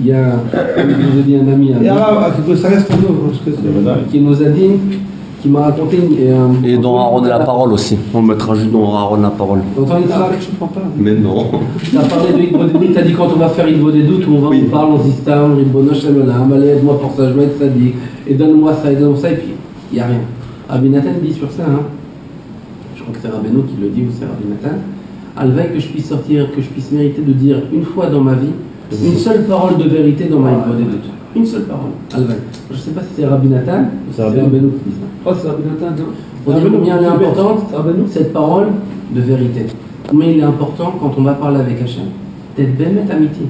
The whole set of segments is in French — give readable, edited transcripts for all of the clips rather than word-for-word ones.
il y a, comme je vous ai dit, un ami à nous, qui nous a dit, qui m'a raconté. Et dont Aaron a la parole aussi. On mettra juste dont Aaron la parole. T'entends Israël, je ne comprends pas. Mais non. Tu as parlé de Hidbo des doutes, tu as dit quand on va faire Hidbo des doutes, on parle, on dit Stam, Ribono Shem Olam, allez aide-moi pour ça, je vais être sadique, et donne-moi ça, et puis il n'y a rien. Rabbi Nathan dit sur ça, hein. Je crois que c'est Rabbeinu qui le dit, ou c'est Rabbi Nathan. Alvaï que je puisse sortir, que je puisse mériter de dire une fois dans ma vie, une seule parole de vérité dans ma Hidbo des doutes. Une seule parole, Alvaï. Je ne sais pas si c'est Rabbi Nathan ou c'est Rabbeinu qui dit ça. Je crois que c'est Rabbi Nathan, non? Pour dire combien elle est importante, cette parole de vérité. Combien il est important quand on va parler avec Hachem, d'être Bémet Amiti.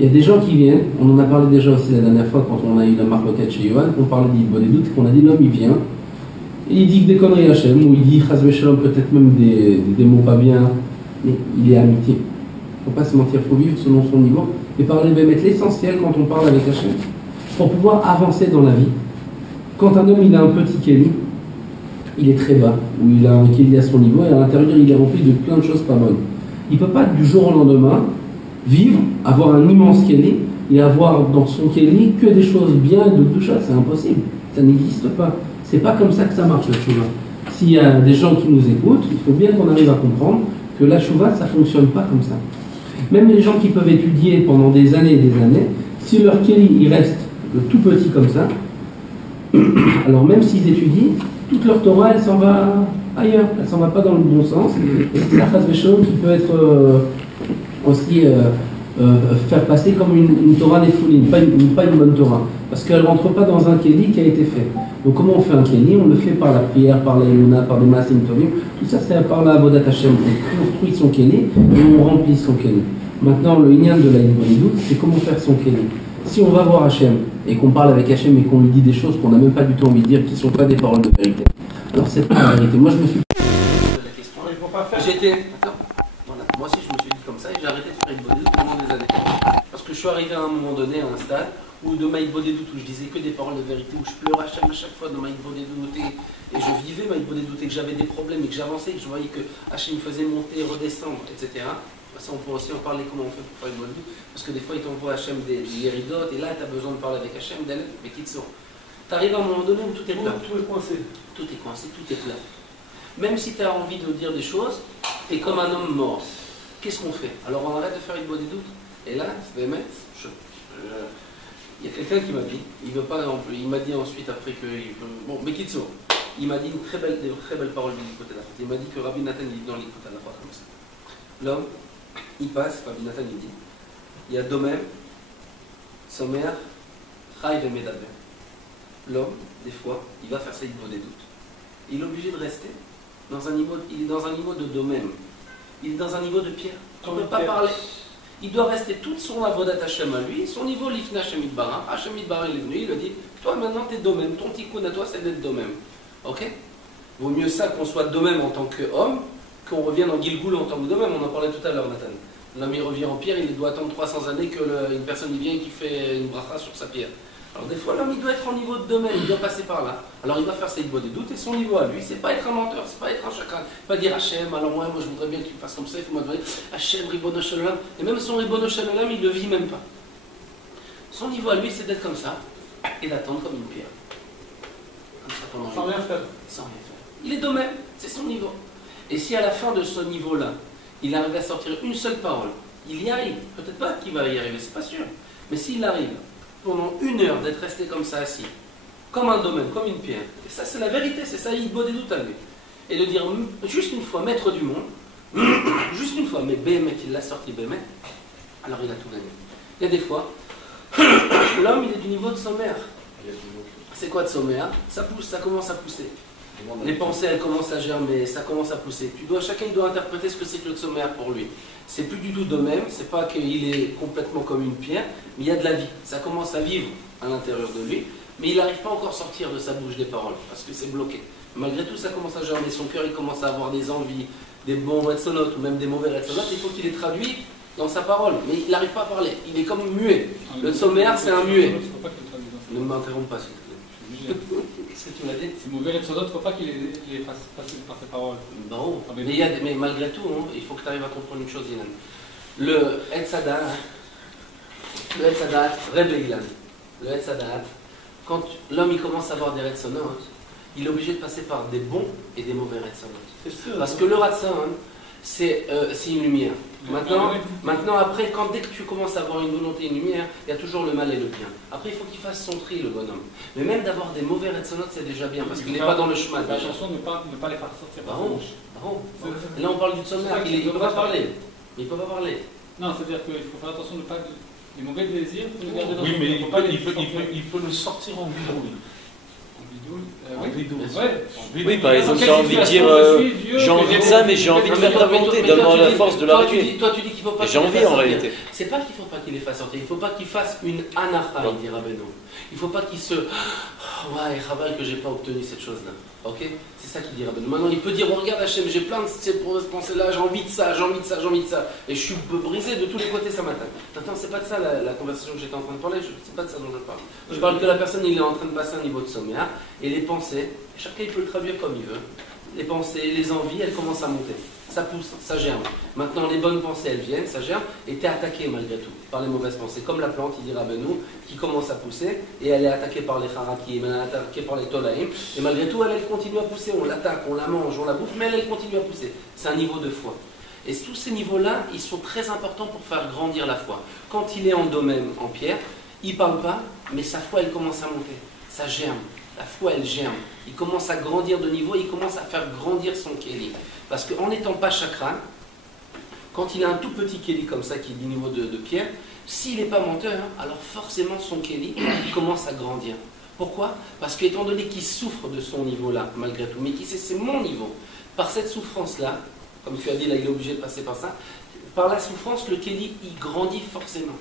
Il y a des gens qui viennent, on en a parlé déjà aussi la dernière fois quand on a eu la marque locale chez Yohan, qu'on parlait d'Hidbo des doutes, qu'on a dit l'homme il vient, et il dit que des conneries Hachem, ou il dit Chaz Veshalom, peut-être même des mots pas bien, mais il est amitié. Il ne faut pas se mentir, il faut vivre selon son niveau et parler Bémet. L'essentiel quand on parle avec Hachem, pour pouvoir avancer dans la vie. Quand un homme il a un petit kéli, il est très bas, ou il a un kéli à son niveau, et à l'intérieur il est rempli de plein de choses pas bonnes. Il ne peut pas du jour au lendemain vivre, avoir un immense kéli, et avoir dans son kéli que des choses bien et de doucha, c'est impossible. Ça n'existe pas. C'est pas comme ça que ça marche la chouva. S'il y a des gens qui nous écoutent, il faut bien qu'on arrive à comprendre que la chouva, ça ne fonctionne pas comme ça. Même les gens qui peuvent étudier pendant des années et des années, si leur kéli il reste tout petit comme ça, alors même s'ils étudient, toute leur Torah, elle s'en va ailleurs, elle s'en va pas dans le bon sens. Et c'est la Chaz Veshalom qui peut être aussi faire passer comme une Torah nefouline, pas une bonne Torah, parce qu'elle ne rentre pas dans un kéli qui a été fait. Donc comment on fait un kéli? On le fait par la prière, par la émouna, par des maasim tovim. Tout ça c'est par la avodat Hashem. On construit son kéli et on remplit son kéli. Maintenant le inyan de la Hidbo des doutes, c'est comment faire son kéli. Si on va voir Hachem et qu'on parle avec Hachem et qu'on lui dit des choses qu'on n'a même pas du tout envie de dire, qui ne sont pas des paroles de vérité, alors c'est pas la vérité. Moi je me suis Moi aussi je me suis dit comme ça et j'ai arrêté de faire Hidbo des doutes pendant des années. Parce que je suis arrivé à un moment donné à un stade où de ma Hidbo des doutes, où je disais que des paroles de vérité, où je pleurais Hachem à chaque fois dans ma Hidbo des doutes et je vivais ma Hidbo des doutes et que j'avais des problèmes et que j'avançais et que je voyais que Hachem me faisait monter, redescendre, etc. Ça, on peut aussi en parler comment on fait pour faire une bonne vie, parce que des fois il t'envoie Hachem des yéridotes et là tu as besoin de parler avec Hachem, mais qui te sort. Tu arrives à un moment donné où tout est plat. Tout est coincé. Tout est coincé, tout est plat. Même si tu as envie de dire des choses, tu es comme un homme mort. Qu'est-ce qu'on fait? Alors on arrête de faire une bonne doute. Et là, il y a quelqu'un qui m'a dit, il veut pas, il m'a dit ensuite après que, bon, mais qui te sort. Il m'a dit des très belles paroles du côté de la faute. Il m'a dit que Rabbi Nathan dit dans l'écoute à la fois comme ça. L'homme, il passe, Rabbi Nathan il dit, il y a Domem, Somer, Chai et Medaber. L'homme, des fois, il va faire ses niveaux des doutes. Il est obligé de rester dans un niveau, il est dans un niveau de Domem. Il est dans un niveau de pierre. On ne peut pas parler. Il doit rester toute son avodat Hashem à lui, son niveau l'ifna Hashem Yitbarach. Hashem Yitbarach il est venu, il lui dit, toi maintenant t'es Domem, ton tikkun à toi c'est d'être Domem. Ok? Vaut mieux ça qu'on soit Domem en tant qu'homme, qu'on revienne en Gilgoul en tant que Domem. On en parlait tout à l'heure, Nathan. L'homme il revient en pierre, il doit attendre 300 années qu'une personne y vient et qui fait une bracha sur sa pierre. Alors des fois l'homme il doit être en niveau de domaine, il doit passer par là. Alors il va faire ses Hidbo des doutes et son niveau à lui, c'est pas être un menteur, c'est pas être un chacun, pas dire Hachem, alors moi je voudrais bien que tu me fasses comme ça, il faut m'adresser Hachem, Ribono Shel Olam, et même son Ribono Shel Olam il le vit même pas. Son niveau à lui c'est d'être comme ça et d'attendre comme une pierre. Comme ça pendant sans rien faire. Sans rien faire. Il est domaine, c'est son niveau. Et si à la fin de ce niveau-là, il arrive à sortir une seule parole, il y arrive, peut-être pas qu'il va y arriver, c'est pas sûr, mais s'il arrive pendant 1 heure d'être resté comme ça assis, comme un domaine, comme une pierre. Et ça c'est la vérité, c'est ça Hidbo des doutes à lui. Et de dire juste une fois maître du monde, juste une fois, mais Béhémet il l'a sorti Béhémet, alors il a tout gagné. Il y a des fois, l'homme il est du niveau de sommaire. C'est quoi de sommaire? Ça pousse, ça commence à pousser. Les pensées elles commencent à germer, ça commence à pousser. Chacun il doit interpréter ce que c'est que le sommaire pour lui. C'est plus du tout de même, c'est pas qu'il est complètement comme une pierre, mais il y a de la vie. Ça commence à vivre à l'intérieur de lui, mais il n'arrive pas encore à sortir de sa bouche des paroles, parce que c'est bloqué. Malgré tout, ça commence à germer, son cœur il commence à avoir des envies, des bons retsonotes, ou même des mauvais retsonotes, il faut qu'il les traduise dans sa parole, mais il n'arrive pas à parler, il est comme muet. Le sommaire c'est un muet. Ne m'interromps pas s'il te plaît. Qu'est-ce que tu m'as dit? C'est mauvais Retzodot, il ne faut pas qu'il les fasse passer par ses paroles. Non, mais malgré tout, hein, il faut que tu arrives à comprendre une chose, Yinan. Le Etzada, Le Etzadat, Rebbe Ilan. Le Etzadat, quand l'homme il commence à avoir des Retzonot, il est obligé de passer par des bons et des mauvais Retzonot. Parce que le Ratzon, c'est une lumière. Maintenant, après, dès que tu commences à avoir une volonté et une lumière, il y a toujours le mal et le bien. Après, il faut qu'il fasse son tri, le bonhomme. Mais même d'avoir des mauvais Retzonot, c'est déjà bien, parce qu'il n'est pas dans le chemin. Attention de ne pas les faire sortir. Là, on parle du Tzomar, il ne peut pas parler. Il ne peut pas parler. Non, c'est-à-dire qu'il faut faire attention de ne pas. Les mauvais désirs, il faut les garder dans Oui, son mais cœur. il peut le sortir en bidouille. En bidouille. Oui, par exemple, j'ai envie de dire, j'ai envie de ça, mais j'ai envie de faire ta volonté, donne-moi la force de l'arrêter. Toi, tu dis qu'il ne faut pas. J'ai envie en réalité. C'est pas qu'il ne faut pas qu'il les fasse sortir, il ne faut pas qu'il fasse une anacha, il dira Beno. Il ne faut pas qu'il se. Ouais, Chaval que j'ai pas obtenu cette chose-là. Ok? C'est ça qu'il dira Beno. Maintenant, il peut dire oh, regarde Hachem, j'ai plein de ces pensées-là, j'ai envie de ça, j'ai envie de ça, j'ai envie de ça. Et je suis brisé de tous les côtés, ça m'atteint. Maintenant, c'est pas de ça la conversation que j'étais en train de parler, c'est pas de ça dont je parle. Je parle que la personne, il est en train de passer un niveau de sommaire, et les pensées, chacun il peut le traduire comme il veut. Les pensées, les envies, elles commencent à monter. Ça pousse, ça germe. Maintenant, les bonnes pensées, elles viennent, ça germe, et tu es attaqué malgré tout par les mauvaises pensées. Comme la plante, il dira Benou, qui commence à pousser, et elle est attaquée par les harakim, elle est attaquée par les tolaïm, et malgré tout, elle continue à pousser. On l'attaque, on la mange, on la bouffe, mais elle continue à pousser. C'est un niveau de foi. Et tous ces niveaux-là, ils sont très importants pour faire grandir la foi. Quand il est en domaine, en pierre, il ne parle pas, mais sa foi, elle commence à monter. Ça germe. La foi, elle germe. Il commence à grandir de niveau, il commence à faire grandir son kéli. Parce qu'en n'étant pas chakran, quand il a un tout petit kéli comme ça, qui est du niveau de pierre, s'il n'est pas menteur, alors forcément son kéli, il commence à grandir. Pourquoi? Parce qu'étant donné qu'il souffre de son niveau-là, malgré tout, mais qu'il sait c'est mon niveau, par cette souffrance-là, comme tu as dit, là il est obligé de passer par ça, par la souffrance, le kéli, il grandit forcément.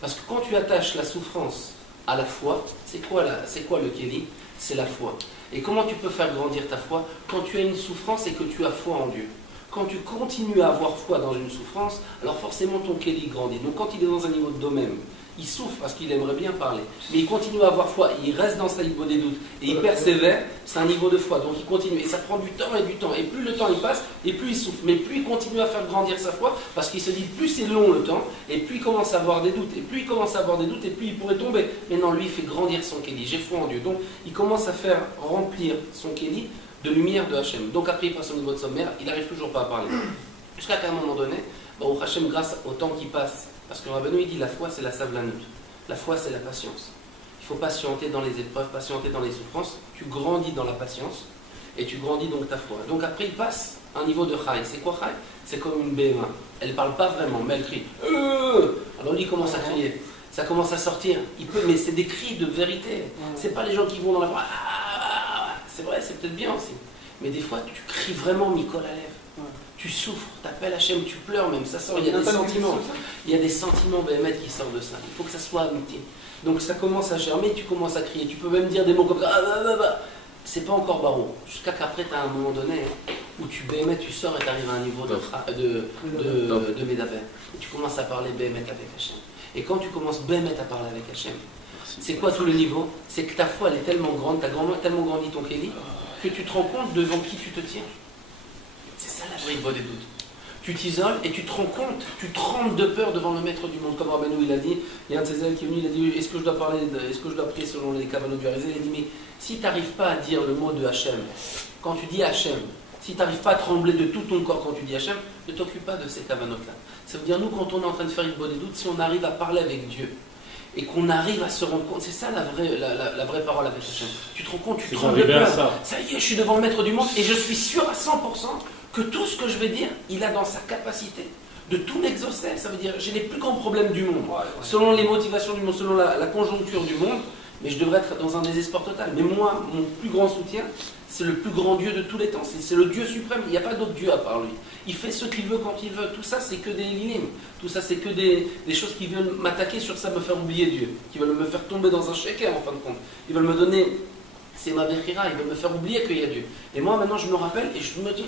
Parce que quand tu attaches la souffrance à la foi, c'est quoi le kéli? C'est la foi. Et comment tu peux faire grandir ta foi? Quand tu as une souffrance et que tu as foi en Dieu. Quand tu continues à avoir foi dans une souffrance, alors forcément ton kéli grandit. Donc quand il est dans un niveau de domaine, il souffre parce qu'il aimerait bien parler, mais il continue à avoir foi, il reste dans sa niveau des doutes, et il persévère, c'est un niveau de foi, donc il continue, et ça prend du temps, et plus le temps il passe, et plus il souffre, mais plus il continue à faire grandir sa foi, parce qu'il se dit, plus c'est long le temps, et plus il commence à avoir des doutes, et plus il commence à avoir des doutes, et plus il pourrait tomber, mais non, lui il fait grandir son kéli, j'ai foi en Dieu, donc il commence à faire remplir son kéli de lumière de Hachem, donc après il passe au niveau de sommaire, il n'arrive toujours pas à parler, jusqu'à qu'à un moment donné, au Hachem, grâce au temps qui passe, parce que Rabbeinu il dit la foi c'est la savlanut, la foi c'est la patience. Il faut patienter dans les épreuves, patienter dans les souffrances. Tu grandis dans la patience et tu grandis donc ta foi. Donc après il passe un niveau de Chai. C'est quoi Chai? C'est comme une BMA. Elle ne parle pas vraiment, mais elle crie. Alors lui il commence à crier. Ça commence à sortir. Il peut, mais c'est des cris de vérité. C'est pas les gens qui vont dans la foi. C'est vrai, c'est peut-être bien aussi. Mais des fois tu cries vraiment Mikol Alev. Tu souffres, t'appelles Hachem, tu pleures même, ça sort, il y a des sentiments. Il y a des sentiments béhémeth qui sortent de ça. Il faut que ça soit amitié. Donc ça commence à germer, tu commences à crier. Tu peux même dire des mots comme ça. C'est pas encore barreau. Jusqu'à qu'après, tu as un moment donné où tu béhémeth, tu sors et tu arrives à un niveau de Médaber. Et tu commences à parler béhémeth avec Hachem. Et quand tu commences béhémeth à parler avec Hachem, c'est quoi tout le niveau? C'est que ta foi, elle est tellement grande, tu as tellement grandi ton kéli, que tu te rends compte devant qui tu te tiens. C'est ça la vraie des doutes. Tu t'isoles et tu te rends compte, tu trembles de peur devant le maître du monde. Comme Rabbeinu il a dit, il y a un de ses élèves qui est venu, il a dit est-ce que je dois parler, est-ce que je dois prier selon les cavanots du Harizé? Il a dit mais si tu n'arrives pas à dire le mot de Hachem, quand tu dis Hachem, si tu n'arrives pas à trembler de tout ton corps quand tu dis Hachem, ne t'occupe pas de ces cavanotes-là. Ça veut dire nous quand on est en train de faire une bonne des doutes, si on arrive à parler avec Dieu, et qu'on arrive à se rendre compte, c'est ça la vraie parole avec Hachem. Tu te rends compte, tu trembles de peur. Ça y est, je suis devant le maître du monde et je suis sûr à 100% que tout ce que je vais dire, il a dans sa capacité de tout m'exaucer. Ça veut dire, j'ai les plus grands problèmes du monde, selon les motivations du monde, selon la conjoncture du monde, mais je devrais être dans un désespoir total. Mais moi, mon plus grand soutien, c'est le plus grand Dieu de tous les temps. C'est le Dieu suprême. Il n'y a pas d'autre Dieu à part lui. Il fait ce qu'il veut quand il veut. Tout ça, c'est que des linim. Tout ça, c'est que des choses qui viennent m'attaquer sur ça, me faire oublier Dieu. Qui veulent me faire tomber dans un shaker en fin de compte. Ils veulent me donner, c'est ma bechira, ils veulent me faire oublier qu'il y a Dieu. Et moi, maintenant, je me rappelle et je me dis,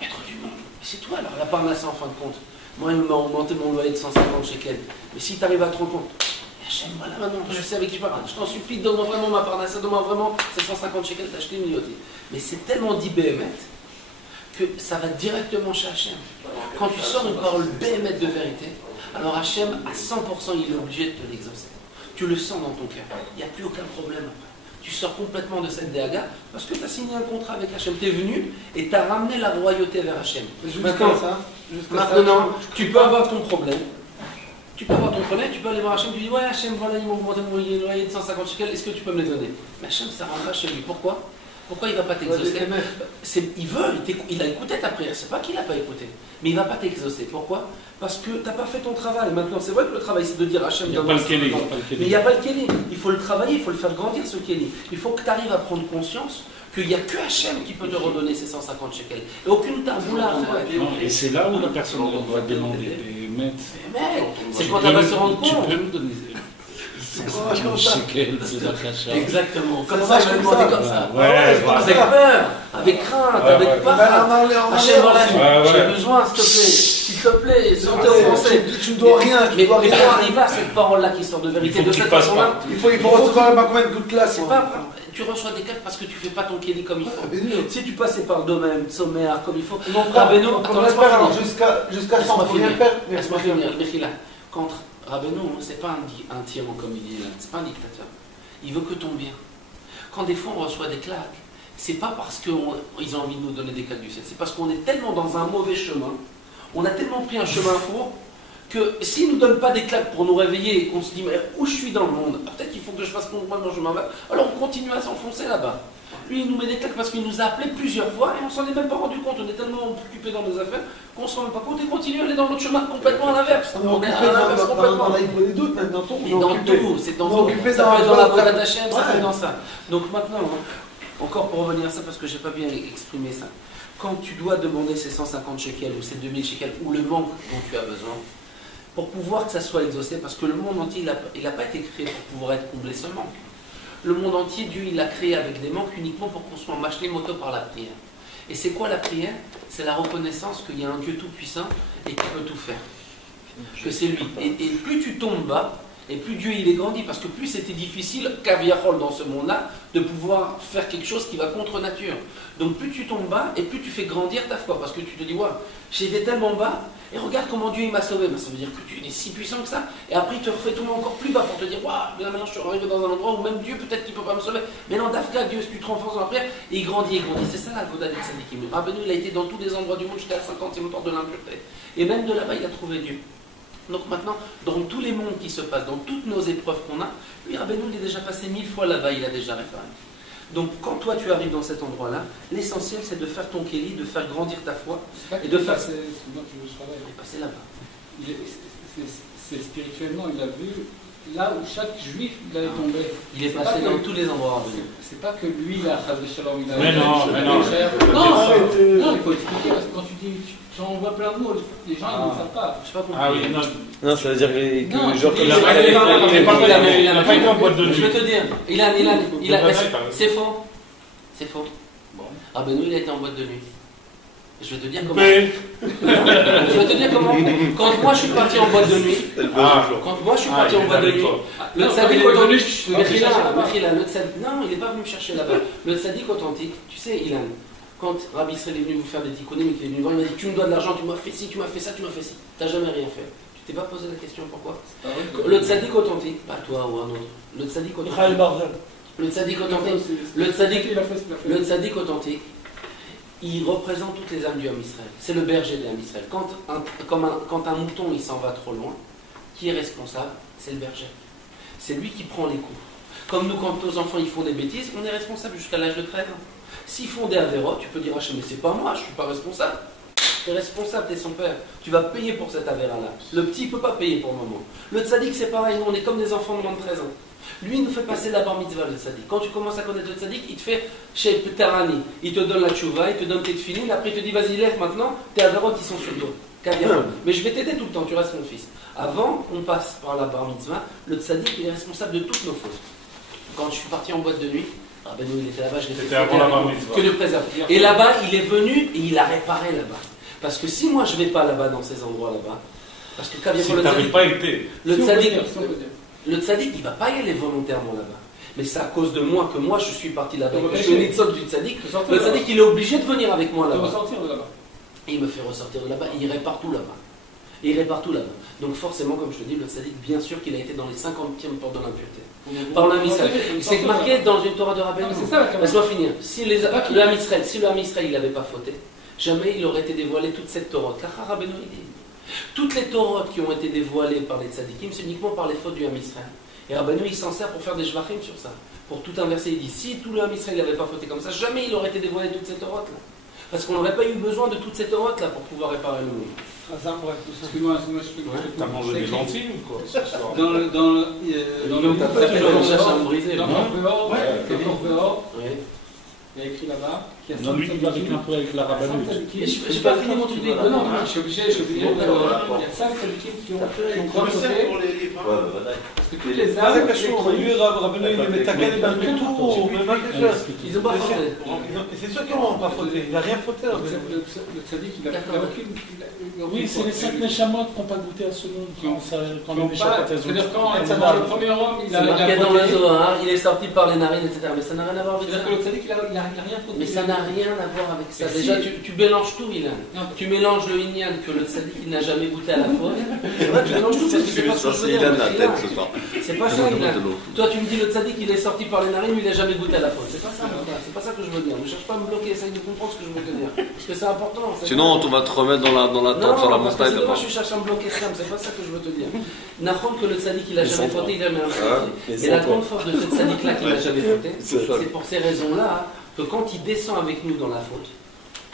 maître du monde, c'est toi alors, la parnassa en fin de compte. Moi, il m'a augmenté mon loyer de 150 shekels. Mais si tu arrives à te rendre compte, Hachem, voilà maintenant, je sais avec qui je parle. Je t'en supplie, donne-moi vraiment ma parnassa, donne-moi vraiment ces 150 shekels d'acheter une yoté. Mais c'est tellement dit béhémeth que ça va directement chez Hachem. Quand tu sors une parole béhémeth de vérité, alors Hachem, à 100%, il est obligé de te l'exaucer. Tu le sens dans ton cœur. Il n'y a plus aucun problème après. Tu sors complètement de cette DAGA parce que tu as signé un contrat avec Hachem. Tu es venu et tu as ramené la royauté vers Hachem. Maintenant, tu peux avoir ton problème. Tu peux avoir ton problème, tu peux aller voir Hachem, tu dis ouais Hachem, voilà, ils m'ont augmenté mon loyer de 150 shekels, est-ce que tu peux me les donner? Mais Hachem, ça rentre pas chez lui. Pourquoi? Pourquoi il ne va pas t'exaucer? Il veut, il a écouté ta prière, c'est pas qu'il n'a pas écouté, mais il ne va pas t'exaucer. Pourquoi? Parce que tu n'as pas fait ton travail. Maintenant, c'est vrai que le travail, c'est de dire Hachem, mais il n'y a pas le kéli. Il faut le travailler, il faut le faire grandir ce kéli. Il faut que tu arrives à prendre conscience qu'il n'y a que Hachem qui peut te redonner ces 150 shekels. Et aucune tarboula. Et c'est là où la personne doit demander. C'est quand elle va se rendre compte. Tu peux me donner 150 shekels de la cacha. Exactement. Comme ça, je vais demander comme ça. Ouais, avec peur, avec crainte, avec peur. Hachem, voilà, j'ai besoin, s'il te plaît, sans te offenser. Tu ne dois rien. Mais pour arriver à cette parole-là qui sort de vérité de cette façon-là, il faut recevoir combien de classes. C'est pas tu reçois des cartes parce que tu fais pas ton kéli comme il faut. Si tu passais par le domaine sommaire comme il faut. Rabbeinu, jusqu'à son premier père. Laisse-moi finir. Quand Rabbeinu, c'est pas un tyran comme il dit là, c'est pas un dictateur. Il veut que ton bien. Quand des fois on reçoit des claques, c'est pas parce qu'ils ont envie de nous donner des claques du ciel, c'est parce qu'on est tellement dans un mauvais chemin, on a tellement pris un chemin fourbe, que s'ils ne nous donnent pas des claques pour nous réveiller et qu'on se dit mais où je suis dans le monde, peut-être qu'il faut que je fasse complètement mon chemin vers, alors on continue à s'enfoncer là-bas. Lui il nous met des claques parce qu'il nous a appelés plusieurs fois et on s'en est même pas rendu compte, on est tellement occupé dans nos affaires qu'on se rend même pas compte et continue à aller dans notre chemin complètement à l'inverse. On est occupé dans la des doutes maintenant, tout. Mais dans tout, c'est dans tout. Ça peut être dans la voie d'Hachem, ça peut être dans ça. Donc maintenant, encore pour revenir à ça parce que j'ai pas bien exprimé ça, quand tu dois demander ces 150 shekels ou ces 2000 shekels ou le manque dont tu as besoin, pour pouvoir que ça soit exaucé, parce que le monde entier, il n'a pas été créé pour pouvoir être comblé ce manque. Le monde entier, Dieu, il l'a créé avec des manques uniquement pour qu'on soit mâché moto par la prière. Et c'est quoi la prière? C'est la reconnaissance qu'il y a un Dieu tout-puissant et qui peut tout faire. Que c'est lui. Et plus tu tombes bas, et plus Dieu il est grandi, parce que plus c'était difficile, caviarol dans ce monde-là, de pouvoir faire quelque chose qui va contre nature. Donc plus tu tombes bas, et plus tu fais grandir ta foi, parce que tu te dis, ouais, j'étais tellement bas, et regarde comment Dieu il m'a sauvé. Ben, ça veut dire que tu es si puissant que ça, et après il te refait tomber encore plus bas pour te dire, waouh, maintenant je suis arrivé dans un endroit où même Dieu peut-être qu'il ne peut pas me sauver. Mais non, Dafka, Dieu, si tu te renforces dans la prière, et il grandit, c'est ça la Voda des Tzadikim. Rabbeinu, il a été dans tous les endroits du monde jusqu'à la 50e porte de l'impureté. Et même de là-bas, il a trouvé Dieu. Donc maintenant, dans tous les mondes qui se passent, dans toutes nos épreuves qu'on a, lui, Rabbeinu, il est déjà passé 1000 fois là-bas, il a déjà réparé. Donc quand toi tu arrives dans cet endroit-là, l'essentiel c'est de faire ton kéli, de faire grandir ta foi et de faire... C'est là-bas. C'est spirituellement, il a vu là où chaque juif il allait tomber. Il est passé dans tous les endroits. C'est pas que lui, il a Shalom, il a... Mais non. Non, il faut expliquer, parce que quand tu dis, tu envoies plein de mots, les gens ils ne savent pas. Je sais pas pourquoi. Ah oui, non. Non, ça veut dire que genre comme Il n'a pas été en boîte de nuit. Je vais te dire, c'est faux. C'est faux. Rabbeinu, il a été en boîte de nuit. Je vais te dire comment. Je vais te dire comment. Quand moi je suis parti en boîte de nuit, le tzaddik authentique, non, il n'est pas venu me chercher là-bas. Le tzaddik authentique, tu sais, Ilan, quand Rabbi Israël est venu vous faire des tikkunim, il est venu voir, il m'a dit tu me dois de l'argent, tu m'as fait ci, tu m'as fait ça, tu m'as fait ci. Tu n'as jamais rien fait. Tu t'es pas posé la question pourquoi? Le tzaddik authentique, pas toi ou un autre. Le tzaddik authentique, il représente toutes les âmes du Ham Israël. C'est le berger de Ham Israël. Quand un mouton il s'en va trop loin, qui est responsable? C'est le berger. C'est lui qui prend les coups. Comme nous, quand nos enfants ils font des bêtises, on est responsable jusqu'à l'âge de 13 ans. S'ils font des avérotes, tu peux dire mais c'est pas moi, je suis pas responsable. Tu es responsable, tu es son père. Tu vas payer pour cet avéra-là. Le petit ne peut pas payer pour le moment. Le tzaddik c'est pareil, nous on est comme des enfants de moins de 13 ans. Lui, il nous fait passer la bar mitzvah, le tzaddik. Quand tu commences à connaître le tzaddik, il te fait chez Tarani. Il te donne la tchouva, il te donne tes tefilines, après il te dit vas-y, lève maintenant, tes avérotes qui sont sur toi. Mais je vais t'aider tout le temps, tu restes mon fils. Avant qu'on passe par la bar mitzvah, le tzaddik il est responsable de toutes nos fautes. Quand je suis parti en boîte de nuit, Rabbeinu il était là-bas, je l'ai fait avant la bar mitzvah. Que de préserver. Et là-bas, il est venu et il a réparé là-bas. Parce que si moi je ne vais pas là-bas dans ces endroits là-bas, parce que si tu n'avais pas été, le tzaddik, il ne va pas y aller volontairement là-bas. Mais c'est à cause de moi que moi je suis parti là-bas. Je suis une itzot du tzaddik. Le tzaddik, il est obligé de venir avec moi là-bas. Ressortir de là-bas. Et il me fait ressortir de là-bas. Et il répare tout là-bas. Et il répare tout là-bas. Donc forcément, comme je te dis, le tzaddik, bien sûr qu'il a été dans les 50e portes de l'impureté. Par l'Am Israël. C'est marqué dans une Torah de Rabbeinu. Laisse-moi finir. Si le Ham Israël, il n'avait pas fauté, jamais il aurait été dévoilé toute cette Torah. Car Rabbeinu, il dit, toutes les Torahs qui ont été dévoilées par les tzaddikim, c'est uniquement par les fautes du Ham Israël. Et Rabbeinu, il s'en sert pour faire des shvachim sur ça. Pour tout inverser, il dit, si tout le Ham Israël n'avait pas fauté comme ça, jamais il aurait été dévoilé toute cette Torah là. Parce qu'on n'aurait pas eu besoin de toute cette Torah là pour pouvoir réparer le monde. Excuse-moi, je T'as mangé des lentilles ou quoi ce soir? Dans le il y a écrit là-bas qu'il y a 5 J'ai pas fini mon truc. Non, je suis obligé. Il y a 5 tzadikim qui ont croisé. Parce que toutes les âmes, ils ont pas fauté. C'est ceux qui n'ont pas fauté. Il n'a rien fauté. le tzaddik, il a aucune. Oui, c'est les 5 Neshamot qui n'ont pas goûté à ce monde. C'est-à-dire quand le premier homme, il a marqué dans le Zohar, il est sorti par les narines, etc. Mais ça n'a rien à voir avec ça. C'est-à-dire que le tzaddik, il n'a rien fauté. Mais ça n'a rien à voir avec ça. Déjà, tu mélanges tout, Ilan. Tu mélanges le Inyan que le tzaddik il n'a jamais goûté à la faute. Tu mélanges tout, c'est pas ce que je veux dire. C'est pas ça, Ilan. Toi, tu me dis le tzaddik il est sorti par les narines, mais il n'a jamais goûté à la faute. C'est pas ça, c'est pas ça que je veux dire. Ne cherche pas à me bloquer, essaye de comprendre ce que je veux te dire. Parce que c'est important. Sinon, on va te remettre dans la tente sur la montagne. Moi, je cherche à me bloquer, c'est pas ça que je veux te dire. Nahon que le tzaddik il n'a jamais fauté, il n'a jamais fauté. Et la grande force de ce tzaddik là qui n'a jamais fauté, c'est pour ces raisons-là que quand il descend avec nous dans la faute,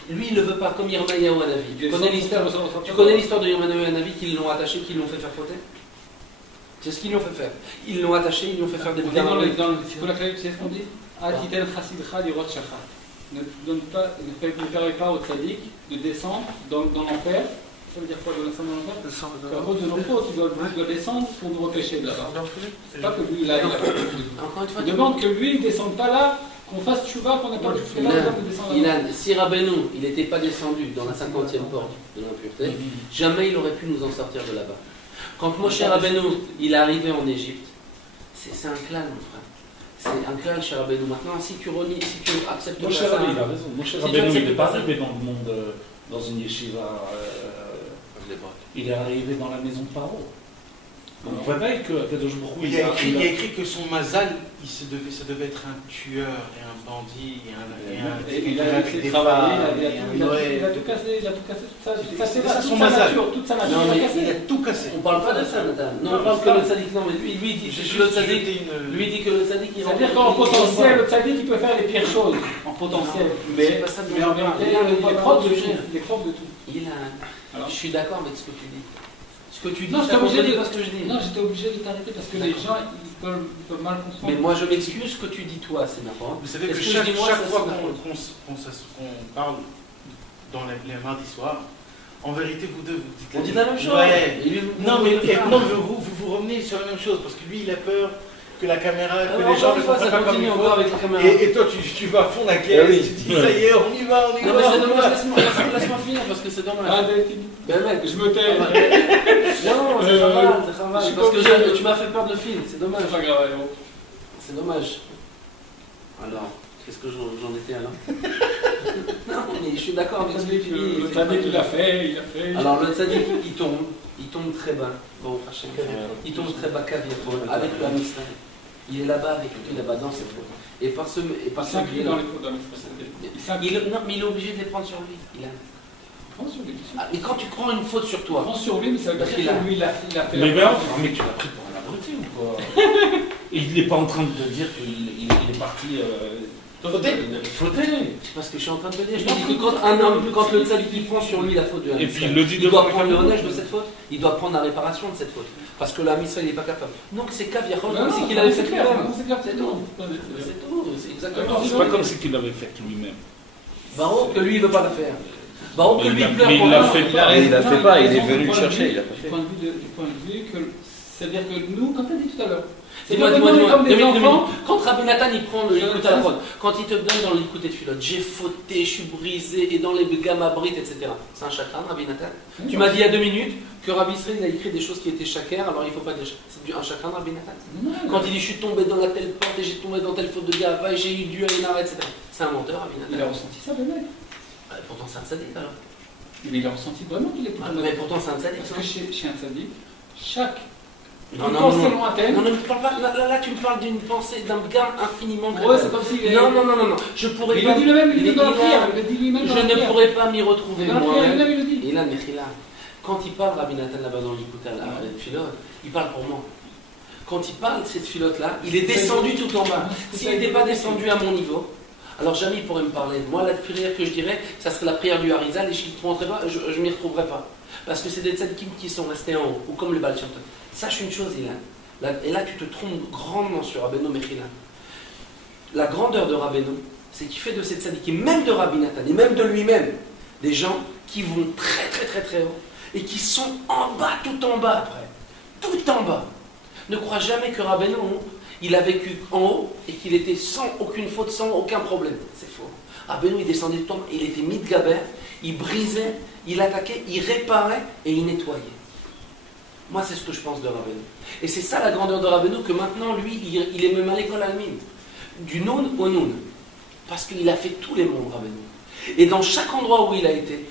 lui il ne veut pas, comme Yirmayahu Hanavi. Tu connais l'histoire de Yirmayahu Hanavi qu'ils l'ont attaché, qu'ils l'ont fait faire fauter? C'est ce qu'ils lui ont fait faire. Ils l'ont attaché, ils lui ont fait faire des bouquins. Dans le Tikkun, tu sais ce qu'on dit? Atitel Chassidcha lirot shachat. Ne permets pas au tzaddik de descendre dans l'enfer. Ça veut dire quoi, de descendre dans l'enfer? À cause de nos fautes, il doit descendre pour nous repêcher de là-bas. C'est pas que lui, il a il demande que lui, il ne descende pas là, qu'on fasse tchouva, qu'on n'a pas de là. Si Rabbeinu, il n'était pas descendu dans la 50e porte de l'impureté, jamais il aurait pu nous en sortir de là-bas. Quand Moshe Rabbeinu, il est arrivé en Égypte, c'est un clan, mon frère. C'est un clan chez Rabbeinu. Maintenant, si tu acceptes Moshe Rabbeinu, il a raison. Moshe Rabbeinu, il n'est pas arrivé dans le monde, dans une yeshiva. Il est arrivé dans la maison de Paro. On réveille que Kadosh Baruch Hu, il y a écrit que son mazal, ça devait être un tueur et un bandit il a tout cassé, toute sa nature. Il a tout cassé. On parle pas de ça, Nathan. Non, on parle que le tzaddik. Non, mais lui dit, je suis le tzaddik. Lui dit que le tzaddik, il c'est-à-dire qu'en potentiel, le tzaddik, il peut faire les pires choses. En potentiel. Mais en vérité, il est propre de tout. Je suis d'accord avec ce que tu dis. Ce que tu dis, non, ça contredit pas ce que je dis. Non, j'étais obligé de t'arrêter parce que les gens ils peuvent mal comprendre. Mais moi je m'excuse, ce que tu dis toi, c'est n'importe. Vous savez que chaque fois qu'on parle dans les mardis soirs, en vérité vous deux vous dites on dit la même chose. Non mais vous revenez sur la même chose parce que lui il a peur que la caméra, que les gens ne fassent pas comme il faut. Et toi tu vas à fond la caisse, tu dis ça y est, on y va. Non mais c'est dommage, laisse-moi finir parce que c'est dommage. Ben mec, je me tais. Non, c'est pas mal, parce que tu m'as fait perdre le fil, c'est dommage. C'est pas grave, c'est dommage. Alors, qu'est-ce que j'en étais alors? Non, mais je suis d'accord avec ce que tu dis. Le tzaddik, il a fait. Alors, le tzaddik, il tombe très bas. Bon, il tombe très bas, Kaviatol, avec le Ham Israël. Il est là-bas avec lui, là-bas dans ses fautes. Et par ce biais, dans les fautes. Non, mais il est obligé de les prendre sur lui. Mais quand tu prends une faute sur toi. Prends sur lui, mais ça veut dire que lui, il a fait. Mais tu l'as pris pour un abruti ou quoi? Il n'est pas en train de dire qu'il est parti. Fauter. C'est parce que je suis en train de te dire. Je te dis que quand le tzaddik il prend sur lui la faute de Ham Israël, il doit prendre le honneur de cette faute, il doit prendre la réparation de cette faute. Parce que l'Ham Israël n'est pas capable. Donc c'est Kaviachol, comme c'est qu'il avait fait lui-même. C'est tout. C'est exactement ça. C'est pas comme c'est qu'il l'avait fait lui-même. Baruch que lui il ne veut pas le faire. Baruch que lui il pleure pour il l'a fait pas, il est venu le chercher. Du point de vue que. C'est-à-dire que nous, comme tu as dit tout à l'heure, dis-moi, quand Rabbi Nathan il prend le Likut à la faute, quand il te donne dans le Likut et Tfilot, j'ai fauté, je suis brisé, et dans les Gamabrit, etc. C'est un chakran, Rabbi Nathan. Tu m'as dit il y a 2 minutes que Rabbi Israël a écrit des choses qui étaient chakers, alors il ne faut pas dire c'est un chakran, Rabbi Nathan. Quand il dit je suis tombé dans la telle porte et j'ai tombé dans telle faute de Gava et j'ai eu du Aïnar, etc. C'est un menteur, Rabbi Nathan. Il a ressenti ça, le mec. Pourtant c'est un tzaddik alors. Mais il a ressenti vraiment qu'il est plutôt Mais pourtant, c'est un tzaddik. Parce que chez un tzaddik, chaque Non, pensée lointaine. Non, tu parles pas. Là, tu me parles d'une pensée, d'un gamme infiniment Ouais, c'est comme si. Non. Je pourrais Mais pas. il le dit lui-même, il le dit dans la prière. Il le dit lui-même dans la Je prière. ne pourrais pas m'y retrouver. Dans la moi. prière, lui-même, il le dit. Et là, Mechila, quand il parle, Rabbi Nathan là-bas dans l'Ikouta, la filote, il parle pour moi. Quand il parle de cette filote-là, il est descendu tout en bas. S'il n'était pas descendu à mon niveau, alors jamais il pourrait me parler. Moi, la prière que je dirais, ça serait la prière du Harizal, et je ne m'y retrouverais pas. Parce que c'est des tzaddikim qui sont restés en haut, ou comme le Baal Shem Tov. Sache une chose, Ilan. Et là, tu te trompes grandement sur Rabbeinu Mechila. La grandeur de Rabbeinu, c'est qu'il fait de ces tzaddikim, même de Rabbi Nathan, et même de lui-même, des gens qui vont très très très très haut, et qui sont en bas, tout en bas après. Tout en bas. Ne crois jamais que Rabbeinu, il a vécu en haut, et qu'il était sans aucune faute, sans aucun problème. C'est faux. Rabbeinu, il descendait tout en bas, il était mitgaber, il brisait, il attaquait, il réparait, et il nettoyait. Moi, c'est ce que je pense de Rabbeinu. Et c'est ça la grandeur de Rabbeinu, que maintenant, lui, il est même à l'école allemande. Du Noun au Noun. Parce qu'il a fait tous les mondes, Rabbeinu. Et dans chaque endroit où il a été,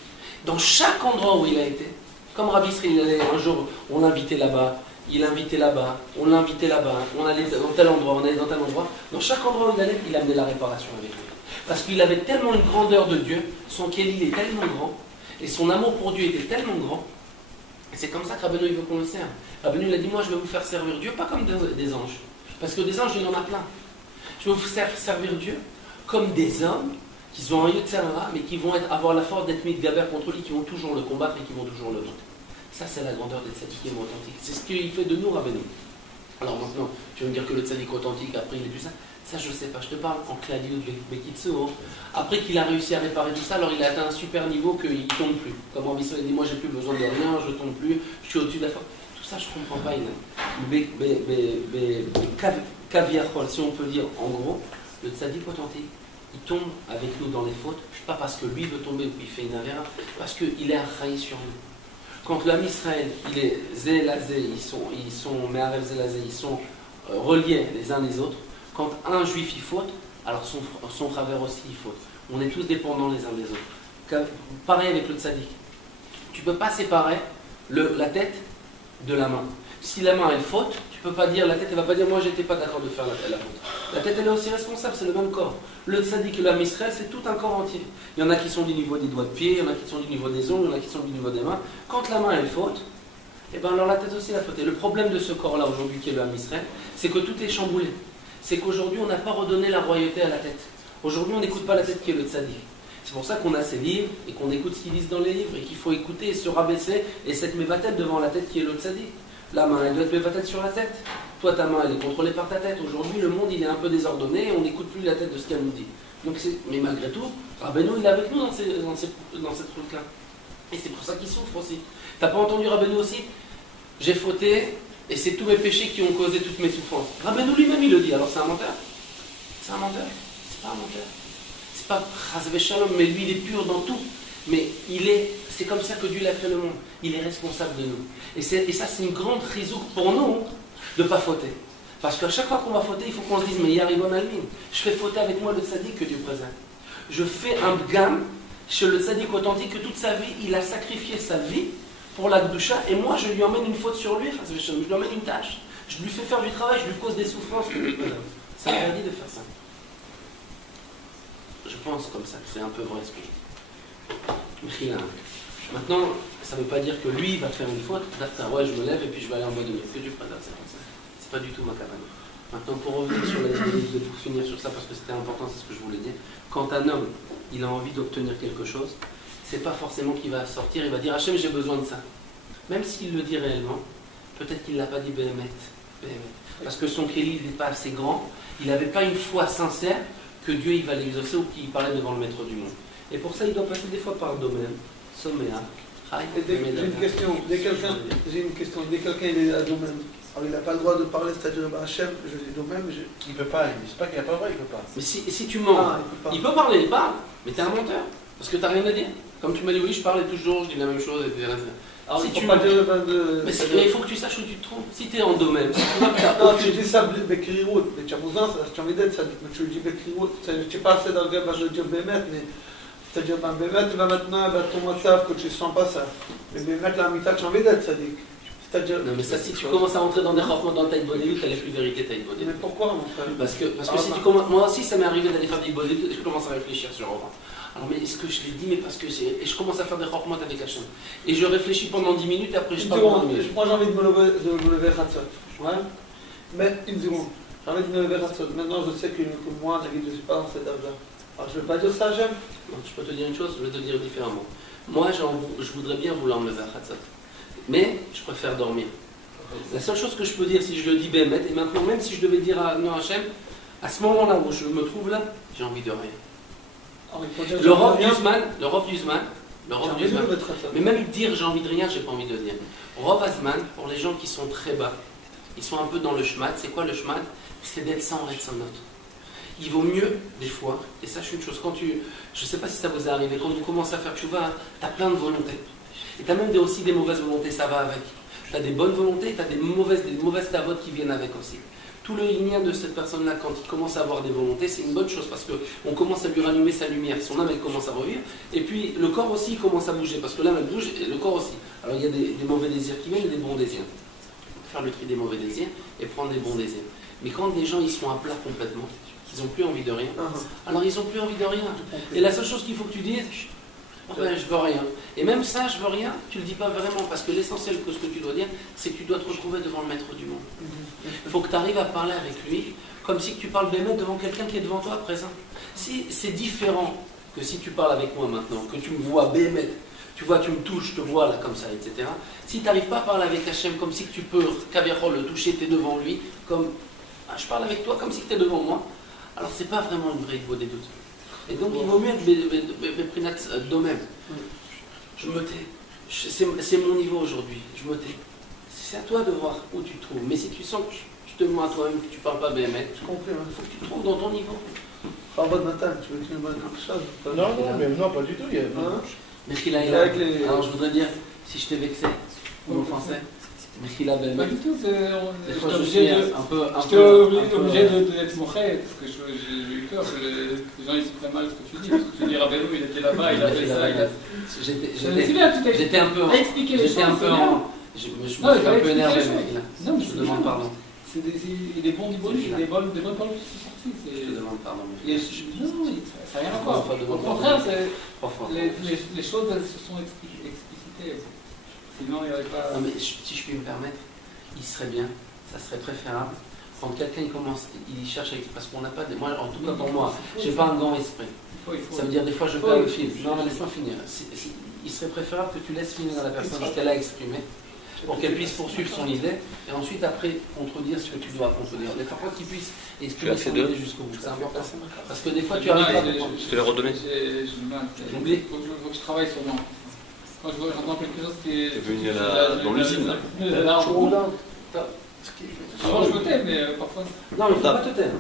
comme Rabbi Israël, il allait un jour, on l'invitait là-bas, il l'invitait là-bas, on l'invitait là-bas, on allait dans tel endroit, on allait dans tel endroit. Dans chaque endroit où il allait, il amenait la réparation avec lui. Parce qu'il avait tellement une grandeur de Dieu, son Kéli est tellement grand, et son amour pour Dieu était tellement grand. Et c'est comme ça que Rabbeinu il veut qu'on le serve. Rabbeinu il a dit, moi je vais vous faire servir Dieu, pas comme des anges. Parce que des anges, il y en a plein. Je vais vous faire servir Dieu comme des hommes qui ont un Yetzirah, mais qui vont avoir la force d'être mis de gaber contre lui, qui vont toujours le combattre et qui vont toujours le battre. Ça, c'est la grandeur des tzadikim authentiques. C'est ce qu'il fait de nous, Rabbeinu. Alors maintenant, tu vas me dire que le tzadik authentique, après, il est plus ça. Ça, je ne sais pas. Je te parle en Klali ou Bekitsu. Après qu'il a réussi à réparer tout ça, alors il a atteint un super niveau qu'il ne tombe plus. Comme Rabbi Israël dit, moi, j'ai plus besoin de rien, je ne tombe plus, je suis au-dessus de la force. Tout ça, je ne comprends pas. Kaviachol, si on peut dire en gros, le tzadik authentique, il tombe avec nous dans les fautes, pas parce que lui veut tomber ou qu'il fait une avéra, parce qu'il est arraillé sur nous. Quand l'âme Israël, il est zélazé, ils sont me'arev zélazé, ils sont reliés les uns les autres. Quand un juif il faute, alors son frère aussi il faute. On est tous dépendants les uns des autres. Pareil avec le tzaddik. Tu ne peux pas séparer la tête de la main. Si la main elle faute, tu peux pas dire, la tête elle va pas dire moi j'étais pas d'accord de faire la faute. La tête elle est aussi responsable, c'est le même corps. Le tzaddik et l'âme Israël, c'est tout un corps entier. Il y en a qui sont du niveau des doigts de pied, il y en a qui sont du niveau des ongles, il y en a qui sont du niveau des mains. Quand la main elle faute, et ben alors la tête aussi elle a fauté. Le problème de ce corps-là aujourd'hui qui est l'âme Israël, c'est que tout est chamboulé. C'est qu'aujourd'hui on n'a pas redonné la royauté à la tête. Aujourd'hui on n'écoute pas la tête qui est le tzaddik. C'est pour ça qu'on a ces livres et qu'on écoute ce qu'ils disent dans les livres et qu'il faut écouter et se rabaisser et cette mévatette devant la tête qui est le tzaddik. La main, elle doit être mévatette sur la tête. Toi, ta main, elle est contrôlée par ta tête. Aujourd'hui, le monde, il est un peu désordonné et on n'écoute plus la tête de ce qu'elle nous dit. Donc mais malgré tout, Rabbeinu, il est avec nous dans ces trucs-là. Et c'est pour ça qu'il souffre aussi. T'as pas entendu Rabbeinu aussi? J'ai fauté et c'est tous mes péchés qui ont causé toutes mes souffrances. Rabbeinu lui-même, il le dit. Alors c'est un menteur? C'est un menteur? C'est pas un menteur. C'est pas Chazvé Shalom, mais lui, il est pur dans tout. Mais c'est comme ça que Dieu a fait le monde. Il est responsable de nous. Et ça, c'est une grande rizouk pour nous de ne pas fauter. Parce qu'à chaque fois qu'on va fauter, il faut qu'on se dise, mais Yaribon Almin, je fais fauter avec moi le tzaddik que Dieu présente. Je fais un bgam chez le tzaddik authentique que toute sa vie, il a sacrifié sa vie pour la Gdusha, et moi, je lui emmène une faute sur lui, je lui emmène une tâche. Je lui fais faire du travail, je lui cause des souffrances que Dieu présente. Ça interdit de faire ça. Je pense comme ça, c'est un peu vrai ce que je dis. Maintenant, ça ne veut pas dire que lui va faire une faute. Ouais, je me lève et puis je vais aller en mode de que Dieu présente, c'est comme ça. C'est pas du tout ma cabane. Maintenant, pour revenir sur la vidéo, pour finir sur ça, parce que c'était important, c'est ce que je voulais dire. Quand un homme, il a envie d'obtenir quelque chose, c'est pas forcément qu'il va sortir, il va dire Hachem, j'ai besoin de ça. Même s'il le dit réellement, peut-être qu'il ne l'a pas dit Béhémet. Parce que son Kéli n'est pas assez grand, il n'avait pas une foi sincère que Dieu il va l'exaucer ou qu'il parlait devant le maître du monde. Et pour ça, il doit passer des fois par le domaine. Somméa. J'ai une question. Dès quelqu'un est à domaine, alors il n'a pas le droit de parler, c'est-à-dire Hachem, je dis domaine, mais il ne peut pas, c'est pas qu'il n'a pas le droit, il ne peut pas. Mais si tu mens, il peut parler, il parle, mais tu es un menteur. Parce que tu n'as rien à dire. Comme tu m'as dit, oui, je parle toujours, je dis la même chose, etc. Alors, si tu pas dire mais il faut que tu saches où tu te trompes. Si tu es en domaine, si tu non, tu dis ça, Bekrirout, mais tu as besoin, tu as envie d'être ça, mais tu dis Bekrirout, je ne sais pas assez dans le gars, je veux dire Bémet, mais C'est-à-dire, ben, Bémet va maintenant, ton WhatsApp, que tu ne sens pas ça. Mais Bémet, la mita, tu as envie d'être sadique. C'est-à-dire. Non, mais ça, si tu commences à rentrer dans des chormons dans Taïd Bodélut, tu n'as plus vérité Taïd Bodélut. Mais pourquoi, mon frère? Parce que si tu commences. Moi aussi, ça m'est arrivé d'aller faire des Bodélut et je commence à réfléchir sur Oran. Alors, mais est-ce que je l'ai dit, mais parce que c'est. Et je commence à faire des chormons avec Hachem. Et je réfléchis pendant 10 minutes et après je parle pendant 10 minutes. Moi, j'ai envie de me lever Hatzot. Ouais. Mais une seconde. J'ai envie de me lever Hatzot. Maintenant, je sais que moi, je ne suis pas dans cet âge-là. Alors, je ne vais pas dire ça, j'aime. Je peux te dire une chose, je vais te dire différemment. Moi, je voudrais bien vouloir me lever à Hatzot. Mais je préfère dormir. La seule chose que je peux dire, si je le dis Bémet, et maintenant, même si je devais dire à non Hachem, à ce moment-là où je me trouve là, j'ai envie de rien. Le Rav Duzman, mais même dire j'ai envie de rien, j'ai pas envie de dire. Rav Azman, pour les gens qui sont très bas, ils sont un peu dans le shmat. C'est quoi le shmat? C'est d'être sans note. Il vaut mieux, des fois, et sache une chose, je ne sais pas si ça vous est arrivé, quand vous commencez à faire tchouva, tu as plein de volontés. Et tu as même aussi des mauvaises volontés, ça va avec. Tu as des bonnes volontés, tu as des mauvaises tavotes qui viennent avec aussi. Tout le lien de cette personne-là, quand il commence à avoir des volontés, c'est une bonne chose parce qu'on commence à lui rallumer sa lumière, son âme elle commence à revivre, et puis le corps aussi commence à bouger, parce que l'âme elle bouge, et le corps aussi. Alors il y a des mauvais désirs qui viennent et des bons désirs. Faire le tri des mauvais désirs et prendre des bons désirs. Mais quand des gens ils sont à plat complètement, ils n'ont plus envie de rien, alors ils n'ont plus envie de rien. Et la seule chose qu'il faut que tu dises, je veux rien. Et même ça, je veux rien, tu ne le dis pas vraiment, parce que l'essentiel que ce que tu dois dire, c'est que tu dois te retrouver devant le maître du monde. Il faut que tu arrives à parler avec lui, comme si tu parles Bémet devant quelqu'un qui est devant toi à présent. Si c'est différent que si tu parles avec moi maintenant, que tu me vois Bémet, tu vois, tu me touches, je te vois là comme ça, etc. Si tu n'arrives pas à parler avec Hachem comme si tu peux, Kaviachol, le toucher, tu es devant lui, comme je parle avec toi comme si tu es devant moi, alors c'est pas vraiment une vraie idée des doutes. Et donc il vaut mieux être d'eux-mêmes. Je me tais. C'est mon niveau aujourd'hui. Je me tais. C'est à toi de voir où tu te trouves. Mais si tu sens que tu te mens à toi-même, que tu ne parles pas Bémet, il faut que tu te trouves dans ton niveau. Bon matin, tu veux que je me dise quelque chose? Non, pas du tout. Mais alors je voudrais dire, si je t'ai vexé ou offensé, mais qu'il a Bémet. Pas du tout, des fois je suis un peu. J'étais obligé d'être mouché, parce que j'ai eu peur que les gens ils se prennent mal ce que tu dis. Parce que tu dis Rabbeinu, il était là-bas, il a fait ça. J'étais un peu. J'étais un peu en. Je me suis un peu énervé, mais je te demande pardon. Il y a des bons niveaux, des bonnes paroles qui sont sorties. Je te demande pardon. Non, ça n'a rien à voir. Au contraire, les choses elles se sont explicitées. Sinon, il n'y aurait pas. Non, mais si je puis me permettre, il serait bien, ça serait préférable, quand quelqu'un commence, il cherche avec. Parce qu'on n'a pas. Moi, en tout cas pour moi, je n'ai pas un grand esprit. Ça veut dire des fois je perds le fil. Non, mais laisse-moi finir. Il serait préférable que tu laisses finir à la personne ce qu'elle a exprimé, pour qu'elle puisse poursuivre son idée, et ensuite après contredire ce que tu dois contredire. Il ne faut pas qu'il puisse exprimer son idée jusqu'au bout. C'est important. Parce que des fois tu arrives pas. Je te l'ai redonné. Il faut que je travaille sur moi. Quand j'entends quelque chose qui est. T'es venu dans l'usine là. Avant je me tais, mais parfois. Non, mais il ne faut pas te taire.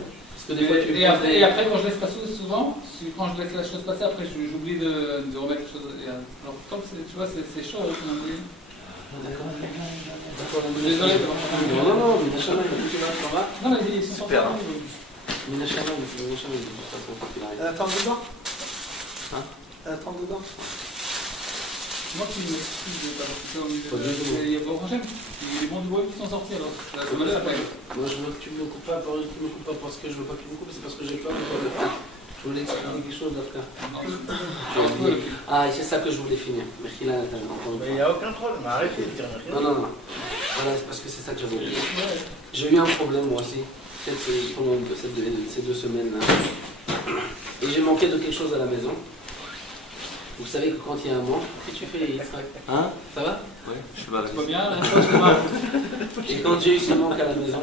Et après, quand je laisse passer souvent, quand je laisse la chose passer, après j'oublie de remettre quelque chose. Alors, comme tu vois, c'est chaud. D'accord. Désolé. Non, mais Nachama, ça va. Non, mais ils sont super. Mais Nachama, Elle attend dedans. Hein? Elle attend dedans. Moi qui m'excuse de pas participer au milieu. Il y a beaucoup de gens, les bons du web qui sont sortis alors. Ça me laisse après. Moi je veux que tu me coupes pas parce que je veux pas que tu me coupes, c'est parce que j'ai peur de toi le faire. Je voulais expliquer quelque chose d'après. Ah, et c'est ça que je voulais finir. Mais il n'y a aucun problème, arrêtez de dire rien. Non. Voilà, c'est parce que c'est ça que j'avais oublié. J'ai eu un problème moi aussi, peut-être pendant ces 2 semaines-là. Et j'ai manqué de quelque chose à la maison. Vous savez que quand il y a un manque, qu'est-ce que tu fais, Yitzhak? Hein? Ça va? Oui, je suis mal. Pas bien, la chose mal. Et quand j'ai eu ce manque à la maison,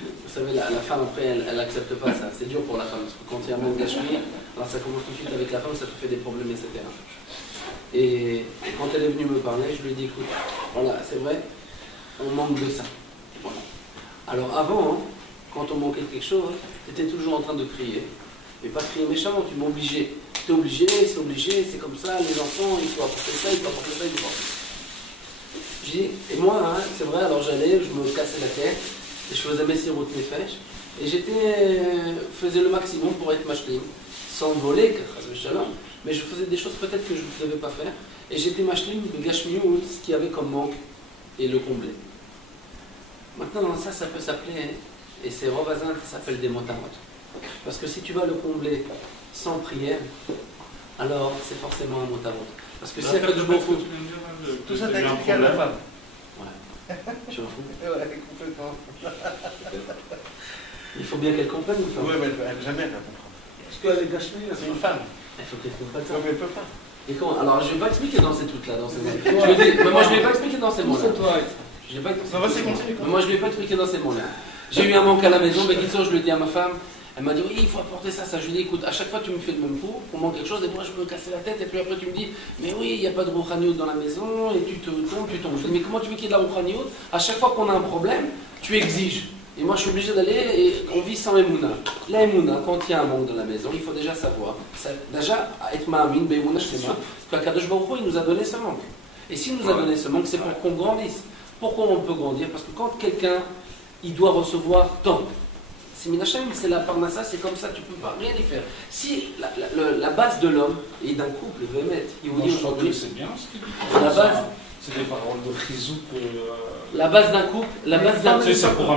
vous savez, la femme après, elle n'accepte pas ça. C'est dur pour la femme, parce que quand il y a un manque d'achemie, alors ça commence tout de suite avec la femme, ça te fait des problèmes, etc. Et quand elle est venue me parler, je lui ai dit, écoute, voilà, c'est vrai, on manque de ça. Voilà. Alors avant, quand on manquait de quelque chose, tu étais toujours en train de crier. Mais pas crier méchamment, tu m'obligeais. T'es obligé, c'est comme ça, les enfants, il faut apporter ça, il faut apporter ça, il faut apporter ça. Je dis, et moi, c'est vrai, alors j'allais, je me cassais la tête, et je faisais mes siroutes, mes fèches, et faisais le maximum pour être machlim, sans voler, mais je faisais des choses peut-être que je ne devais pas faire. Et j'étais machlim de gashmiou, ce qu'il y avait comme manque, et le combler. Maintenant, ça peut s'appeler, et c'est Rovazin, ça s'appelle des motarot. Parce que si tu vas le combler sans prière, alors c'est forcément un motarot. Parce que si après du bon coup, tout ça t'explique à la femme. Ouais. Je m'en fous. Ouais, complètement. Il faut bien qu'elle comprenne ou pas? Oui, mais jamais elle va comprendre. Parce qu'elle est gâchée, C'est une femme. Il faut qu'elle comprenne ça. Oui, mais elle peut pas. Et comment? Alors, je ne vais pas expliquer dans ces trucs-là. Dans ces... mais moi, je ne vais pas expliquer dans ces mots-là. Je vais pas expliquer. Ça va, c'est continué. Mais moi, je ne vais pas expliquer dans ces mots-là. J'ai eu un manque à la maison, je lui ai dit à ma femme, elle m'a dit oui, il faut apporter ça. Je lui ai dit écoute, à chaque fois tu me fais le même coup, on manque quelque chose, et moi je me casse la tête, et puis après tu me dis mais oui, il n'y a pas de rouhaniout dans la maison, et tu tombes. Je lui ai dit mais comment tu veux qu'il y ait de la rouhaniout? À chaque fois qu'on a un problème, tu exiges. Et moi je suis obligé d'aller, et on vit sans Emouna. La Emouna, quand il y a un manque dans la maison, il faut déjà savoir, déjà, être ma'amin, be'emouna shema, qu'Akadosh Baruch Hu, il nous a donné ce manque. Et s'il nous a donné ce manque, c'est pour qu'on grandisse. Pourquoi on peut grandir? Parce que quand quelqu'un, il doit recevoir tant. C'est Minachem, c'est la parnassa, c'est comme ça, tu ne peux pas rien y faire. Si la base de l'homme et d'un couple, je vais mettre, il vous dit aujourd'hui, c'est bien ce qu'il dit. La base, c'est des paroles de Chizouk. la base d'un couple, la base d'un couple. Tu sais, c'est pour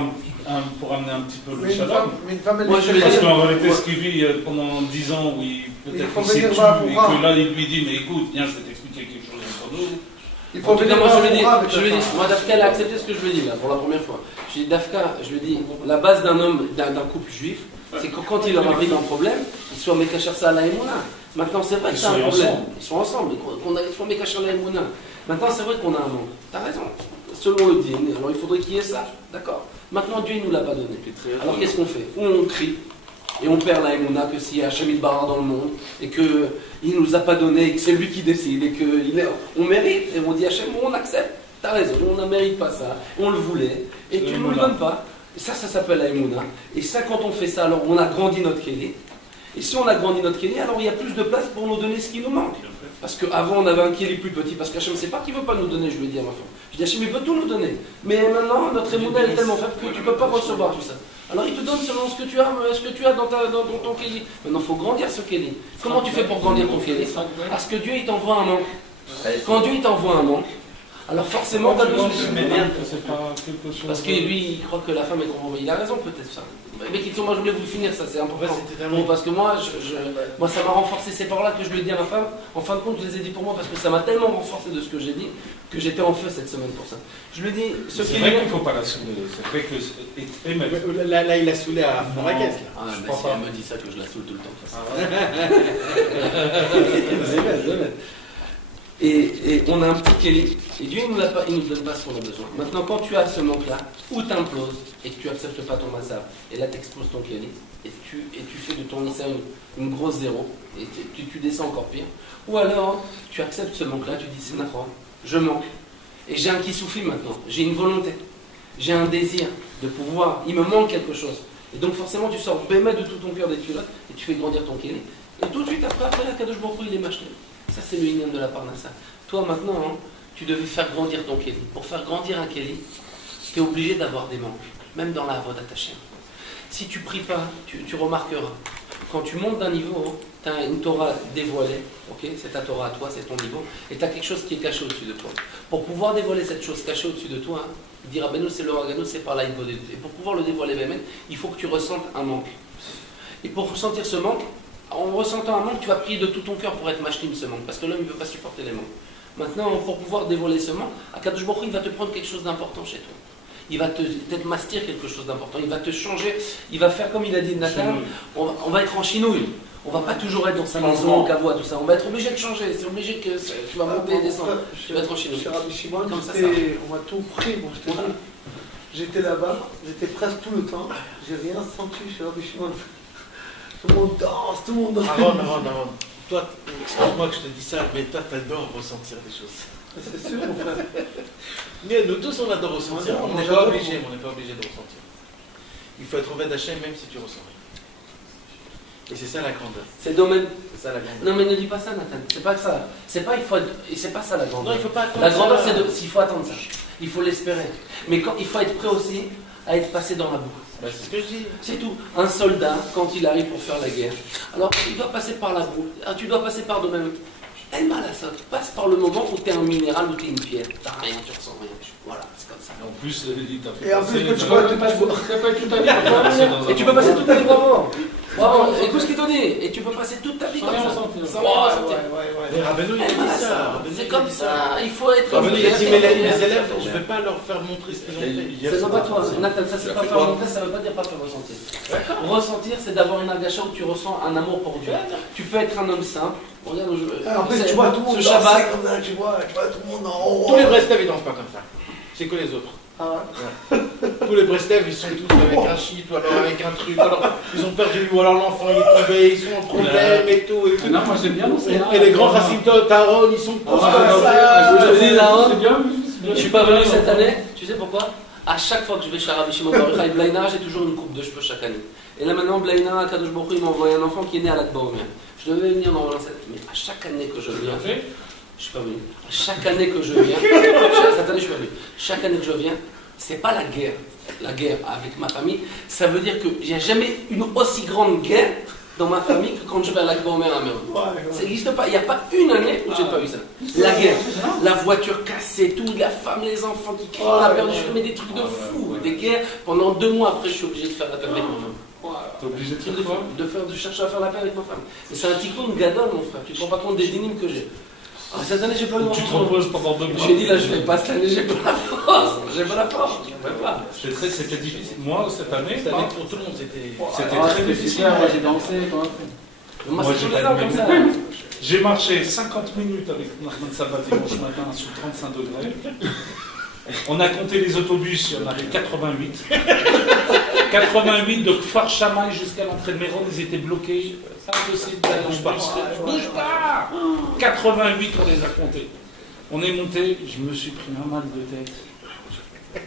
amener un petit peu le Mais une shalom. femme, elle Moi, je vais Parce dire- qu'en réalité, ce qu'il vit pendant 10 ans, où il Il peut-être faut il s'est venir tué, voir et pour que là, il lui dit, mais écoute, viens, je vais t'expliquer quelque chose entre nous. il En faut tout cas, venir moi voir je lui dis, avec je lui la dis, femme. moi Dafka elle a accepté ce que je lui dis là pour la première fois. Je lui dis Dafka, je lui dis, la base d'un homme, d'un couple juif, c'est que quand il leur arrive un problème, ils soient mékacher ça à la Emouna. Maintenant c'est vrai que Ils c'est un sont problème. ensemble. Ils sont ensemble, ils soient mékacher la Emouna. Maintenant c'est vrai qu'on a un manque. T'as raison. Selon le dîner, alors il faudrait qu'il y ait ça. D'accord. Maintenant Dieu il nous l'a pas donné. Alors qu'est-ce qu'on fait? Ou on crie. Et on perd la Emouna que s'il y a Hachem Barra dans le monde et qu'il ne nous a pas donné et que c'est lui qui décide et qu'on mérite et on dit Hachem, on accepte, t'as raison, on ne mérite pas ça, on le voulait et tu ne nous le donnes pas. Et ça s'appelle la Emouna. Et ça, quand on fait ça, alors on a grandi notre Kéli. Et si on a grandi notre Kéli, alors il y a plus de place pour nous donner ce qui nous manque. Parce qu'avant on avait un Kéli plus petit, parce qu'Hachem c'est pas qu'il ne veut pas nous donner, je lui ai dit à ma femme. Je dis Hachem il veut tout nous donner. Mais maintenant notre Emouna est tellement faible que tu ne peux pas recevoir tout ça. Alors il te donne selon ce que tu as dans ton Kéli. Maintenant il faut grandir ce Kéli. Comment tu fais pour grandir ton Kéli? Parce que Dieu il t'envoie un manque. Quand Dieu il t'envoie un manque, alors forcément tu as besoin de... Parce que lui il croit que la femme est trop... Il a raison peut-être ça. Mais moi je voulais vous finir ça, c'est important. Bon, parce que moi ça m'a renforcé ces paroles-là que je lui ai dit à ma femme. En fin de compte je les ai dit pour moi parce que ça m'a tellement renforcé de ce que j'ai dit que j'étais en feu cette semaine pour ça. Je lui ai dit... C'est vrai qu'il ne faut pas la saouler. C'est vrai que... Là, il a saoulé à fond la caisse. Ah, mais si elle me dit ça que je la saoule tout le temps. Et on a un petit Kéli, et Dieu il nous donne pas ce qu'on a besoin. Maintenant, quand tu as ce manque-là, ou t'imploses et que tu acceptes pas ton massage, et là t'exploses ton Kéli, et tu fais de ton Issa une grosse zéro, et tu descends encore pire. Ou alors, tu acceptes ce manque-là, tu dis c'est d'accord, je manque, et j'ai un Kisoufi maintenant, j'ai une volonté, j'ai un désir de pouvoir, il me manque quelque chose. Et donc forcément tu sors bémet de tout ton cœur des culottes, et tu fais grandir ton Kéli. Et tout de suite après la Kadosh Baruch Hu, il est machelé. Ça, c'est le Inyan de la Parnassa. Toi, maintenant, hein, tu devais faire grandir ton Kéli. Pour faire grandir un Kéli, tu es obligé d'avoir des manques, même dans la Avodat Hashem. Si tu pries pas, tu remarqueras. Quand tu montes d'un niveau, tu as une Torah dévoilée, okay, c'est ta Torah à toi, c'est ton niveau, et tu as quelque chose qui est caché au-dessus de toi. Pour pouvoir dévoiler cette chose cachée au-dessus de toi, hein, il dit Rabbeinu, c'est le Ragano, c'est par là il faut. Et pour pouvoir le dévoiler, il faut que tu ressentes un manque. Et pour ressentir ce manque, en ressentant un manque, tu vas prier de tout ton cœur pour être machlim ce manque, parce que l'homme ne peut pas supporter les manques. Maintenant, pour pouvoir dévoiler ce manque, Akadosh Baruch Hu, il va te prendre quelque chose d'important chez toi. Il va peut-être mastir quelque chose d'important, il va te changer, il va faire comme il a dit Nathan, on va être en chinouille. On va pas toujours être dans sa maison, au cavois, tout ça. On va être obligé de changer, c'est obligé que tu vas monter et descendre. Tu vas être en chinouille. Chez Rabbi Shimon, Comme ça, on m'a tout pris, moi je te dis. J'étais là-bas, j'étais presque tout le temps, j'ai rien senti chez Rabbi Shimon. Tout le monde danse, tout le monde danse. Aaron. Toi, excuse-moi que je te dis ça, mais toi, t'adores ressentir des choses. C'est sûr, mon frère. Mais nous tous, on adore ressentir. Non, On n'est pas obligé de ressentir. Il faut être au d'Hachem même si tu ressens rien. Et c'est ça la grandeur. C'est le domaine. C'est ça la grandeur. Non mais ne dis pas ça, Nathan. C'est pas ça. C'est pas il faut être... Et c'est pas ça la grandeur. Non, il faut pas attendre. La grandeur, ça. c'est s'il faut attendre ça. Il faut l'espérer. Mais quand il faut être prêt aussi à être passé dans la boue. C'est ce que je dis. C'est tout. Un soldat, quand il arrive pour faire la guerre, alors il doit passer par la boue, tu dois passer par de même. El Malasot, passe par le moment où tu es un minéral, où tu es une pierre. T'as rien, tu ressens rien. Voilà, c'est comme ça. En plus, il t'a fait. Et en plus, tu peux passer toute ta vie. Et tu peux passer toute ta vie, bravo. Bravo, écoute ce qu'il t'a dit. Et tu peux passer toute ta vie comme ça. Sans rien ressentir. Et Rabbeinu, il a dit ça. C'est comme ça, il faut être. Rabbeinu, il a dit, mais les élèves, je ne vais pas leur faire montrer ce qu'ils ont fait. C'est pas toi, Nathan, ça c'est pas faire montrer, ça veut pas dire pas faire ressentir. Ressentir, c'est d'avoir une agacha où tu ressens un amour pour Dieu. Tu peux être un homme simple. Regarde, En plus, tu vois tout le monde ce Shabbat. comme ça, tu vois tout le monde en haut. Tous les Breslev, ils dansent pas comme ça. C'est que les autres. Tous les Breslev, ils sont tous avec un shit ou alors avec un truc. Alors, ils ont perdu, ou alors l'enfant il est tombé, ils sont en problème et tout. Et, tout. Non, moi j'aime bien danser. Et les grands Hassidot, Taron, ils sont tous comme ça. Je te dis, Laon, c'est bien. je suis pas venu cette année, tu sais pourquoi? À chaque fois que je vais chez Rabbi Shimon Bar Yochai Blaina, j'ai toujours une coupe de cheveux chaque année. Et là maintenant, Blaina, Kadosh Baruch Hu, il m'a envoyé un enfant qui est né à l'Akba Omer. Je devais venir normalement cette année, mais à chaque année que je viens, je suis pas venu. À chaque année que je viens, cette année je suis pas venu. Chaque année que je viens, c'est pas la guerre avec ma famille. Ça veut dire qu'il n'y a jamais une aussi grande guerre dans ma famille que quand je vais à l'Akba Omer à Méron. Ça n'existe pas. Il n'y a pas une année où j'ai pas vu ça. La guerre, la voiture cassée, tout, la femme, les enfants qui crient, on a perdu, mais des trucs de fou, des guerres. Pendant 2 mois après, je suis obligé de faire la paix avec ma femme. T'es obligé de De chercher à faire la paix avec ma femme. Mais c'est un tikkun gadol, mon frère. Tu te rends pas compte des dynimes que j'ai. Cette année, j'ai pas eu Tu te reposes pendant 2 mois. J'ai dit là, je fais pas cette année, j'ai pas la force. J'ai pas la force. Je peux pas. C'était difficile. Moi, cette année, Pour tout le monde, c'était très difficile. Moi j'ai dansé quand même. Moi, Moi, c'est j'ai tous les pas ans aimé. comme ça. J'ai marché 50 minutes avec Nachman Sabat dimanche matin sous 35 degrés. On a compté les autobus, il y en avait 88. 88 de Kfar Shammai jusqu'à l'entrée de Méron, ils étaient bloqués. Impossible d'aller en bus. Bouge pas 88, on les a comptés. On est monté, je me suis pris un mal de tête.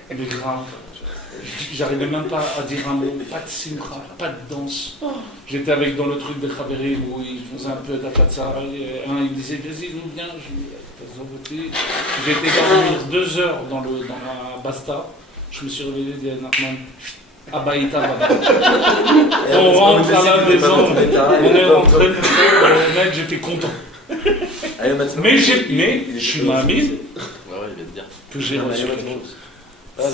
Mais grave. J'arrivais même pas à dire un mot, pas de simcha, pas de danse. J'étais avec dans le truc de Khaverim où ils faisaient un peu d'apatsa. Un il me disait, vas-y, nous viens. J'étais dormir 2 heures dans la Basta. Je me suis réveillé et dit à Nachman, Abaïta, on rentre à la maison, on est rentré, mec, j'étais content. Mais je suis mamie que j'ai reçu quelque chose. Mais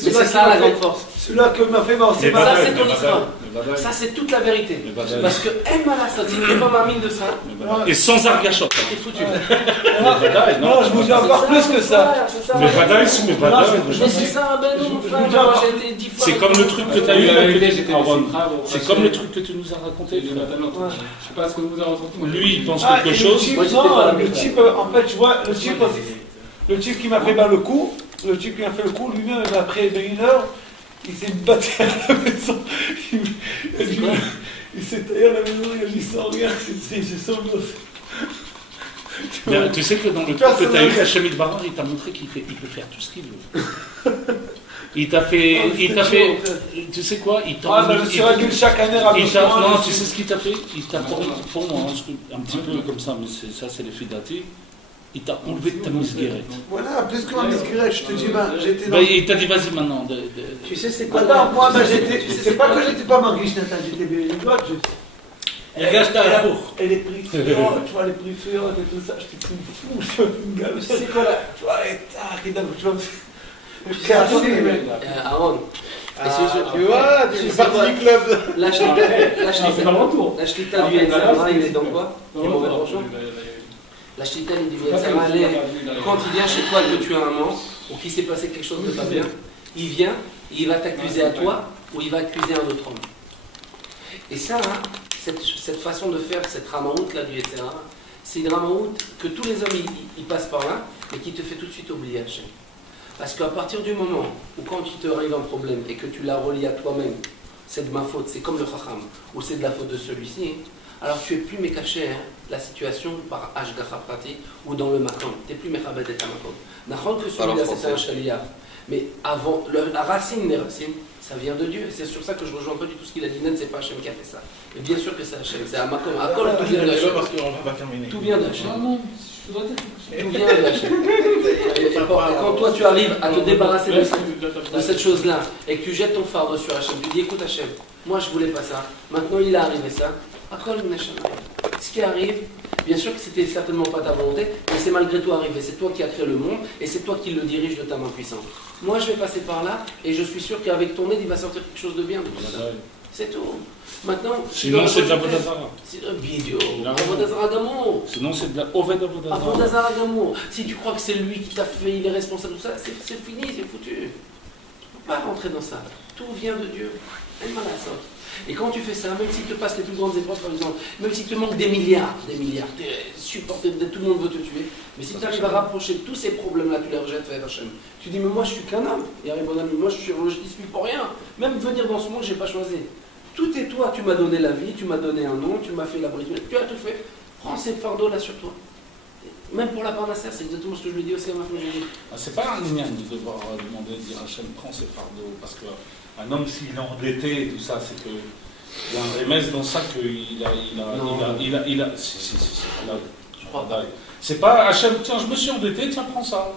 c'est ça la grande force. Celui-là que m'a fait marrer. Ça c'est ton histoire. Ça c'est toute la vérité. Parce que El Malasot, si tu n'es pas mamine de ça, et sans argachot. t'es foutu. Non, je vous dis encore plus que ça. Mais Vadaï, c'est mes Vadaï. Mais c'est ça, ben non, mon frère. Moi j'ai été 10 fois. C'est comme le truc que tu as eu avec Aaron. C'est C'est comme le truc que tu nous as raconté. Je sais pas ce que vous avez ressenti. Lui, il pense quelque chose. Le type, en fait, tu vois, le type qui m'a fait mal le coup, le type qui m'a fait le coup, lui-même, après 1 heure, il s'est battu à la maison. Il s'est taillé à la maison, il a dit sans rien, c'est son gosse. Tu sais que dans le truc que tu as eu, Hachem Idbarar, il t'a montré qu'il peut faire tout ce qu'il veut. Il t'a fait, tu sais quoi, il t'a. Je suis régulier chaque année à non, tu sais ce qu'il t'a fait? Il t'a, pour moi, un petit peu comme ça, mais ça c'est les fidati. Il t'a enlevé de ta misguérette. Voilà, plus que ma misguérette, je te dis, j'étais dans. Il t'a dit, vas-y maintenant. Tu sais c'est quoi? Attends, moi, c'est pas que j'étais pas marguiche, Nathan, j'étais bien. Regarde ta four. Et les prix fluorescents, tu vois, les prix fluorescents et tout ça, j'étais plus fou, je suis une gamme. C'est quoi là? Tu vois, et tac, et d'un coup, tu vois. Je cassé, mec. Aaron. Tu vois, tu fais partie du club. La shlita du Yetzirah, il est dans quoi? Il est mauvais tranchant. La shlita du Yetzirah, elle est quand il vient chez toi que tu as un manque, ou qu'il s'est passé quelque chose de pas bien, il vient, il va t'accuser à toi, ou il va accuser un autre homme. Et ça, cette façon de faire, cette ramaout là du Yetzirah, c'est une ramaout que tous les hommes ils passent par là, et qui te fait tout de suite oublier Hachem. Parce qu'à partir du moment où quand il te arrive un problème et que tu l'as relié à toi-même, c'est de ma faute, c'est comme le chacham, ou c'est de la faute de celui-ci, alors tu es plus mécaché la situation par Ashgacha Prati ou dans le Makom. Tu n'es plus Mechabed et Makom. N'achon que celui-là, c'était un Shaliach. Mais avant, la racine des racines, ça vient de Dieu. C'est sur ça que je rejoins pas du tout ce qu'il a dit. C'est pas Hachem qui a fait ça. Mais bien sûr que c'est Hachem. C'est un Makom. Tout vient de Hachem. Tout vient de Hachem. Tout vient de Hachem. Et quand toi tu arrives à te débarrasser de cette chose-là et que tu jettes ton fardeau sur Hachem, tu dis écoute Hachem, moi je voulais pas ça. Maintenant il est arrivé ça. Ce qui arrive, bien sûr que c'était certainement pas ta volonté, mais c'est malgré tout arrivé. C'est toi qui as créé le monde et c'est toi qui le dirige de ta main puissante. Moi je vais passer par là et je suis sûr qu'avec ton aide il va sortir quelque chose de bien de tout ça. C'est tout. Maintenant, sinon c'est de la Vodazara. C'est un vidéo. Vodazara d'amour. Sinon c'est de la Oved Vodazara. Vodazara d'amour. Si tu crois que c'est lui qui t'a fait, il est responsable de tout ça, c'est fini, c'est foutu. Tu ne peux pas rentrer dans ça. Tout vient de Dieu. Et quand tu fais ça, même s'il te passe les plus grandes épreuves, par exemple, même s'il te manque des milliards, tu es supporté, tout le monde veut te tuer, mais si tu arrives à rapprocher tous ces problèmes-là, tu les rejettes vers Hachem. Tu dis, mais moi je suis qu'un homme, et bon ami, moi je suis pour rien. Même venir dans ce monde, je n'ai pas choisi. Tout est toi, tu m'as donné la vie, tu m'as donné un nom, tu m'as fait la bride, tu as tout fait. Prends ces fardeaux-là sur toi. Même pour la parnasser, c'est exactement ce que je lui dis aussi à ma femme. C'est pas un lien de devoir demander, de dire Hachem, prends ces fardeaux, parce qu'un homme, s'il est endetté et tout ça, c'est que il y a un remède dans ça qu'il a. C'est pas Hachem, tiens, je me suis endetté, tiens, prends ça.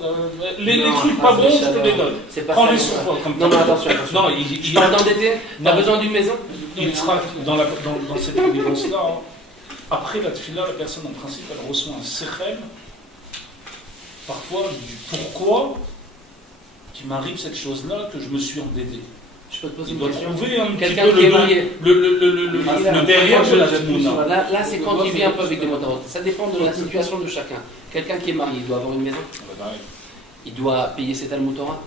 Les trucs pas bons, je te les donne. Prends-les sur toi. Non, mais attention. Non, je parle d'endetté, t'as besoin d'une maison. Il sera dans cette évidence-là. Après la tefila, la personne en principe, elle reçoit un sechel, parfois du pourquoi qui m'arrive cette chose-là, que je me suis endetté. Je peux te poser il une doit question. trouver un petit Quelqu'un peu qui est marié. le derrière de la tefila. Là, c'est quand il vient un peu avec des motards. Ça dépend de la situation de chacun. Quelqu'un qui est marié, il doit avoir une maison. Il doit payer ses Talmud Torah.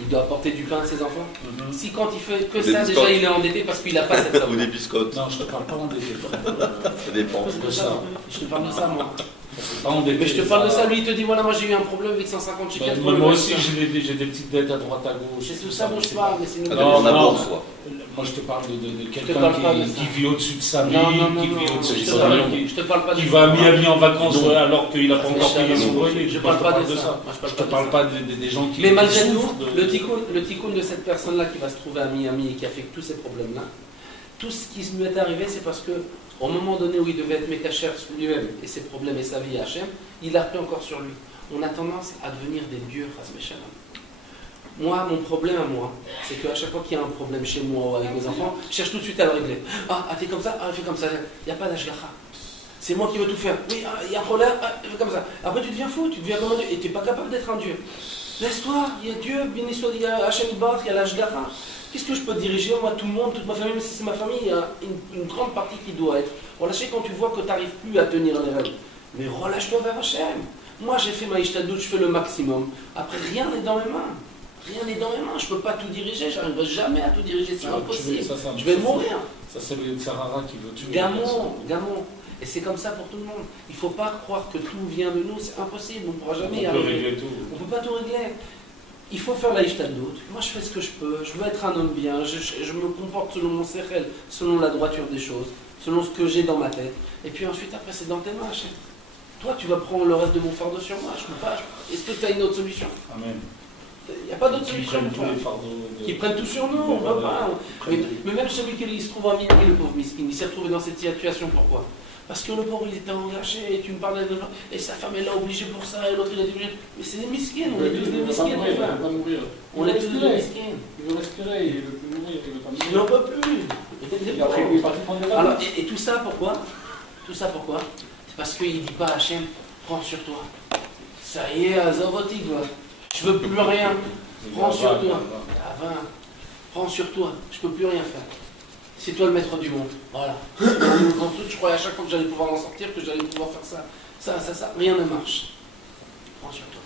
Il doit apporter du pain à ses enfants. Si quand il fait que ça, déjà il est endetté parce qu'il n'a pas cette somme. Ou des biscottes. Non, je te parle pas endetté. Ça dépend. De ça. Je te parle de ça, moi. Mais je te parle de ça, lui il te dit voilà, moi j'ai eu un problème avec 150 chickens. Moi aussi j'ai des petites dettes à droite à gauche. C'est tout ça dont je parle, mais c'est une moi je te parle de quelqu'un qui vit au-dessus de sa vie, qui vit au-dessus de sa vie, qui va à Miami en vacances alors qu'il n'a pas encore payé son loyer. Je ne parle pas de ça. Je ne te parle pas des gens qui. Mais malgré tout, le tikkun de cette personne-là qui va se trouver à Miami et qui a fait tous ces problèmes-là, tout ce qui lui est arrivé, c'est parce que au moment donné où il devait être mécacher sur lui-même et ses problèmes et sa vie à Hachem, il a pris encore sur lui. On a tendance à devenir des dieux, moi, mon problème à moi, c'est qu'à chaque fois qu'il y a un problème chez moi ou avec mes enfants, je cherche tout de suite à le régler. Ah, t'es comme ça, fais comme ça. Il n'y a pas d'ashgacha. C'est moi qui veux tout faire. Oui, il y a un problème, fais comme ça. Après, tu deviens fou, tu deviens comme un dieu et tu n'es pas capable d'être un dieu. Laisse-toi, il y a Dieu, bien sûr, il y a Hachem Ibar, il y a l'ashgacha. Qu'est-ce que je peux diriger, moi, tout le monde, toute ma famille, même si c'est ma famille, il y a une grande partie qui doit être relâchée quand tu vois que tu n'arrives plus à tenir les rêves. Mais relâche-toi vers Hachem. Moi, j'ai fait ma ishtadout, je fais le maximum. Après, rien n'est dans mes mains. Rien n'est dans mes mains. Je ne peux pas tout diriger. Je n'arriverai jamais à tout diriger. C'est impossible. Je vais mourir. Ça, c'est le Tsarara qui veut tuer. Gamon. Et c'est comme ça pour tout le monde. Il ne faut pas croire que tout vient de nous. C'est impossible. On ne pourra jamais y arriver. On ne peut pas tout régler. Il faut faire la ishtadout. Moi, je fais ce que je peux. Je veux être un homme bien. Je me comporte selon mon sechel, selon la droiture des choses, selon ce que j'ai dans ma tête. Et puis ensuite, après, c'est dans tes mains. Toi, tu vas prendre le reste de mon fardeau sur moi. Je ne peux pas. Est-ce que tu as une autre solution? Amen. Il n'y a pas d'autre solution. Qui prennent tout sur nous. On va pas. Mais même celui qui se trouve à Miami, le pauvre miskin, il s'est retrouvé dans cette situation. Pourquoi? Parce que le pauvre, il était engagé, et tu me parlais de gens, et sa femme est là obligée pour ça, et l'autre il a dit obligé. Mais c'est des miskines, on est tous des miskines. On est tous des miskines. Il veut respirer, il veut plus mourir, il veut pas mourir. Il n'en peut plus. Alors, et tout ça pourquoi? Tout ça pourquoi? C'est parce qu'il ne dit pas à Hachem, prends sur toi. Ça y est, Azavoti, je veux plus rien. Prends sur toi. Prends sur toi. Je peux plus rien faire. C'est toi le maître du monde. Voilà. Je croyais à chaque fois que j'allais pouvoir en sortir, que j'allais pouvoir faire ça. Ça. Rien ne marche. Prends sur toi.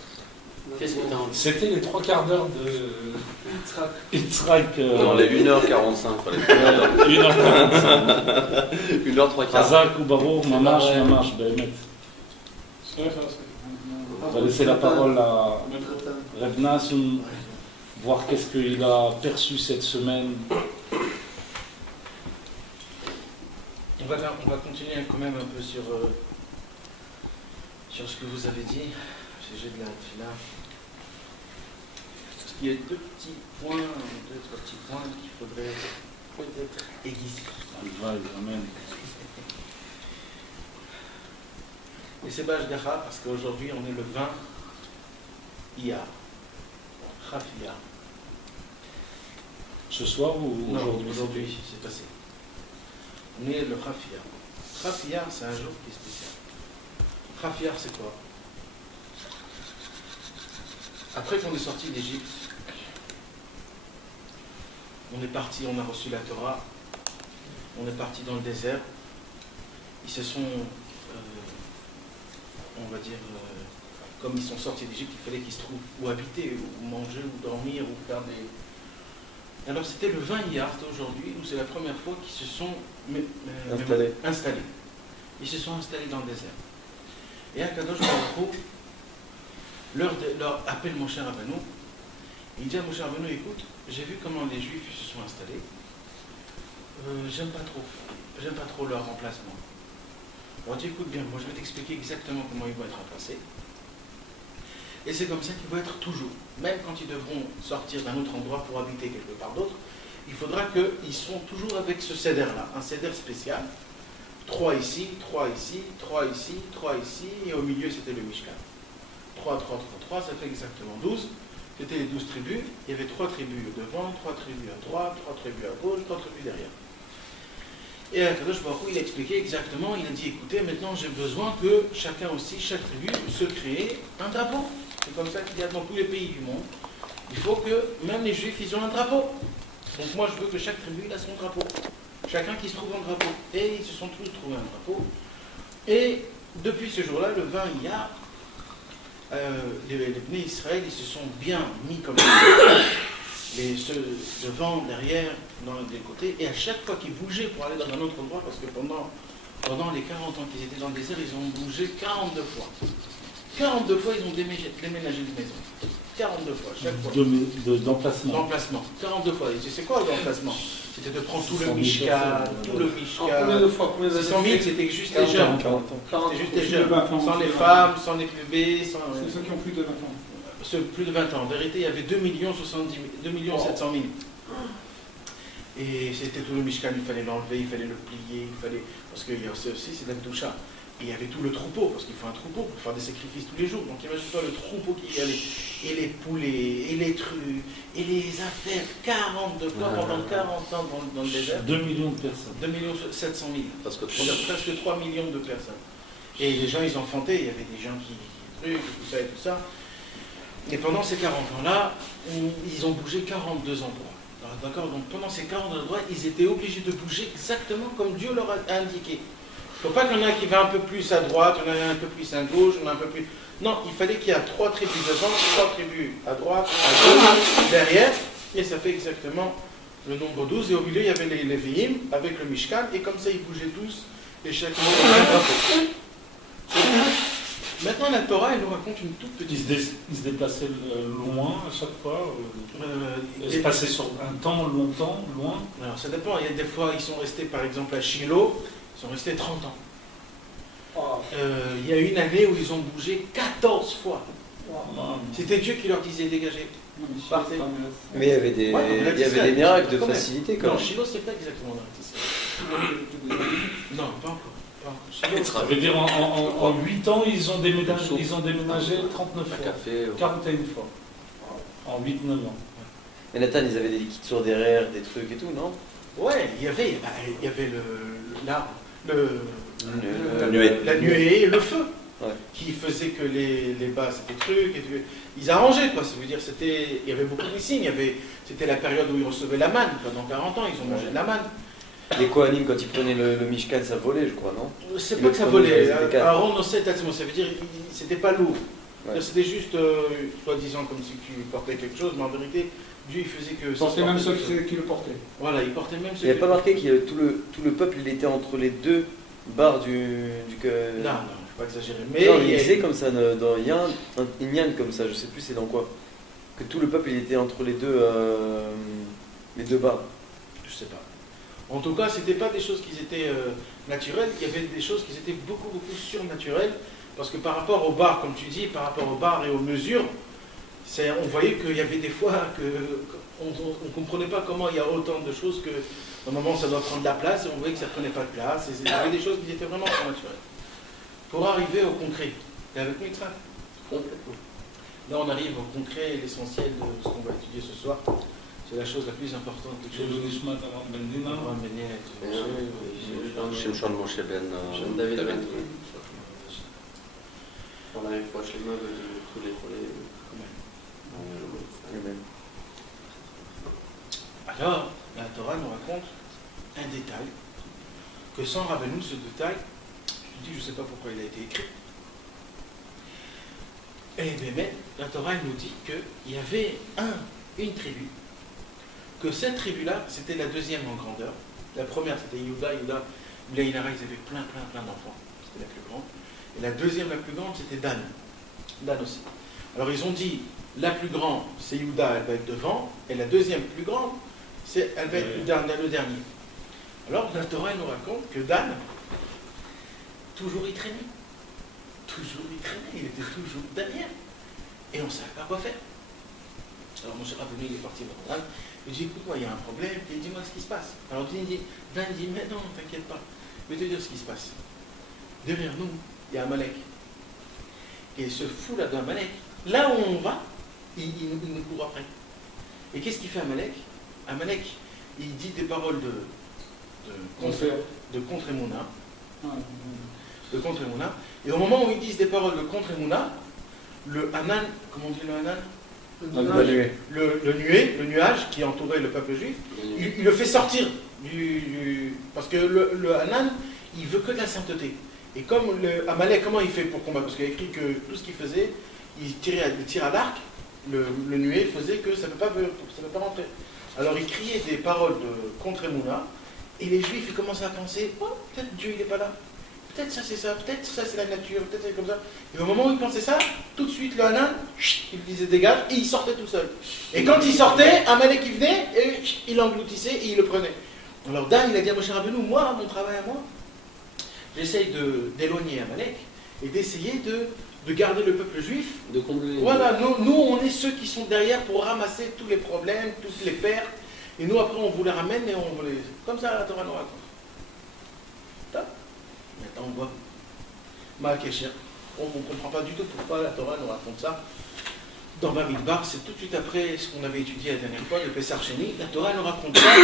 Qu'est-ce que tu as envie? C'était les 3 quarts d'heure de Yitzhak. Non, les 1h45. 1h45. 1h03. Hazak ou Baruch, mamash, Béhémet. On va laisser la parole à Reb Nassim, voir qu'est-ce qu'il a perçu cette semaine. va continuer quand même un peu sur ce que vous avez dit. J'ai de la fila. Parce qu'il y a deux, trois petits points qu'il faudrait peut-être aiguiser. Amen. Et c'est Bajdacha parce qu'aujourd'hui on est le 20 Iyar. Khafiyar. Ce soir ou aujourd'hui? Non, aujourd'hui, c'est passé. On est le Khafiyar. Khafiyar, c'est un jour qui est spécial. Khafiyar, c'est quoi? Après qu'on est sorti d'Égypte, on est parti, on a reçu la Torah, on est parti dans le désert. Ils se sont, on va dire, comme ils sont sortis d'Égypte, il fallait qu'ils se trouvent où habiter, ou manger, ou dormir, ou faire des... Alors c'était le 20 Iyar aujourd'hui, où c'est la première fois qu'ils se sont installés. Ils se sont installés dans le désert. Et Akadosh Baruch Hu leur appelle Moshe Rabbeinu. Il dit à Moshe Rabbeinu, écoute, j'ai vu comment les Juifs se sont installés. J'aime pas trop leur remplacement. On dit, écoute bien, moi je vais t'expliquer exactement comment ils vont être remplacés. Et c'est comme ça qu'ils vont être toujours. Même quand ils devront sortir d'un autre endroit pour habiter quelque part d'autre, il faudra qu'ils sont toujours avec ce céder-là, un céder spécial. 3 ici, 3 ici, 3 ici, 3 ici, et au milieu c'était le Mishkan. 3, 3, 3, 3, ça fait exactement 12. C'était les 12 tribus. Il y avait 3 tribus devant, 3 tribus à droite, 3 tribus à gauche, 3 tribus derrière. Et Akadosh Baruch Hu, il a expliqué exactement, il a dit, écoutez, maintenant j'ai besoin que chacun aussi, chaque tribu, se crée un drapeau. C'est comme ça qu'il y a dans tous les pays du monde. Il faut que même les Juifs, ils ont un drapeau. Donc moi, je veux que chaque tribu, il a son drapeau. Chacun qui se trouve un drapeau. Et ils se sont tous trouvés un drapeau. Et depuis ce jour-là, le 20 Iyar, les Bnei Israël, ils se sont bien mis comme ceux devant, derrière, dans les côtés. Et à chaque fois qu'ils bougeaient pour aller dans un autre endroit, parce que pendant les 40 ans qu'ils étaient dans le désert, ils ont bougé 42 fois. 42 fois, ils ont déménagé de maison. 42 fois, chaque fois. D'emplacement. D'emplacement. 42 fois. Et tu sais quoi, l'emplacement? C'était de prendre tout le Mishkan, Combien de fois? 600 000, c'était juste les jeunes. 40 C'était juste les jeunes. Sans les femmes, sans les bébés, sans... C'est ceux qui ont plus de 20 ans. Plus de 20 ans. En vérité, il y avait 2 700 000. Et c'était tout le Mishkan, il fallait l'enlever, il fallait le plier, parce que aussi c'est l'Akdoucha. Et il y avait tout le troupeau, parce qu'il faut un troupeau pour faire des sacrifices tous les jours. Donc imagine-toi le troupeau qui y allait, et les poulets, et les trucs, et les affaires, 42 fois pendant 40 ans dans le désert. 2 millions de personnes. 2 700 000. Presque 3 millions de personnes. Et les gens, ils enfantaient, il y avait des gens qui trucs, et tout ça. Et pendant ces 40 ans-là, ils ont bougé 42 endroits. D'accord. Donc pendant ces 40 endroits, ils étaient obligés de bouger exactement comme Dieu leur a indiqué. Il ne faut pas qu'il y en ait un qui va un peu plus à droite, il y en a un peu plus à gauche, il y en a un peu plus... Non, il fallait qu'il y ait 3 tribus devant, 3 tribus à droite, à gauche, derrière, et ça fait exactement le nombre 12. Et au milieu, il y avait les Lévi'im avec le Mishkan, et comme ça, ils bougeaient tous, et chacun avait un drapeau. Maintenant, la Torah, elle nous raconte une toute petite... Ils se déplaçaient loin à chaque fois Ils se passaient sur un temps longtemps, loin. Alors, ça dépend. Il y a des fois, ils sont restés, par exemple, à Shiloh, ils sont restés 30 ans. Il y a une année où ils ont bougé 14 fois. C'était Dieu qui leur disait dégagez. Partez. Mais il y avait des miracles de facilité quand même. Non, Shiloh, c'est pas exactement là. Non, pas encore. Ça veut dire en 8 ans, ils ont déménagé 39 fois. 41 fois. En 8-9 ans. Et Nathan, ils avaient des liquides sourds derrière, des trucs et tout, non? Ouais, il y avait l'arbre, la nuée et le feu, ouais, qui faisait que les bas c'était trucs, ils arrangeaient quoi, ça veut dire il y avait beaucoup de signes, c'était la période où ils recevaient la manne, pendant 40 ans ils ont mangé de la manne. Les Kohanim, quand ils prenaient le Mishkan, ça volait, je crois, non? C'est pas que ça volait, Aaron non c'est ça veut dire c'était pas lourd, ouais, c'était juste soi-disant comme si tu portais quelque chose, mais en vérité Dieu il faisait que... Il portait même ceux qui le portaient. Voilà, il portait même ceux qui... Il n'y a pas marqué que tout le peuple il était entre les deux barres du... Non, il ne faut pas exagérer. Mais non, il disait comme ça, il y a un Inyan comme ça, je sais plus c'est dans quoi. Que tout le peuple il était entre les deux barres. Je sais pas. En tout cas, ce n'était pas des choses qui étaient naturelles, il y avait des choses qui étaient beaucoup, beaucoup surnaturelles, parce que par rapport au bar, comme tu dis, par rapport au bar et aux mesures, on voyait qu'il y avait des fois qu'on ne comprenait pas comment il y a autant de choses que, normalement, ça doit prendre de la place, et on voyait que ça ne prenait pas de place, et il y avait des choses qui étaient vraiment surnaturelles. Pour arriver au concret, tu es avec moi, Yitzhak? Complètement. Là, on arrive au concret, l'essentiel de ce qu'on va étudier ce soir. C'est la chose la plus importante. Shimshon Moshe Ben David Ben. Ben. On a une fois chez moi tous les collègues. Alors, la Torah nous raconte un détail que sans Rabbeinu, ce détail, je dis, je ne sais pas pourquoi il a été écrit. Et mais la Torah nous dit qu'il y avait une tribu, que cette tribu-là, c'était la deuxième en grandeur. La première, c'était Yehuda, Bnei Inara, ils avaient plein d'enfants. C'était la plus grande. Et la deuxième, la plus grande, c'était Dan. Dan aussi. Alors ils ont dit, la plus grande, c'est Yehuda, elle va être devant, et la deuxième plus grande, elle va être le dernier. Alors la Torah nous raconte que Dan, toujours il traînait. Toujours il traînait, il était toujours derrière. Et on ne savait pas quoi faire. Alors mon cher Rabbeinu, il est parti voir Dan. Il dit, écoute-moi, il y a un problème, et dis-moi ce qui se passe. Alors Dan dit, mais non, t'inquiète pas, je vais te dire ce qui se passe. Derrière nous, il y a Amalek. Et ce fou-là d'Amalek, là où on va, il nous court après. Et qu'est-ce qu'il fait Amalek? Amalek, il dit des paroles de contre Emouna. De contre Emouna. Et au moment où ils disent des paroles de contre Emouna, le Hanan, comment on dit le Hanan? Le nuage qui entourait le peuple juif, il le fait sortir parce que le Hanan, il veut que de la sainteté. Et comme le Amalek, comment il fait pour combattre? Parce qu'il y a écrit que tout ce qu'il faisait, il tire à l'arc, le nuée faisait que ça ne peut pas rentrer. Alors il criait des paroles de contre Emouna, et les juifs ils commençaient à penser, oh, peut-être Dieu il n'est pas là, peut-être ça c'est ça, peut-être ça c'est la nature, peut-être c'est comme ça. Et au moment où ils pensaient ça, tout de suite le Hanan, il disait dégage, et il sortait tout seul. Et quand il sortait, Amalek il venait, et il l'engloutissait, et il le prenait. Alors Dan il a dit à Moshe Rabbeinu, moi, mon travail à moi, j'essaye d'éloigner Amalek, et d'essayer de garder le peuple juif. De combler. Voilà, nous on est ceux qui sont derrière pour ramasser tous les problèmes, toutes les pertes, et nous après on vous les ramène et on vous les... Comme ça la Torah nous raconte. Maintenant on voit Malkécher. On ne comprend pas du tout pourquoi la Torah nous raconte ça. Dans Bamidbar, c'est tout de suite après ce qu'on avait étudié la dernière fois, le Pessar Sheni, la Torah nous raconte ça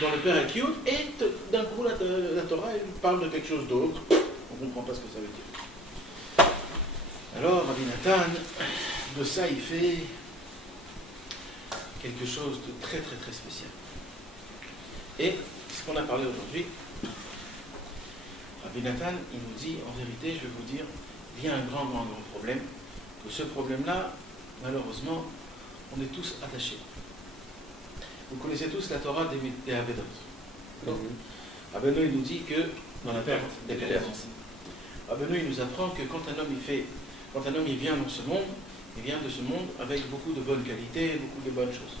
dans le Père Akiot, et d'un coup la Torah elle parle de quelque chose d'autre. On ne comprend pas ce que ça veut dire. Alors, Rabbi Nathan, de ça, il fait quelque chose de très spécial. Et ce qu'on a parlé aujourd'hui, Rabbi Nathan, il nous dit, en vérité, je vais vous dire, il y a un grand problème, que ce problème-là, malheureusement, on est tous attachés. Vous connaissez tous la Torah des Avedot. Rabbeinu, il nous dit que, dans la perte des pertes, Rabbeinu, il nous apprend que quand un homme il vient dans ce monde, il vient de ce monde avec beaucoup de bonnes qualités, beaucoup de bonnes choses.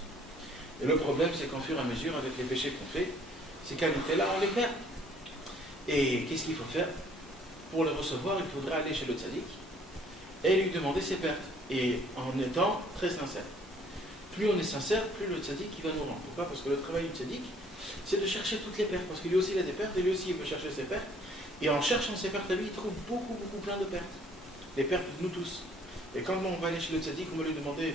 Et le problème, c'est qu'en fur et à mesure, avec les péchés qu'on fait, ces qualités-là, on les perd. Et qu'est-ce qu'il faut faire? Pour les recevoir, il faudrait aller chez le tzaddik et lui demander ses pertes. Et en étant très sincère. Plus on est sincère, plus le tzaddik il va nous rendre. Pourquoi? Parce que le travail du tzaddik, c'est de chercher toutes les pertes. Parce que lui aussi il a des pertes, et lui aussi il veut chercher ses pertes. Et en cherchant ses pertes à lui, il trouve beaucoup plein de pertes. Les pertes de nous tous. Et quand on va aller chez le tzaddik, on va lui demander,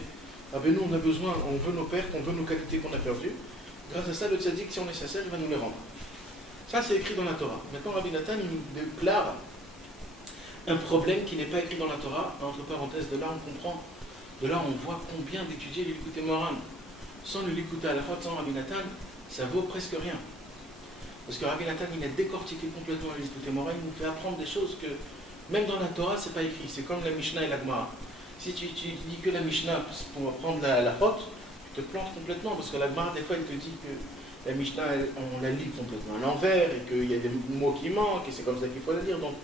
ah ben nous on a besoin, on veut nos pertes, on veut nos qualités qu'on a perdues. Grâce à ça, le tzaddik, si on est sincère, il va nous les rendre. Ça c'est écrit dans la Torah. Maintenant Rabbi Nathan, il nous déclare un problème qui n'est pas écrit dans la Torah. Entre parenthèses, de là on comprend. De là on voit combien d'étudier le Likutei Moharan. Sans le Likutei Halachot, sans Rabbi Nathan, ça vaut presque rien. Parce que Rabbi Nathan, il a décortiqué complètement le Likutei Moharan, il nous fait apprendre des choses que, même dans la Torah, c'est pas écrit. C'est comme la Mishnah et la Gemara. Si tu dis que la Mishnah pour apprendre la Halachot, tu te plantes complètement, parce que la Gemara, des fois, elle te dit que la Mishnah, on la lit complètement à l'envers, et qu'il y a des mots qui manquent, et c'est comme ça qu'il faut la lire. Donc,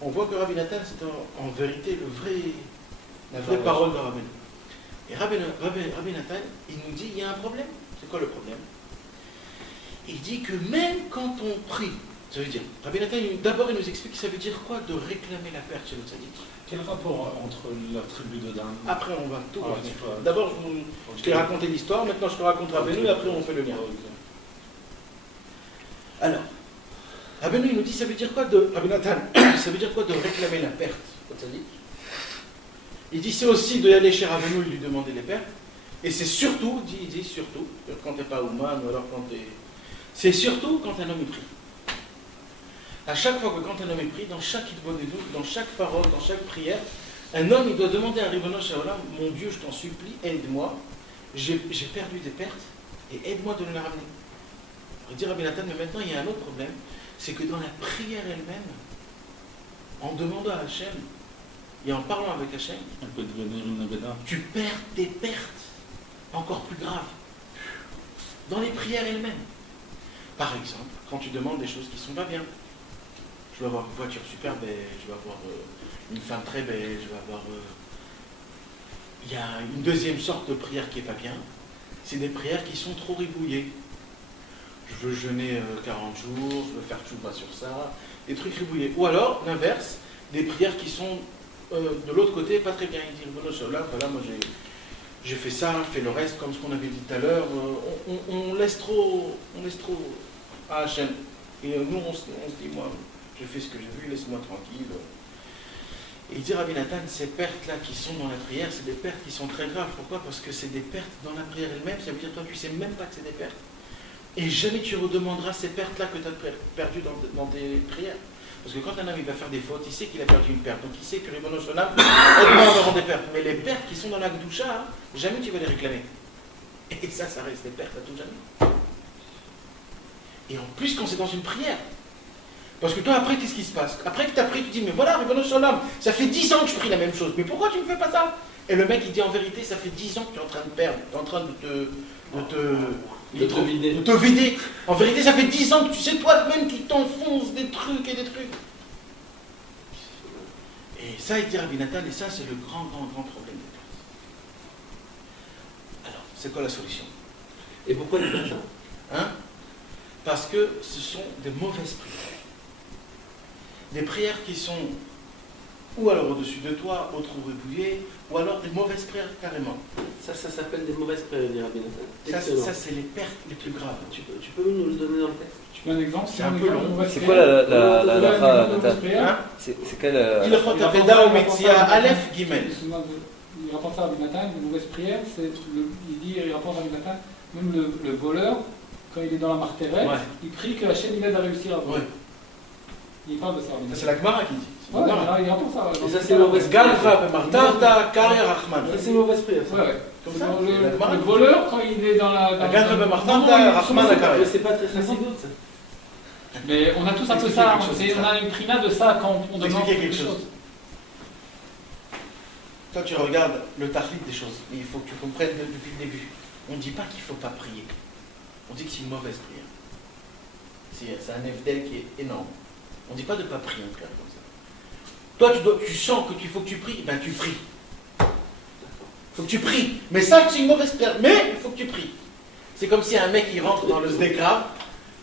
on voit que Rabbi Nathan, c'est en vérité la vraie parole de Rabbi. Et Rabbi Nathan, il nous dit, il y a un problème. C'est quoi le problème? Il dit que même quand on prie, ça veut dire, Rabbi Nathan, d'abord il nous explique ça veut dire quoi de réclamer la perte chez le tzaddik. Quel rapport entre la tribu de Dan? Après on va tout voir. D'abord je t'ai raconté l'histoire, maintenant je te raconte Rabbeinu et après on fait le lien. Alors, Rabbeinu il nous dit ça veut dire quoi de Rabbi Nathan, ça veut dire quoi de réclamer la perte au tzaddik. Il dit c'est aussi de aller chez Rabbeinu et lui demander les pertes. Et c'est surtout, il dit surtout, quand t'es pas Ouman ou alors quand t'es... C'est surtout quand un homme est pris. À chaque fois que quand un homme est pris, dans chaque hitbodedut, dans chaque parole, dans chaque prière, un homme il doit demander à Ribono Shel Olam, mon Dieu, je t'en supplie, aide-moi, j'ai perdu des pertes et aide-moi de les ramener. On va dire Rabbi Nathan, mais maintenant il y a un autre problème, c'est que dans la prière elle-même, en demandant à Hachem et en parlant avec Hachem, on peut devenir une Aveda. Tu perds des pertes encore plus graves dans les prières elles-mêmes. Par exemple, quand tu demandes des choses qui ne sont pas bien. Je vais avoir une voiture super belle, je vais avoir une femme très belle, je vais avoir... Il y a une deuxième sorte de prière qui n'est pas bien, c'est des prières qui sont trop ribouillées. Je veux jeûner 40 jours, je veux faire tchouba sur ça, des trucs ribouillés. Ou alors, l'inverse, des prières qui sont de l'autre côté pas très bien. Il dit, voilà, moi j'ai fait ça, fait le reste, comme ce qu'on avait dit tout à l'heure, on laisse trop à Hachem. Et nous, on se dit, moi, je fais ce que j'ai vu, laisse-moi tranquille. Et il dit, Rabbi Nathan, ces pertes-là qui sont dans la prière, c'est des pertes qui sont très graves. Pourquoi? Parce que c'est des pertes dans la prière elle-même, ça veut dire, toi, tu ne sais même pas que c'est des pertes. Et jamais tu redemanderas ces pertes-là que tu as perdues dans tes prières. Parce que quand un homme il va faire des fautes, il sait qu'il a perdu une perte. Donc il sait que les monosonames, aide-moi à me rendre des pertes. Mais les pertes qui sont dans la Gdoucha, jamais tu vas les réclamer. Et ça reste des pertes à tout jamais. Et en plus, quand c'est dans une prière. Parce que toi, après, qu'est-ce qui se passe? Après que tu as pris, tu dis, mais voilà, Ribono Shel Olam, ça fait 10 ans que je prie la même chose. Mais pourquoi tu ne me fais pas ça? Et le mec, il dit, en vérité, ça fait 10 ans que tu es en train de perdre. Tu es en train de te vider. En vérité, ça fait 10 ans que tu sais toi-même qui t'enfonce des trucs et des trucs. Et ça, il dit Rabbi Nathan, et ça, c'est le grand problème des pertes. Alors, c'est quoi la solution? Et pourquoi il dit ça? Hein? Parce que ce sont des mauvaises prières. Des prières qui sont ou alors au-dessus de toi, au trou ribouillé, ou alors des mauvaises prières carrément. Ça s'appelle des mauvaises prières, Rabbi Nathan. Ça, c'est les pertes les plus graves. Tu peux nous le donner dans le texte? Tu veux un exemple? C'est un peu long. C'est quoi la c'est quelle... Il rapporte à Veda ou Metzia, Aleph Gimel. Il rapporte ça à Rabbi Nathan, une mauvaise prière, il rapporte à Rabbi Nathan, même le voleur, quand il est dans la martérette, il prie que Hachem il aide à réussir à voler. Il parle de ça. Ça, c'est la Gemara qui dit. Ouais, il rapporte ça. Et ça, c'est une mauvaise prière. Galva, Martarta, Kari, Rachman. C'est une mauvaise prière. Ouais. Comme ça. Le voleur, quand il est dans la. Galva, Martarta, Rachman, Kari. C'est pas très facile ça. Mais on a tous un peu ça. On a une prima de ça quand on demande quelque chose. Toi, tu regardes le tahlit des choses, mais il faut que tu comprennes depuis le début. On ne dit pas qu'il ne faut pas prier. On dit que c'est une mauvaise prière. C'est un evdel qui est énorme. On ne dit pas de ne pas prier en prière comme ça. Toi, tu sens qu'il faut que tu pries, ben tu pries. Il faut que tu pries. Mais ça, c'est une mauvaise prière. Mais il faut que tu pries. C'est comme si un mec il rentre dans le Sdekra,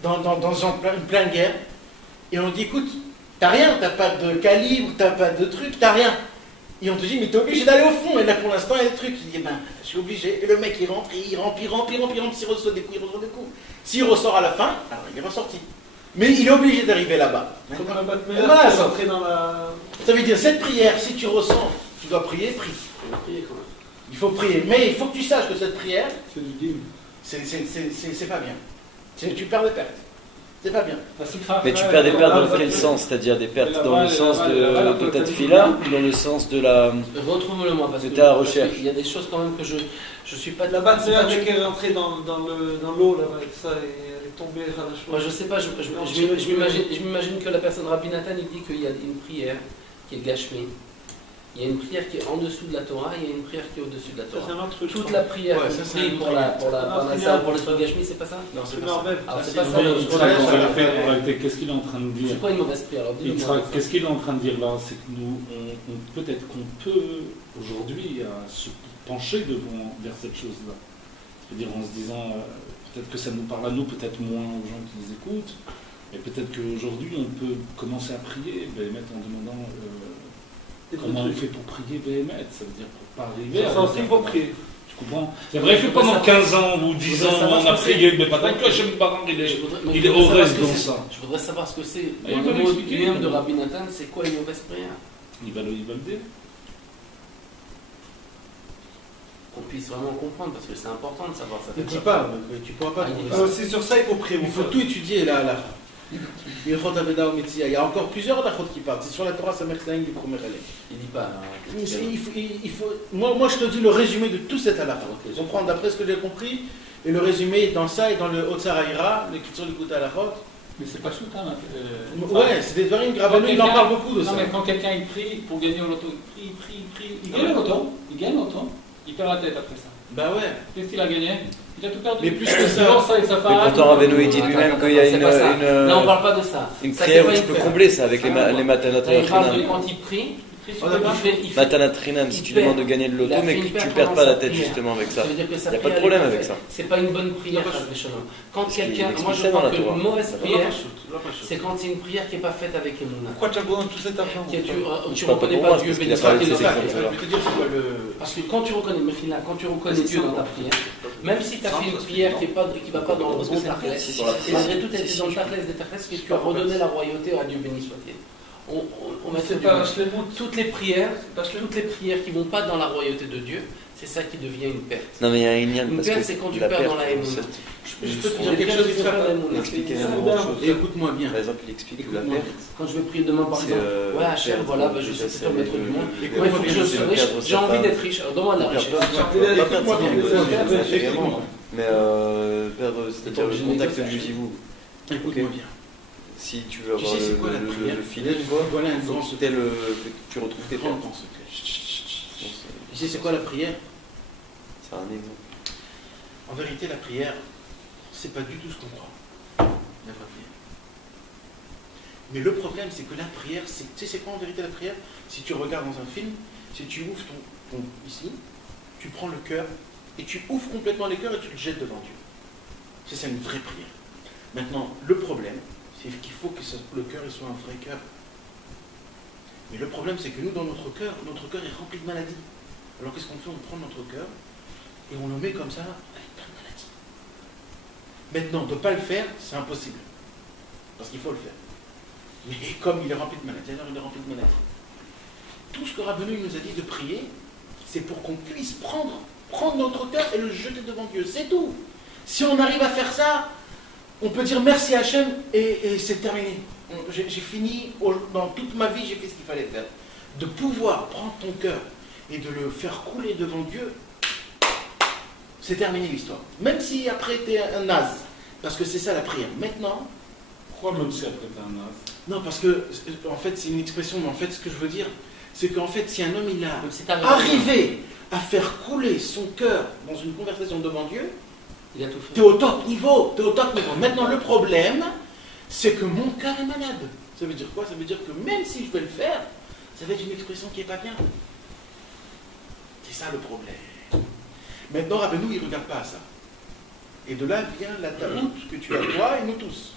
dans une pleine guerre, et on dit écoute, t'as rien, t'as pas de calibre, t'as pas de truc, t'as rien. Et on te dit mais t'es obligé d'aller au fond. Et là pour l'instant il y a des trucs. Il dit ben je suis obligé. Et le mec il rentre, il remplit. S'il ressort des coups, il ressort des coups. S'il ressort à la fin, alors il est ressorti. Mais il est obligé d'arriver là-bas. Comme un Batman voilà, qui est rentré dans la... Ça veut dire cette prière, si tu ressens, tu dois prier, prie. Il faut prier. Mais il faut que tu saches que cette prière, c'est du dîme. C'est pas bien. Tu perds des pertes. C'est pas bien. Mais tu perds des pertes dans quel sens? C'est-à-dire des pertes dans le sens de ta tefila ou dans le sens de la... Retrouve-le moi, parce de que ta recherche. Il y a des choses quand même que je suis pas... La Batman qui est rentrée dans l'eau, là, avec ça, et elle est tombée à la chose. Moi je sais pas, je m'imagine que la personne Rabbi Nathan, il dit qu'il y a une prière qui est gashmi. Il y a une prière qui est en dessous de la Torah, il y a une prière qui est au-dessus de la Torah. Toute la prière pour le truc gashmi, c'est pas ça? Non, c'est pas ça. Alors c'est pas ça. Qu'est-ce qu'il est en train de dire? C'est quoi une mauvaise prière? Qu'est-ce qu'il est en train de dire là? C'est que nous, peut-être qu'on peut aujourd'hui se pencher vers cette chose-là. Je veux dire, en se disant, peut-être que ça nous parle à nous, peut-être moins aux gens qui nous écoutent, mais peut-être qu'aujourd'hui, on peut commencer à prier, Béhémet, en demandant comment on fait pour prier Béhémet. Ça veut dire pour pas arriver à... Ça aussi, il faut prier. Tu comprends? C'est vrai que pendant 15 ans ou 10 ans, on a prié, mais pas tant que Hachem Barang, il est au reste dans ça. Je voudrais savoir ce que c'est. Il Dans va le mot l'expliquer. lui-même de Rabbi Nathan, c'est quoi une mauvaise prière? Il va le dire. Qu'on puisse vraiment comprendre, parce que c'est important de savoir ça. Ne dis pas, tu pourras pas. C'est sur ça il faut prier. Il faut tout étudier là. Il y a encore plusieurs halachot qui parlent. C'est sur la Torah Samertlaïm du premier élève. Il dit pas. Moi, je te dis le résumé de tout cet halakha. Comprendre d'après ce que j'ai compris. Et le résumé est dans ça et dans le Otsaraïra, l'écriture du Kouta halachot. Mais c'est pas chouette, hein. Ouais, c'est des varim graves. Il en parle beaucoup de ça. Non, mais quand quelqu'un il prie pour gagner au loto, il prie, il gagne au loto, il perd la tête après ça. Bah ouais. Qu'est-ce qu'il a gagné? Il a tout perdu. Mais plus que ça. Et sa Mais femme. pourtant, Rabbeinu, il dit lui-même qu'il y a C'est pas ça. Non, on parle pas de ça. une Ça, prière c'est où pas tu une peux prière. combler ça avec les matanat Là, il parle de trinam. quand il prie, il fait. Matanat trinam, si tu demandes de gagner le loto, mais que tu ne perds pas la tête justement avec ça. Ça veut dire que sa Il n'y a pas de prière problème est avec faite. ça. C'est pas une bonne prière, quand qu'il quelqu'un, moi je explique ça dans crois la que Torah. une mauvaise prière, C'est c'est quand c'est une prière qui n'est pas faite avec Emouna. Pourquoi tu as besoin de tout cet argent? Tu pas reconnais pour pas moi, Dieu, parce qu'il béni a soit parlé de qu'il ces est exemples. Je vais te dire c'est quoi le. Parce que quand tu reconnais, Mechila, quand tu reconnais Dieu dans ta prière, même si tu as fait une prière qui ne va pas dans le bon Tarklès, et malgré tout, tu as été dans le Tarklès des Tarklès, que tu as redonné la royauté à Dieu, béni soit-il. On met C'est pas toutes les prières qui ne vont pas dans la royauté de Dieu, c'est ça qui devient une perte. Non, mais il y a un lien Une parce perte, que c'est quand tu la perds perte, dans la Emouna. Je peux te dire quelque chose qui la il explique énormément de choses. Et écoute-moi bien. Par exemple, il explique que la perte, Quand je vais prier demain, par c'est, exemple, ouais, Hachem, perdre, voilà, je déjà, sais que tu es le maître du monde. le- Moi, il faut que je c'est sois le riche. perdre sa J'ai envie femme. d'être riche. Alors, donne-moi de la richesse. Écoute-moi bien. mais perdre, c'est-à-dire le contact du zivou. Écoute-moi bien. Si tu veux Tu avoir sais c'est quoi la prière le filet, tu vois, Voilà un grand secret. que tu retrouves tes Grand, pertes. grand secret. Tu sais c'est quoi la prière? C'est un exemple. En vérité, la prière, c'est pas du tout ce qu'on croit. La vraie prière. Mais le problème, c'est que la prière, tu sais c'est quoi en vérité la prière? Si tu regardes dans un film, si tu ouvres ton ici, tu prends le cœur et tu ouvres complètement les cœurs et tu le jettes devant Dieu. C'est ça une vraie prière. Maintenant, le problème, c'est qu'il faut que le cœur il soit un vrai cœur. Mais le problème, c'est que nous, dans notre cœur est rempli de maladies. Alors qu'est-ce qu'on fait? On prend notre cœur et on le met comme ça avec plein de maladies. Maintenant, de ne pas le faire, c'est impossible. Parce qu'il faut le faire. Mais comme il est rempli de maladies, alors il est rempli de maladies. Tout ce que Rabbeinu nous a dit de prier, c'est pour qu'on puisse prendre notre cœur et le jeter devant Dieu. C'est tout. Si on arrive à faire ça, on peut dire merci à Hachem et c'est terminé. J'ai fini, dans toute ma vie, j'ai fait ce qu'il fallait faire. De pouvoir prendre ton cœur et de le faire couler devant Dieu, c'est terminé l'histoire. Même si après tu es un naze, parce que c'est ça la prière. Maintenant, Pourquoi même si après t'es un as? non, parce que en fait c'est une expression, mais en fait ce que je veux dire, c'est qu'en fait si un homme il a Même si t'arrives arrivé à faire couler son cœur dans une conversation devant Dieu, Il a tout fait. t'es au top niveau, Maintenant le problème, c'est que mon cœur est malade. Ça veut dire quoi? Ça veut dire que même si je vais le faire, ça va être une expression qui n'est pas bien. C'est ça le problème. Maintenant, Rabbeinu, il ne regarde pas à ça. Et de là vient la taroute que tu as toi et nous tous.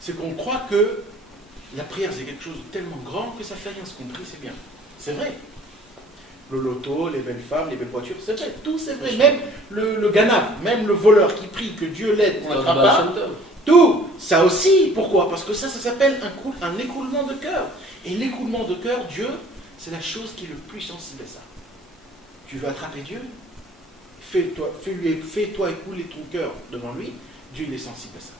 C'est qu'on croit que la prière, c'est quelque chose de tellement grand que ça fait rien. Ce qu'on prie, c'est bien. C'est vrai. Le loto, les belles femmes, les belles voitures, c'est vrai. Tout, c'est vrai. Même le ganav, même le voleur qui prie que Dieu l'aide pour n'attrape pas. Tout, ça aussi. Pourquoi? Parce que ça s'appelle un écoulement de cœur. Et l'écoulement de cœur, Dieu, c'est la chose qui est le plus sensible à ça. Tu veux attraper Dieu? Fais-toi écouler ton cœur devant lui. Dieu, il est sensible à ça.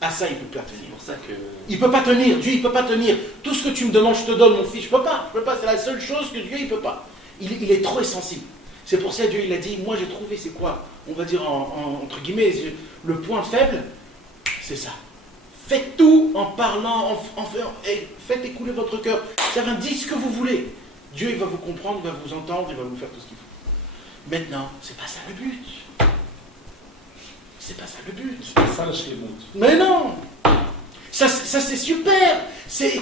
À ça, il ne peut pas tenir. C'est pour ça que. Il ne peut pas tenir. Dieu, il ne peut pas tenir. Tout ce que tu me demandes, je te donne, mon fils. Je ne peux pas. C'est la seule chose que Dieu, il ne peut pas. Il est trop sensible. C'est pour ça que Dieu, il a dit, moi, j'ai trouvé, c'est quoi? On va dire, entre guillemets, le point faible, c'est ça. Faites tout en parlant, faites écouler votre cœur. Ça va dire ce que vous voulez. Dieu, il va vous comprendre, il va vous entendre, il va vous faire tout ce qu'il faut. Maintenant, c'est pas ça le but. C'est pas ça le but. C'est ça la shlemut. Mais non! Ça c'est super!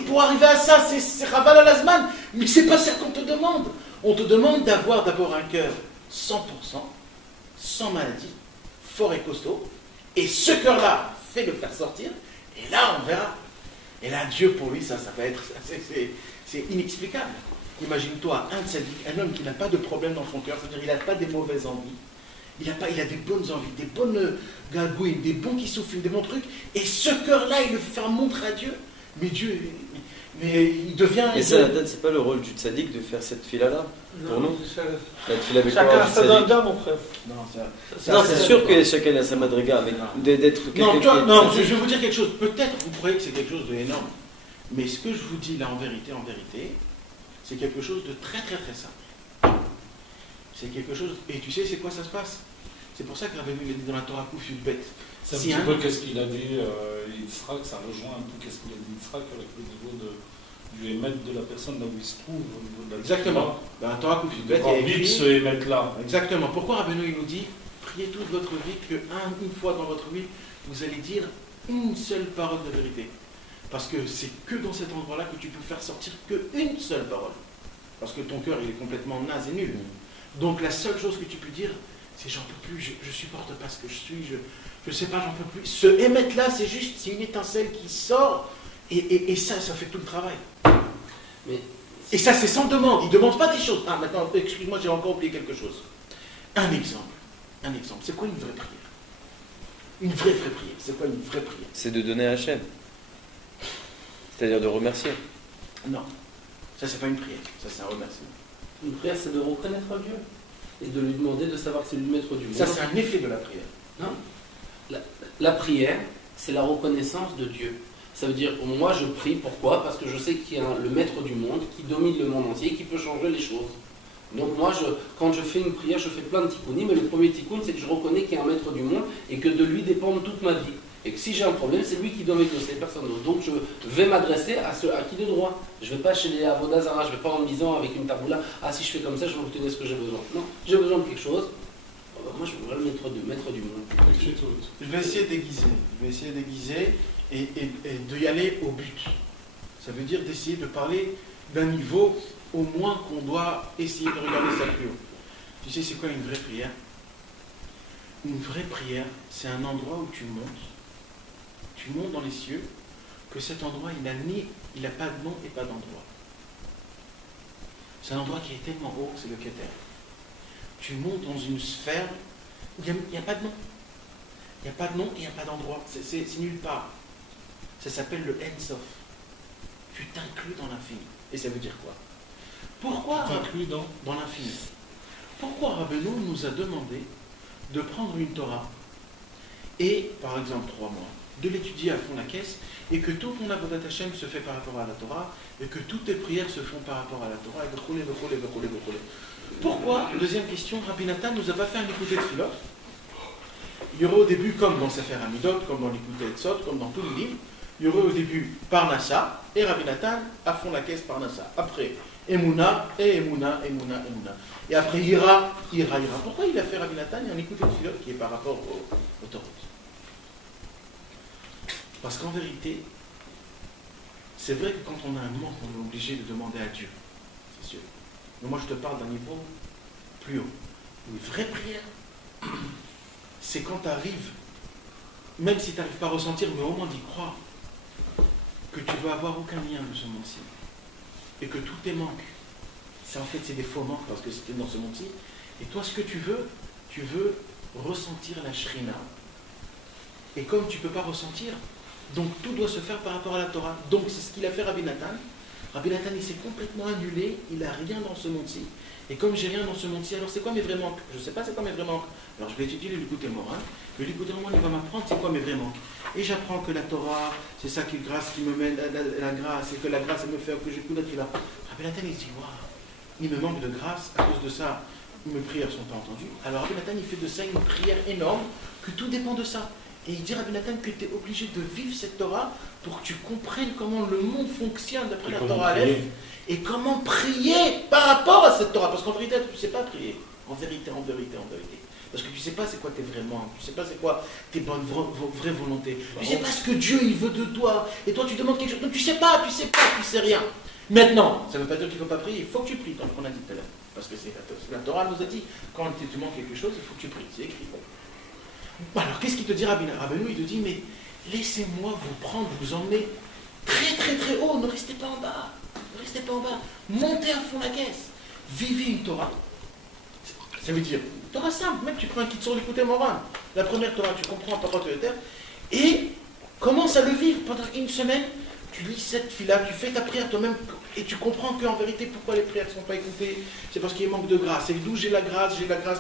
Pour arriver à ça, c'est Raval al-Azman. Mais c'est pas ça qu'on te demande. On te demande d'avoir d'abord un cœur 100%. sans maladie, fort et costaud, et ce cœur-là fait le faire sortir, et là on verra. Et là, Dieu pour lui, ça va être, c'est inexplicable. Imagine-toi, un homme qui n'a pas de problème dans son cœur, c'est-à-dire il n'a pas des mauvaises envies, il a des bonnes envies, des bonnes gargouilles, des bons qui souffrent, des bons trucs, et ce cœur-là, il le fait faire montrer à Dieu. Mais Dieu, mais il devient... Mais ça, c'est pas le rôle du tzaddik de faire cette fila-là, pour nous. La tefila avec Chacun a sa dinde, mon frère. Non, c'est sûr que chacun a sa madriga, avec d'être quelqu'un qui est non, je vais vous dire quelque chose. Peut-être vous croyez que c'est quelque chose d'énorme, mais ce que je vous dis là en vérité, c'est quelque chose de très très très simple. C'est quelque chose... Et tu sais, c'est quoi ça se passe? C'est pour ça que Rabbeinu l'a dit dans la Torah Kouf Yud-Bet. C'est un petit peu qu'est-ce qu'il a dit Yitzhak, ça rejoint un peu qu'est-ce qu'il a dit Yitzhak avec le niveau du émettre de la personne là où il se trouve, au niveau de la... Exactement. Dans la Torah Kouf Yud-Bet, il y a écrit... ce émettre-là. Exactement. Pourquoi Rabbeinu il nous dit priez toute votre vie une fois dans votre vie, vous allez dire une seule parole de vérité. Parce que c'est que dans cet endroit-là que tu peux faire sortir qu'une seule parole. Parce que ton cœur, il est complètement naze et nul. Donc la seule chose que tu peux dire, c'est j'en peux plus, je supporte pas ce que je suis, je sais pas, j'en peux plus. Ce émettre-là, c'est juste, c'est une étincelle qui sort, et ça fait tout le travail. Et ça, c'est sans demande. Il ne demande pas des choses. Ah, maintenant, excuse-moi, j'ai encore oublié quelque chose. Un exemple. C'est quoi une vraie prière? Une vraie prière. C'est quoi une vraie prière? C'est de donner à Hachem. C'est-à-dire de remercier. Non. Ça, c'est pas une prière. Ça, c'est un remerciement. Une prière, c'est de reconnaître Dieu et de lui demander de savoir que c'est lui le maître du monde. Ça, c'est un effet de la prière. Non. La prière, c'est la reconnaissance de Dieu. Ça veut dire, moi je prie, pourquoi? Parce que je sais qu'il y a le maître du monde qui domine le monde entier et qui peut changer les choses. Donc moi, quand je fais une prière, je fais plein de tikkunim, mais le premier tikkun, c'est que je reconnais qu'il y a un maître du monde et que de lui dépend toute ma vie. Et que si j'ai un problème, c'est lui qui doit m'exaucer, personne d'autre. Donc je vais m'adresser à qui de droit. Je ne vais pas chez les Avodazara, je ne vais pas en me disant avec une taboula, ah si je fais comme ça, je vais obtenir ce que j'ai besoin. Non, j'ai besoin de quelque chose. Moi je voudrais le maître du monde. Je vais essayer d'aiguiser et d'y aller au but. Ça veut dire d'essayer de parler d'un niveau au moins qu'on doit essayer de regarder ça plus haut. Tu sais c'est quoi une vraie prière? Une vraie prière, c'est un endroit où tu montes dans les cieux, que cet endroit il n'a pas de nom et pas d'endroit. C'est un endroit qui est tellement haut, c'est le Keter. Tu montes dans une sphère où il n'y a pas de nom. Il n'y a pas de nom et il n'y a pas d'endroit. C'est nulle part. Ça s'appelle le Ensof. Tu t'inclus dans l'infini. Et ça veut dire quoi? Pourquoi t'inclus dans l'infini? Pourquoi Rabbeinu nous a demandé de prendre une Torah et, par exemple, 3 mois, de l'étudier à fond la caisse, et que tout ton avodat Hashem se fait par rapport à la Torah, et que toutes tes prières se font par rapport à la Torah, et pourquoi, deuxième question, Rabbi Nathan nous a pas fait un écouté de philo? Il y aurait au début, comme dans Sefer Hamidot, comme dans l'écouté de Sot, comme dans tous les livres, il y aurait au début Parnassa, et Rabbi Nathan à fond la caisse Parnassa. Après, Emouna, et Emouna. Et après, Ira. Pourquoi il a fait Rabbi Nathan? Il y a un écouté de philo qui est par rapport au Torah. Parce qu'en vérité, c'est vrai que quand on a un manque, on est obligé de demander à Dieu. C'est sûr. Mais moi, je te parle d'un niveau plus haut. Une vraie prière, c'est quand tu arrives, même si tu n'arrives pas à ressentir, mais au moins d'y croire, que tu ne vas avoir aucun lien de ce monde-ci. Et que tous tes manques, c'est des faux manques parce que c'était dans ce monde-ci. Et toi, ce que tu veux ressentir la shrina. Et comme tu ne peux pas ressentir, donc tout doit se faire par rapport à la Torah. Donc c'est ce qu'il a fait Rabbi Nathan. Rabbi Nathan, il s'est complètement annulé, il n'a rien dans ce monde-ci. Et comme j'ai rien dans ce monde-ci, alors c'est quoi mes vrais manques? Je ne sais pas c'est quoi mes vrais manques. Alors je vais étudier le Likutei Moharan. Le Likutei Moharan, il va m'apprendre c'est quoi mes vrais manques. Et j'apprends que la Torah, c'est ça qui est grâce qui me mène la grâce, et que la grâce, elle me fait que j'ai plus d'être là. Rabbi Nathan, il se dit, waouh, il me manque de grâce, à cause de ça, mes prières ne sont pas entendues. Alors Rabbi Nathan, il fait de ça une prière énorme, que tout dépend de ça. Et il dit Rabbi Nathan que tu es obligé de vivre cette Torah pour que tu comprennes comment le monde fonctionne d'après la Torah Aleph et comment prier par rapport à cette Torah. Parce qu'en vérité, tu ne sais pas prier. En vérité. Parce que tu ne sais pas c'est quoi tes vrais manques, tu ne sais pas c'est quoi tes bonnes vraies volontés. Tu ne sais pas ce que Dieu il veut de toi. Et toi tu demandes quelque chose. Donc tu ne sais pas, tu sais rien. Maintenant, ça ne veut pas dire qu'il ne faut pas prier. Il faut que tu pries, comme on a dit tout à l'heure. Parce que la Torah nous a dit, quand tu te manques quelque chose, il faut que tu pries. C'est écrit. Bon, alors, qu'est-ce qu'il te dit, Rabbi Rabbeinu? Il te dit, mais laissez-moi vous prendre, vous emmener très très très haut, ne restez pas en bas. Ne restez pas en bas. Montez à fond la caisse. Vivez une Torah. Ça veut dire, Torah simple, même tu prends un kit sur l'écouter Moran. La première Torah, tu comprends par contre de terre. Et commence à le vivre pendant une semaine. Tu lis cette fille-là, tu fais ta prière toi-même et tu comprends qu'en vérité, pourquoi les prières ne sont pas écoutées, c'est parce qu'il manque de grâce. Et d'où j'ai la grâce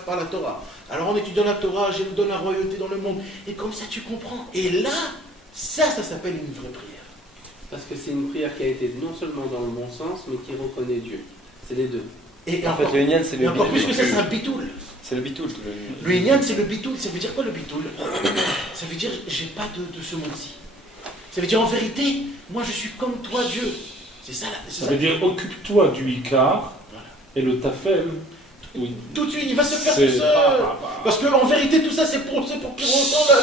par la Torah. Alors en étudiant la Torah, je vous donne la royauté dans le monde. Et comme ça, tu comprends. Et là, ça s'appelle une vraie prière. Parce que c'est une prière qui a été non seulement dans le bon sens, mais qui reconnaît Dieu. C'est les deux. Et En fait, le Inyan, c'est le encore plus bitoul. que ça, c'est un bitoul. C'est le bitoul. Le Inyan, c'est le bitoul. Ça veut dire quoi le bitoul? Ça veut dire, j'ai pas de ce monde-ci. Ça veut dire, en vérité, moi je suis comme toi, Dieu. C'est ça. Ça veut dire, occupe-toi du Icar et le Tafel. Oui. Tout de suite, il va se faire C'est- tout seul. Parce qu'en vérité, tout ça, c'est pour qu'il ressent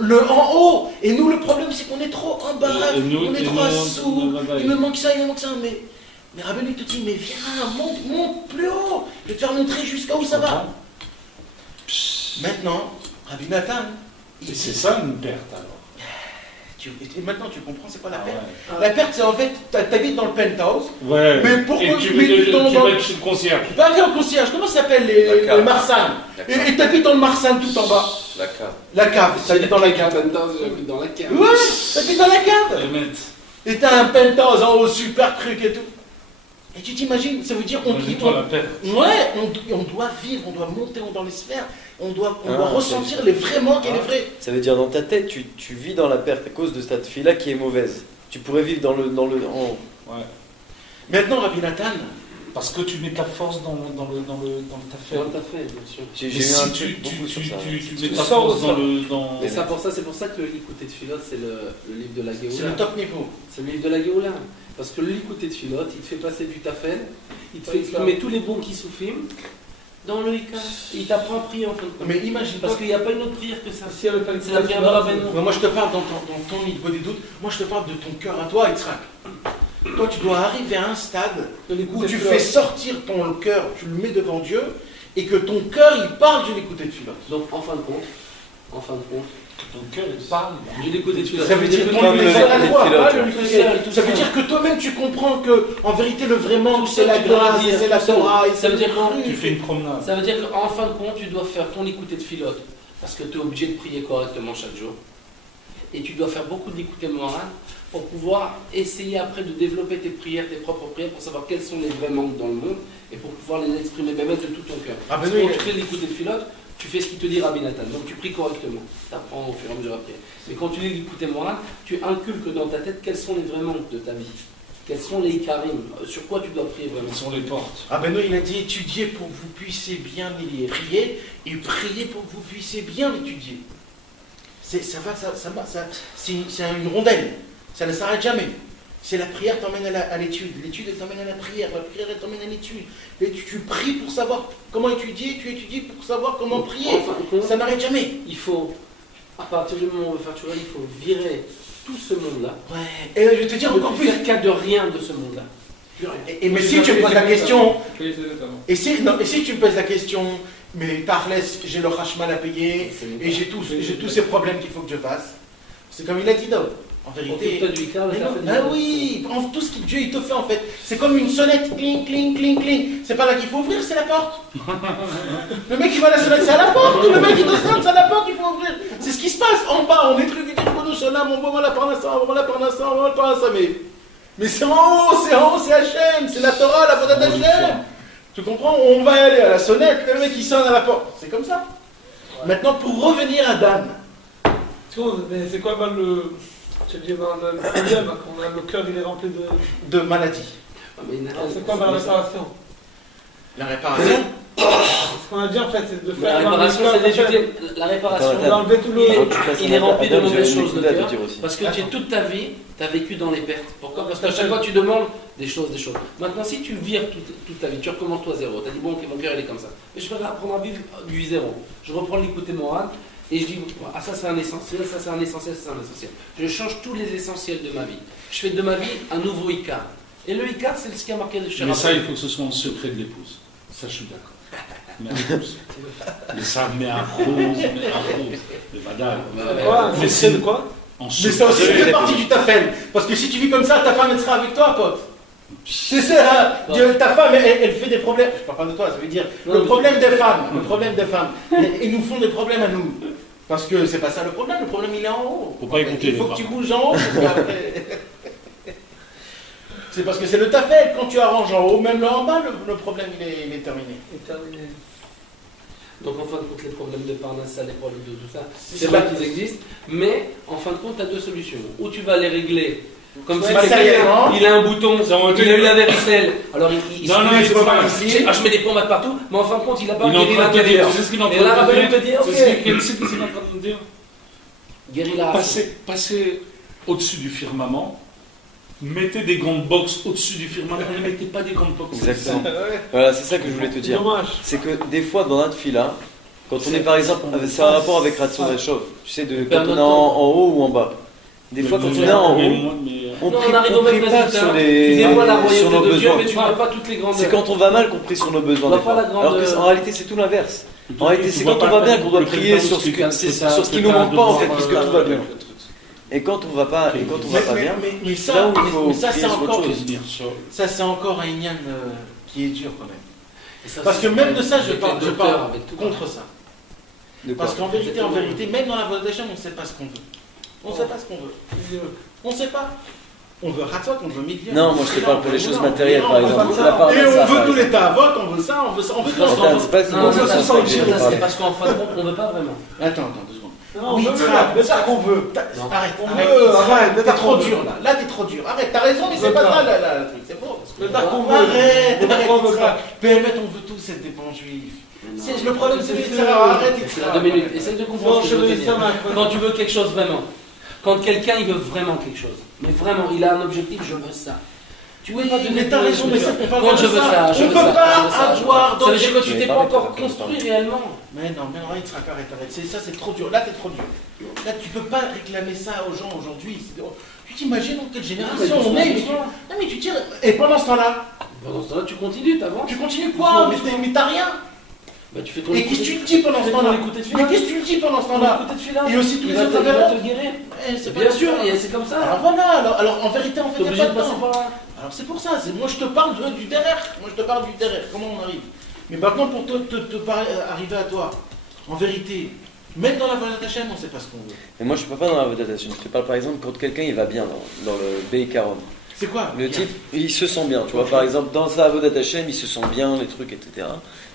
le en haut. Et nous, le problème, c'est qu'on est trop en bas. Et nous- On est et trop nous, assous. on- Il me manque ça, il me manque ça. Mais Rabbeinu te dit, mais viens, monte plus haut. Je vais te faire montrer jusqu'à où ça va. Maintenant, Rabbi Nathan, Et c'est ça une perte alors. et maintenant tu comprends c'est quoi la Ah perte. ouais. La perte, c'est en fait, t'habites dans le penthouse. Ouais. Mais pourquoi Et tu mais veux tu t'en vas- être chez le concierge. Pas aller au concierge, comment ça s'appelle La cave. les Marsan? Et t'habites dans le Marsan tout en bas. La cave. La cave, t'habites dans la cave. J'habite dans la cave. Ouais, t'habites dans la cave. Et t'as un penthouse en haut, super truc et tout. Et tu t'imagines, ça veut dire Imagine-toi la perte. ouais, on doit vivre, on doit monter dans les sphères, on doit Ah, ressentir les vrais manques et les vrais. Ça veut dire dans ta tête, tu vis dans la perte à cause de cette fille-là qui est mauvaise. Tu pourrais vivre dans le Ouais. Maintenant, Rabbi Nathan, Parce que tu mets ta force dans ta Dans fête. ta fête, bien sûr. J'ai Mais eu un si truc beaucoup sur ça. tu mets ta force dans le. Mais c'est pour ça que le Likoutei Tfilot, c'est le livre de la c'est Géoula. le top niveau. C'est le livre de la Géoula. Parce que le Likoutei Tfilot, il te fait passer du Tafel, il te fait exprimer tous les bons qui souffrent dans le Ika. Il t'apprend à prier en fin de compte. Mais imagine-toi. Parce qu'il n'y a pas une autre prière que ça. Si elle veut pas le C'est la prière de Rabbeinu. Mais moi je te parle dans ton niveau des doutes, moi je te parle de ton cœur à toi, Yitzhak. Toi tu dois arriver à un stade où tu fais sortir ton cœur, tu le mets devant Dieu, et que ton cœur il parle de l'écouter de Philot. Donc en fin de compte, Ton cœur, il parle. je l'écoute et tu Ça veut dire que ton toi, écoute le à mec, toi, il est pas là, le tu écouter. vois. Ça veut dire que toi-même tu comprends que en vérité le vrai manque Tout c'est ça, la tu dois grâce, dire, c'est la tout ça. Torah, et Ça veut c'est dire quoi? Tu fais une promenade. Ça veut dire qu'en fin de compte, tu dois faire ton écouter de filote parce que tu es obligé de prier correctement chaque jour. Et tu dois faire beaucoup d'écouter morale pour pouvoir essayer après de développer tes prières, tes propres prières, pour savoir quels sont les vrais manques dans le monde et pour pouvoir les exprimer même de tout ton cœur. Ah, Parce ben que oui. quand tu fais l'écouter de filote, tu fais ce qu'il te dit Rabbi Nathan. Donc tu pries correctement. Tu apprends au fur et à mesure après. Mais quand tu lis l'écouter morale, tu inculques dans ta tête quels sont les vrais manques de ta vie. Quels sont les ikarim, sur quoi tu dois prier vraiment. Quelles sont les portes? Ah ben non, il a dit étudier pour que vous puissiez bien prier et prier pour que vous puissiez bien l'étudier. C'est une rondelle, ça ne s'arrête jamais. C'est la prière t'emmène à l'étude, l'étude elle t'emmène à la prière elle t'emmène à l'étude. Tu pries pour savoir comment étudier, tu étudies pour savoir comment prier. En fin de compte, Ça n'arrête jamais. il faut, à partir du moment où on veut faire Tchouva, il faut virer tout ce monde-là. Ouais. Et je vais te dire Ne encore plus plus. faire cas de rien de ce monde-là. Plus rien. Mais si tu me poses la question, Quel était notamment et si tu me poses la question, mais Tarles, j'ai le Hashmal à payer, et j'ai tous ces problèmes qu'il faut que je fasse. C'est comme il a dit d'abord. En vérité. Occupe-toi du Icar, le Mais non, Tafel, ah oui, tout ce que Dieu il te fait en fait, c'est comme une sonnette, cling, cling, cling, cling. C'est pas là qu'il faut ouvrir, c'est la porte. Le mec il va à la sonnette, c'est à la porte. Le mec il te sonne, c'est à la porte qu'il faut ouvrir. C'est ce qui se passe en bas, on est truc, on va la parnassa, on va la parnassa, on va la parnassa, mais c'est en haut, c'est Hachem, c'est la Torah, la Vodat d'Hachem. Tu comprends? On va aller à la sonnette, le mec il sonne à la porte. C'est comme ça. Maintenant pour revenir à Dan. Mais c'est quoi le. Je te dis, le problème, quand on a le cœur il est rempli de. De maladie. Ah, mais Nathan, Alors, c'est quoi la réparation? La réparation. Ce qu'on a dit en fait, c'est de Mais la faire. réparation, c'est d'étudier. La réparation, On a enlevé tout le. il est rempli de mauvaises choses de à te cœur. dire aussi. Parce que toute ta vie, tu as vécu dans les pertes. Pourquoi? Parce qu'à chaque fois, tu demandes des choses. Maintenant, si tu vires toute ta vie, tu recommences toi à zéro. Tu as dit, bon, ok, mon cœur, il est comme ça. Mais je vais apprendre à vivre du zéro. Je reprends l'écouter moral et je dis, ah, ça, c'est un essentiel, ça, c'est un essentiel, ça, c'est un essentiel. Je change tous les essentiels de ma vie. Je fais de ma vie un nouveau Icar. Et le Icar, c'est ce qui a marqué le Mais ça, il faut que ce soit en secret de l'épouse. Ça, je suis d'accord. Mais à cause. Mais ça, mais à cause, mais madame. Quoi? Mais C'est de quoi? En Mais ça aussi fait partie du tafel. Parce que si tu vis comme ça, ta femme elle sera avec toi, pote. C'est ça, hein. Ta femme elle fait des problèmes. Je parle pas de toi, ça veut dire le problème des femmes. Ils nous font des problèmes à nous. Parce que c'est pas ça le problème il est en haut. Faut pas écouter Il faut les que tu femmes. bouges en haut. C'est parce que c'est le tafel. Quand tu arranges en haut, même là en bas, le problème il est terminé. Donc en fin de compte, les problèmes de Parnassa, les problèmes de tout ça, C'est c'est vrai ça. qu'ils existent, mais en fin de compte, tu as deux solutions. Ou tu vas les régler, comme si Bah, ça y est, quelqu'un, hein. il a un bouton, Ça va il a eu la varicelle, alors il Non, non, c'est pas mal. ici, je mets des pommades partout, mais en fin de compte, il a pas Il est en guéri train de te dire, l'intérieur. tu sais ce qu'il est en Et train là, de te Rabbeinu dire te dit, ok, C'est ce qu'il est en train de me dire. guéris la racine. Passez au-dessus du firmament, mettez des grandes boxes au-dessus du firmament, ne mettez pas des grandes boxes. Exactement. Voilà, c'est ça que je voulais te dire. Dommage. C'est que des fois, dans notre fila, quand on est par exemple, c'est un rapport avec Ratson Reshov, tu sais, quand on est en haut ou en bas. Des fois, quand on est en haut, on Non, prie on arrive au même pas résultat. sur Tu dévoiles la nos royauté de Dieu, besoins. mais tu ne vois pas toutes les grandeurs. C'est quand on va mal qu'on prie sur nos besoins. On voit des pas fois. la grande- Alors qu'en réalité, c'est tout l'inverse. En réalité, c'est quand on va bien qu'on doit prier sur ce qui nous manque pas en fait, puisque tout va bien. Et quand on va pas, bien, Mais c'est là où il faut ça prier c'est sur autre encore chose. ça c'est encore un Inyan qui est dur quand même. Et ça, Parce c'est que même de ça, je avec parle les docteurs, avec tout. contre ça. De quoi Parce qu'en vérité, même dans la voie d'Hachem, on ne sait pas ce qu'on veut. On ne sait pas ce qu'on veut. On ne sait pas. On veut Ratzot, on veut Midyan. Non, moi je te parle pour les choses matérielles par exemple. Et La part de on ça, veut par tous les exemple. Tavot, on veut ça, on veut ça, on veut tout Attends, c'est pas Non, c'est non, ça non, que je voulais parler. c'est parce qu'en fin de compte, on ne veut pas vraiment. Attends, 2 secondes. Non, Oui, on veut Tra, le ça qu'on veut. Arrête, On arrête, veut, arrête, arrête, t'es trop on veut. dur là. Là, t'es trop dur. Arrête, t'as raison, mais c'est Le pas temps. ça le truc, c'est faux. Le tard qu'on veut. Arrête, Le tard qu'on veut Tra. pas. PMF, on veut tous être des bons juifs. C'est le problème, c'est C'est que arrête, C'est la 2 minutes. Essaye de comprendre Bon, ce que je veux je te vais dire. ça, Quand tu veux quelque chose vraiment, quand quelqu'un il veut vraiment quelque chose, mais vraiment, il a un objectif, je veux ça. Tu veux pas te mais t'as raison, mais ça, on parle Quand pas je de veux ça. ça, je On veux peut ça, pas je veux ça. avoir Ça veut dire que tu Je t'es vais pas pas encore avec toi, construit réellement. Mais non, arrête, arrête. Ça, c'est trop dur. Là, t'es trop dur. Là, tu peux pas réclamer ça aux gens aujourd'hui. Tu t'imagines dans quelle génération on est. Non, mais tu tires. Et pendant ce temps-là, Pendant ce temps-là, tu continues, t'avances. tu continues quoi? Mais t'as rien. Bah, tu fais ton Et qu'est-ce que tu te dis pendant ce Fais ton temps-là? écoute de Mais qu'est-ce que tu te dis pendant ce temps-là? écoute de celui-là. Et aussi tous Il les va autres te- il va révérends. te guérir. C'est pas Bien comme sûr, ça. et c'est comme ça. Alors voilà, alors en vérité, en fait, T'es il n'y obligé a de pas de passer temps. par là. Alors c'est pour ça, moi je te parle du derrière. Moi je te parle du derrière, comment on arrive. Mais maintenant, pour arriver à toi, en vérité, même dans la voie d'Hachem, on ne sait pas ce qu'on veut. Mais moi je ne parle pas dans la votation. Je te parle par exemple quand quelqu'un il va bien dans le Beikaron. C'est quoi? Le type, il se sent bien, tu vois, par exemple, dans sa Avodat Hashem, il se sent bien, les trucs, etc.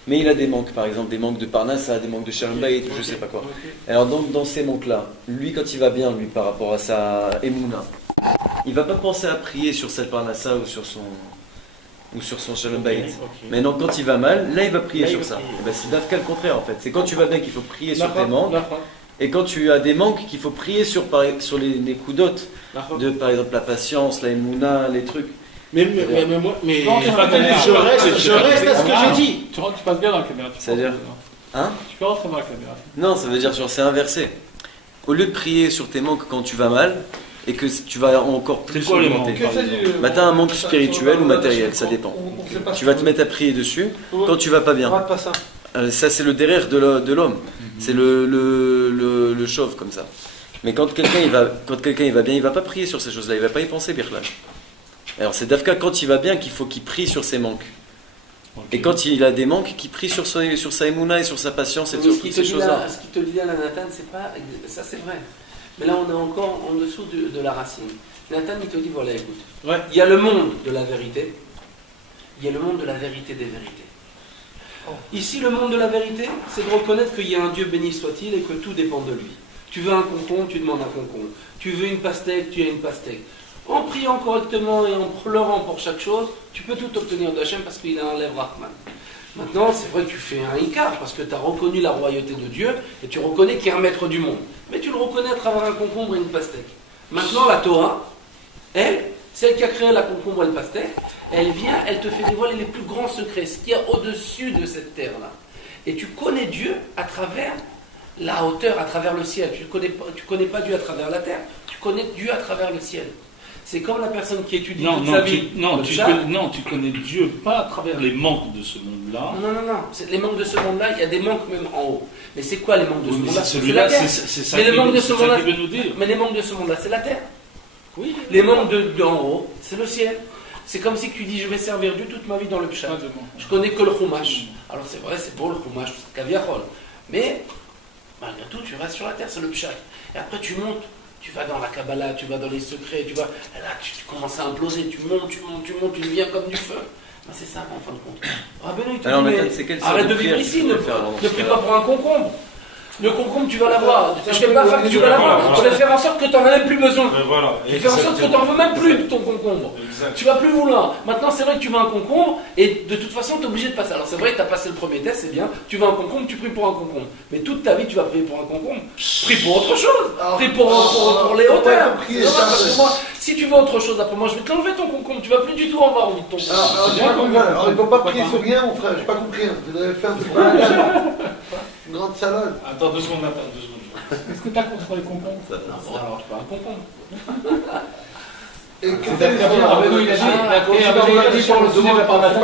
Mais il a des manques, par exemple, des manques de Parnassa, des manques de Shalom Bayit, je sais pas quoi. Alors donc, dans ces manques-là, lui, quand il va bien, lui, par rapport à sa Emouna, il va pas penser à prier sur cette Parnassa ou sur son Shalom Bayit. Mais non, quand il va mal, là, il va prier Là, il sur va ça. prier. Et ben, c'est d'Afka le contraire, en fait. C'est quand tu vas bien qu'il faut prier sur tes D'accord, manques, d'accord, et quand tu as des manques, qu'il faut prier sur les coudotes d'accord. de, par exemple, la patience, la Emouna, les trucs. Mais moi, Non, je c'est pas tellement. reste à ce que j'ai dit. Tu passes bien dans la caméra. C'est-à-dire Hein? Tu peux rentrer dans la caméra. Non, ça veut dire genre c'est inversé. Au lieu de prier sur tes manques quand tu vas mal, et que tu vas encore plus C'est quoi les augmenter. manques? Bah t'as un manque spirituel ou matériel, ça dépend. Tu vas te mettre à prier dessus quand tu vas pas bien. Rate pas ça. Ça c'est le derrière de l'homme. C'est le chauve comme ça. Mais quand quelqu'un il va bien, il va pas prier sur ces choses-là, il va pas y penser, Birlan. Alors c'est Dafka quand il va bien qu'il faut qu'il prie sur ses manques. Et quand il a des manques, qu'il prie sur sa émouna et sur sa patience et Mais sur ce qui toutes te ces dit choses-là. là, ce qui te dit là, Nathan, c'est pas. Ça, c'est vrai. Mais là, on est encore en dessous de la racine. Nathan, il te dit voilà, écoute. Ouais. Il y a le monde de la vérité. Il y a le monde de la vérité des vérités. Ici, le monde de la vérité, c'est de reconnaître qu'il y a un Dieu béni soit-il et que tout dépend de lui. Tu veux un concombre, tu demandes un concombre. Tu veux une pastèque, tu as une pastèque. En priant correctement et en pleurant pour chaque chose, tu peux tout obtenir d'Hachem parce qu'il a un lèvre Rahman. Maintenant, c'est vrai que tu fais un Icar parce que tu as reconnu la royauté de Dieu et tu reconnais qu'il y a un maître du monde. Mais tu le reconnais à travers un concombre et une pastèque. Maintenant, la Torah, elle, celle qui a créé la concombre et le pastèque, elle vient, elle te fait dévoiler les plus grands secrets, ce qu'il y a au-dessus de cette terre-là. Et tu connais Dieu à travers la hauteur, à travers le ciel. Tu connais pas Dieu à travers la terre, tu connais Dieu à travers le ciel. C'est comme la personne qui étudie Non, toute non, sa vie. tu connais Dieu pas à travers les manques de ce monde-là. Non. Les manques de ce monde-là, il y a des manques même en haut. Mais c'est quoi les manques de ce monde-là? Celui-là, c'est la terre. c'est ça Mais les manques de c'est ce ça monde-là, qu'il veut nous dire. mais les manques de ce monde-là, c'est la terre. Oui. Les manques d'en haut, c'est le ciel. C'est comme si tu dis je vais servir Dieu toute ma vie dans le pshat. Je connais que le chumash. Alors c'est vrai, c'est beau le chumash, c'est caviarol. Mais malgré tout, tu restes sur la terre, c'est le pshat. Et après tu montes, tu vas dans la Kabbalah, tu vas dans les secrets, tu vas. Et là tu commences à imploser, tu montes, tu deviens comme du feu. Ben, c'est ça en fin de compte. Rabbeinu, il te Alors dit, maintenant, mais c'est quelle arrête de vivre ici, ne prie pas pour un concombre. Le concombre, tu vas l'avoir. Je ne vais pas faire que tu vas l'avoir. Je vais faire en sorte que tu n'en as même plus besoin. Voilà. Je vais faire en sorte que tu n'en veux même plus de ton concombre. Tu vas plus vouloir. Maintenant, c'est vrai que tu veux un concombre et de toute façon, tu es obligé de passer. Alors, c'est vrai que tu as passé le premier test, c'est bien. Tu veux un concombre, tu pries pour un concombre. Mais toute ta vie, tu vas prier pour un concombre. Prie pour autre chose. Prie pour les hauteurs. Parce que moi, si tu veux autre chose, après moi, je vais te l'enlever ton concombre. Tu vas plus du tout avoir envie de ton concombre. Alors, il ne faut pas prier sur rien, mon frère. Je n'ai pas compris. Vous avez fait un truc une grande salade. Attends 2 secondes, attends 2 secondes. Est-ce que tu as contre les concombres? Non, bon, alors je parle concombre. Et Rabbeinu, il a dit pour le souvenir de la parnassa,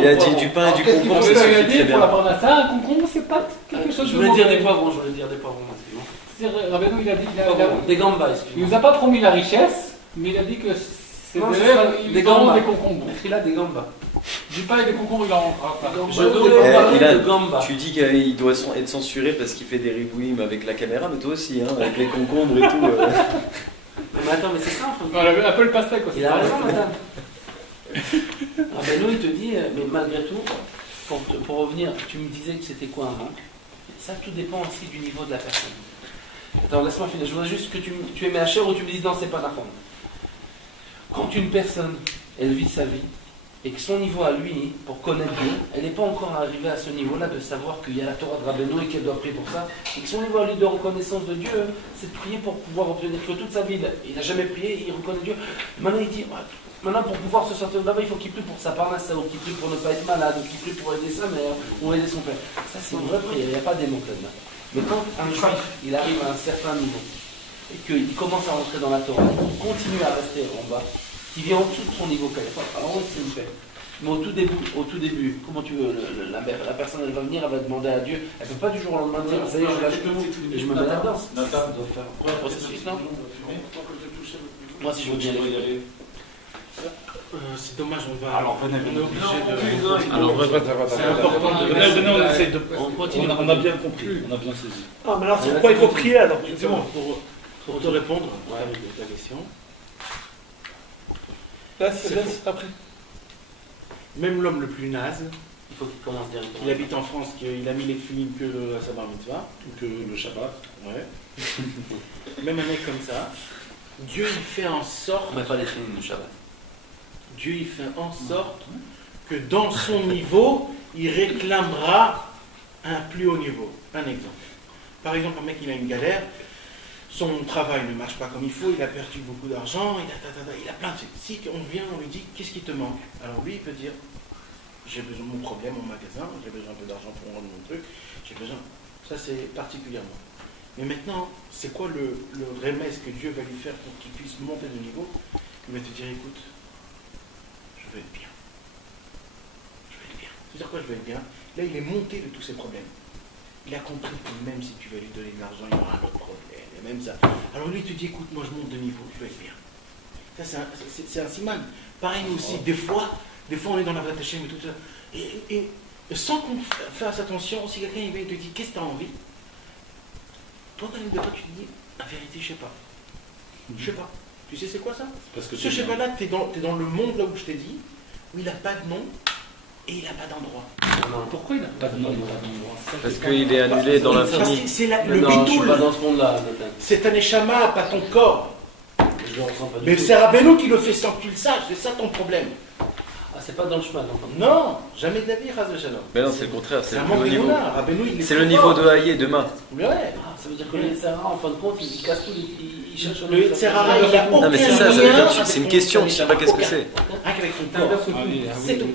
Il a dit du pain et du concombre, ça il a suffit dit très pour la bien. parnassa, un concombre, c'est pas quelque chose de Je voulais dire mauvais. des poivrons, excuse-moi. C'est-à-dire, Rabbeinu, il a dit, Des gambas, il excuse-moi. nous a pas promis la richesse, mais il a dit que c'est Non, des des gambas, gambas. des concombres. Écris là des gambas. Du pain et des concombres, il en Je voulais parler il a- de gambas. Tu dis qu'il doit être censuré parce qu'il fait des ribouilles avec la caméra, mais toi aussi, hein, avec les concombres et tout. Mais attends, mais c'est ça en fin de compte. Un peu le pastèque aussi. Il a raison, madame. Rabbeinu, il te dit, mais malgré tout, pour revenir, tu me disais que c'était quoi un manque. Ça, tout dépend aussi du niveau de la personne. Attends, laisse-moi finir. Je voudrais juste que tu aies Hacher ou tu me dises non, c'est pas d'accord. Quand une personne, elle vit sa vie, et que son niveau à lui, pour connaître Dieu, elle n'est pas encore arrivée à ce niveau-là de savoir qu'il y a la Torah de Rabbeinu et qu'elle doit prier pour ça, et que son niveau à lui de reconnaissance de Dieu, c'est de prier pour pouvoir obtenir que toute sa vie, il n'a jamais prié, il reconnaît Dieu. Maintenant il dit, ouais, maintenant pour pouvoir se sortir de là-bas, il faut qu'il prie pour sa parnassa, ou qu'il prie pour ne pas être malade, ou qu'il prie pour aider sa mère, ou aider son père. Ça c'est une vraie prière, il n'y a pas des mots là-dedans. Mais quand un juif, il arrive à un certain niveau, et qu'il commence à rentrer dans la Torah, et qu'il continue à rester en bas, qui vient en dessous de son niveau quelque part. Alors oui, c'est une paix. Mais au tout début, comment tu veux, la personne elle va venir, elle va demander à Dieu, elle ne peut pas du jour au lendemain dire, ça y est, je lâche tout et je me mets là-dedans. Ça doit faire un processus, non? Moi, si je veux bien y aller. C'est dommage, on va. Alors, venez, on est obligé de. Alors, C'est important de. venez, on essaie de. On continue. On a bien compris, on a bien saisi. Ah, mais alors sur quoi il faut prier alors? Justement, pour te répondre à ta question, Là, c'est après. même l'homme le plus naze, Il faut qu'il commence directement. il habite en France, qu'il a mis les films que le Sabar Mitzvah, ou que le Shabbat, ouais. Même un mec comme ça, Dieu il fait en sorte. On met pas les films de Shabbat. Dieu il fait en sorte que dans son niveau, il réclamera un plus haut niveau. Un exemple. Par exemple, un mec il a une galère, son travail ne marche pas comme il faut, il a perdu beaucoup d'argent, il a plein de... Si on vient, on lui dit qu'est-ce qui te manque? Alors lui il peut dire j'ai besoin de mon problème au magasin, j'ai besoin un peu d'argent pour rendre mon truc, j'ai besoin... Ça c'est particulièrement. Mais maintenant, c'est quoi le remède que Dieu va lui faire pour qu'il puisse monter de niveau? Il va te dire écoute, je veux être bien. Je veux être bien. C'est-à-dire quoi je veux être bien? Là, il est monté de tous ses problèmes. Il a compris que même si tu vas lui donner de l'argent, il y aura un autre problème. Et même ça. Alors lui, il te dit écoute, moi je monte de niveau, je veux être bien. Ça, c'est un siman. Pareil aussi, des fois, on est dans la vraie tâche et tout ça. Et sans qu'on fasse attention, si quelqu'un il vient et te dit qu'est-ce que tu as envie? Toi, dans une débat, tu te dis la vérité, je sais pas. Je sais pas. Tu sais c'est quoi ça? Parce que Ce je sais pas là, t'es dans le monde là où je t'ai dit, où il n'a pas de nom et il n'a pas d'endroit. Pourquoi il n'a pas de nom? Parce qu'il est annulé dans Parce l'infini. que c'est le Non, je suis bitoul. pas dans ce monde-là, Nathan. C'est un échama, pas ton corps. Je le ressens pas du Mais tout. c'est Rabbeinu qui le fait sans que tu le saches, c'est ça ton problème. Ah, c'est pas dans le chemin, non. Non, jamais de la vie, Raz de Shalom. Mais non, c'est le contraire, c'est C'est un le plus haut manque niveau. d'émona. Rabbeinu, il est C'est plus le niveau fort. de Haïe et de Ma. Ouais. Ah, ça veut dire que le Yetzirah, en fin de compte, il casse tout, il cherche Le Yetzirah, il a Non, mais c'est ça, ça veut dire, c'est une question, je sais pas qu'est-ce que c'est. Rien qu'avec son corps. C'est tout.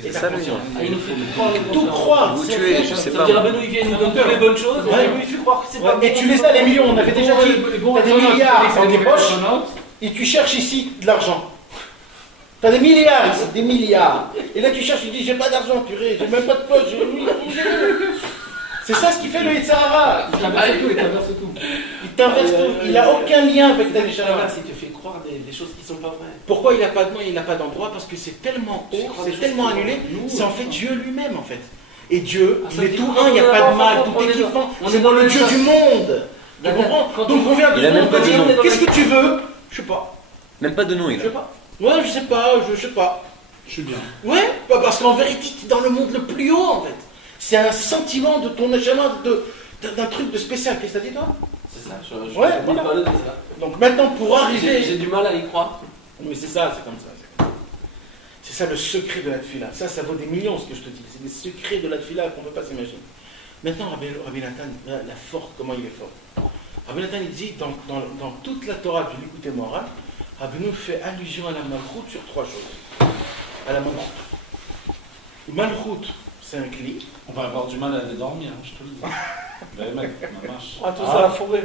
C'est ça le lien. Ah, il nous fait tout croire. Tout croire. Où tu es, je sais Ça veut pas. dire, Rabbeinu, il vient, il nous donne toutes les bonnes choses, Ouais. et lui, il fait croire que c'est pas Et tu les as, les millions, on avait déjà dit. T'as des milliards dans tes poches. et tu cherches ici de l'argent. Tu as des milliards ici, des milliards. Et là tu cherches, tu dis j'ai pas d'argent, purée, j'ai même pas de poche. C'est ça ce qui fait le Yetzirah. Il t'inverse tout, il t'inverse tout. Il t'inverse tout. Il n'a aucun lien avec ta Neshama. Il te fait croire des choses qui sont pas vraies. Pourquoi il n'a pas de nom, il n'a pas d'endroit? Parce que c'est tellement haut, c'est tellement annulé. C'est en fait Dieu lui-même en fait. Et Dieu, il est tout un, il n'y a pas de mal, tout est kiffant. C'est dans le Dieu du monde. Tu comprends? Donc on vient de Il a même pas de nom. qu'est-ce que tu veux? Je sais pas. Même pas de nom, il Je a. sais pas. Ouais, je sais pas, je sais pas. Je suis bien. Ouais, parce qu'en vérité, tu es dans le monde le plus haut en fait. C'est un sentiment de ton neshama, d'un truc de spécial. Qu'est-ce que t'as dit toi? C'est ça, je Ouais, je voilà. parle de ça. Donc maintenant, pour arriver. J'ai du mal à y croire. Mais c'est ça, c'est comme ça. C'est ça le secret de la tfila. Ça vaut des millions ce que je te dis. C'est des secrets de la tfila qu'on ne peut pas s'imaginer. Maintenant, Rabbi Nathan, la force, comment il est fort. Rabbi Nathan, il dit, dans toute la Torah du Likutei Moharan, Rabbi nous fait allusion à la malchoute sur 3 choses. À la malchoute. Malchoute, c'est un cli. On va avoir du mal à aller dormir, hein, je te le dis. Ben mec, ma marche. Ah, tout ça à la forêt.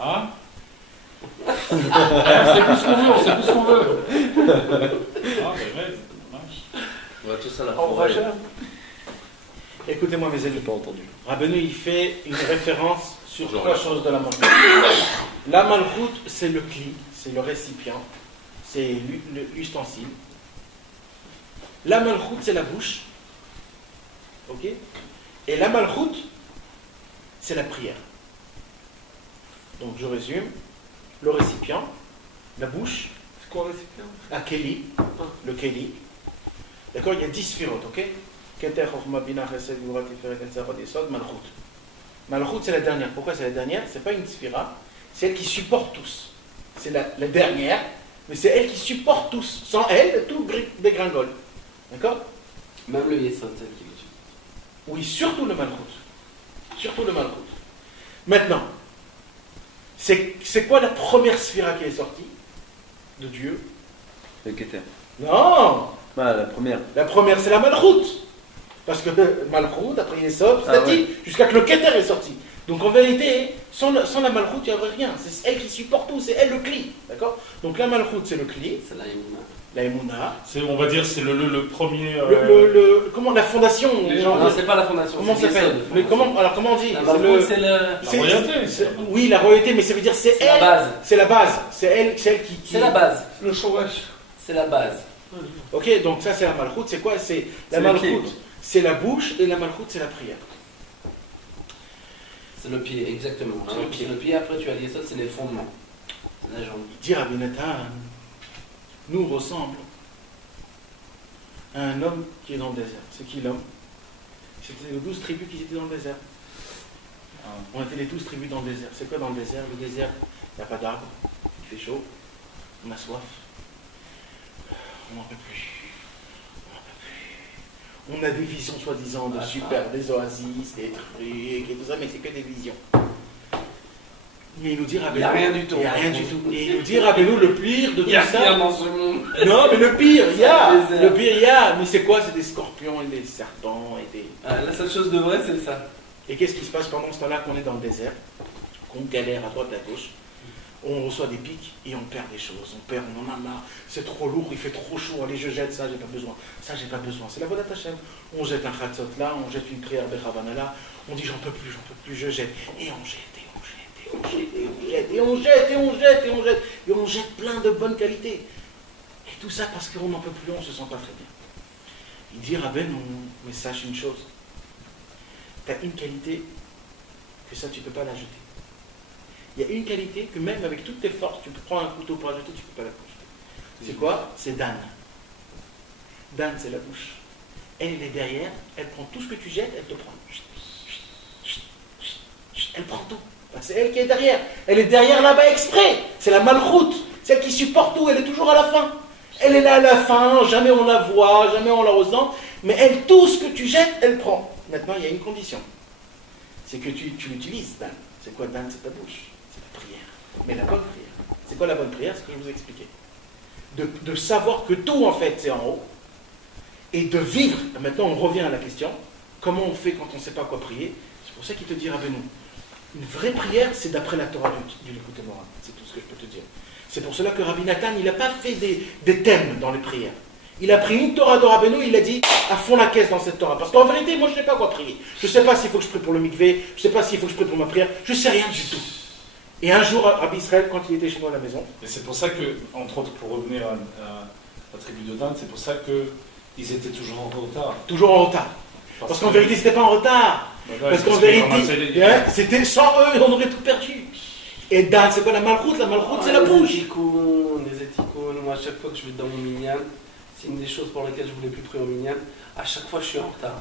Hein? On sait plus ce qu'on veut, on sait plus ce qu'on veut. Ah, ben mec, ma marche. On va tous à la En forêt. vrai, Écoutez-moi mes amis. Pas entendu. Rabbeinu, il fait une référence sur 3 choses de la malchoute. La malchoute, c'est le cli, c'est le récipient, c'est l'ustensile. La malchoute, c'est la bouche. Ok? Et la malchoute, c'est la prière. Donc je résume. Le récipient, la bouche, c'est quoi le récipient? un keli, le keli. D'accord? Il y a 10 sphirotes, ok? Keter, Chochma, Bina, Chesed, Gvura, Tiferet, Netzarot, Yesod, Malchut. Malchut, c'est la dernière. Pourquoi c'est la dernière? C'est pas une sphira, c'est elle qui supporte tous. C'est la dernière, mais c'est elle qui supporte tous. Sans elle, tout dégringole. D'accord? Même le Yesod, celle qui le tue. Oui, surtout le Malchut. Surtout le Malchut. Maintenant, c'est quoi la première sphira qui est sortie de Dieu? Le Keter. Non! Ah, la première. La première, c'est la Malchut. Parce que Malchut, après Yesod, Ah ouais. jusqu'à que le Keter est sorti. Donc en vérité, sans la Malchut, il n'y avait rien. C'est elle qui supporte tout, c'est elle le Kli. D'accord? Donc la Malchut, c'est le Kli, C'est la Emouna. la Emouna. On va dire c'est le premier. Comment la fondation? Non, c'est pas la fondation. Comment ça c'est s'appelle? Yesod, Mais la comment on dit? La C'est Malchut, c'est le. La royauté. Oui, la royauté, mais ça veut dire c'est C'est la elle. base. C'est la base. C'est elle qui. C'est la base. Le chômage. C'est la base. Ok, donc ça c'est la Malchut. C'est quoi? C'est la C'est le Malchut, pied, quoi. c'est la bouche, et la Malchut, c'est la prière. C'est le pied, exactement. C'est le pied. C'est le pied, après tu as dit ça, c'est les fondements. C'est la jambe. Dire Rabbi Nathan nous ressemble à un homme qui est dans le désert. C'est qui l'homme? C'était les 12 tribus qui étaient dans le désert. On était les 12 tribus dans le désert. C'est quoi dans le désert? Le désert, il n'y a pas d'arbre, il fait chaud, on a soif, on n'en peut plus. On a des visions soi-disant de super, des oasis, des trucs et tout ça, mais c'est que des visions. Mais il nous dit Rabbeinu, Il n'y a rien du tout. il n'y a rien du tout. Et il nous dit Rabbeinu, le pire de tout Il y a ça. rien dans ce monde. Non, mais le pire, il y a. C'est le désert. Le pire, il y a. Mais c'est quoi? C'est des scorpions et des serpents et des. Ah, la seule chose de vrai, c'est ça. Et qu'est-ce qui se passe pendant ce temps-là qu'on est dans le désert, qu'on galère à droite à gauche? On reçoit des pics et on perd des choses. On en a marre. C'est trop lourd, il fait trop chaud. Allez, je jette ça, j'ai pas besoin. Ça, j'ai pas besoin. C'est la Vodat Hashem. On jette un khatzot là, on jette une prière Bechavana là. On dit j'en peux plus, je jette. Et on jette, et on jette, et on jette, et on jette, et on jette, et on jette, et on jette. Et on jette plein de bonnes qualités. Et tout ça parce qu'on n'en peut plus, on se sent pas très bien. Il dit Rabben, mais sache une chose. Tu as une qualité que ça, tu peux pas la jeter. Il y a une qualité que même avec toutes tes forces, tu peux prendre un couteau pour la jeter, tu peux pas la jeter. C'est quoi? C'est Dan. Dan, c'est la bouche. Elle est derrière, elle prend tout ce que tu jettes, elle te prend. Elle prend tout. C'est elle qui est derrière. Elle est derrière là-bas exprès. C'est la malchoute. Celle qui supporte tout, elle est toujours à la fin. Elle est là à la fin, jamais on la voit, jamais on la ressent. Mais elle, tout ce que tu jettes, elle prend. Maintenant, il y a une condition. C'est que tu l'utilises, Dan. C'est quoi Dan? C'est ta bouche. Mais la bonne prière. C'est quoi la bonne prière? C'est ce que je vous ai expliqué. De savoir que tout, en fait, c'est en haut. Et de vivre. Maintenant, on revient à la question. Comment on fait quand on ne sait pas quoi prier? C'est pour ça qu'il te dit, Rabbeinu, Une vraie prière, c'est d'après la Torah du Likutei Moharan. C'est tout ce que je peux te dire. C'est pour cela que Rabbi Nathan, il n'a pas fait des thèmes dans les prières. Il a pris une Torah de Rabbeinu, il a dit à fond la caisse dans cette Torah. Parce qu'en vérité, moi je ne sais pas quoi prier. Je ne sais pas s'il faut que je prie pour le mikvé, je ne sais pas s'il faut que je prie pour ma prière, je ne sais rien du tout. Et un jour, Rabbi Israël, quand il était chez moi à la maison. Et c'est pour ça que, entre autres, pour revenir à la tribu de Dan, c'est pour ça qu'ils étaient toujours en retard. Toujours en retard. Parce qu'en vérité, c'était pas en retard. Parce qu'en vérité, c'était sans eux, on aurait tout perdu. Et Dan, c'est quoi la malroute? La malroute, c'est la bouche. Les éticônes, moi, à chaque fois que je vais dans mon minyan, c'est une des choses pour lesquelles je voulais plus prier au minyan. À chaque fois, je suis en retard.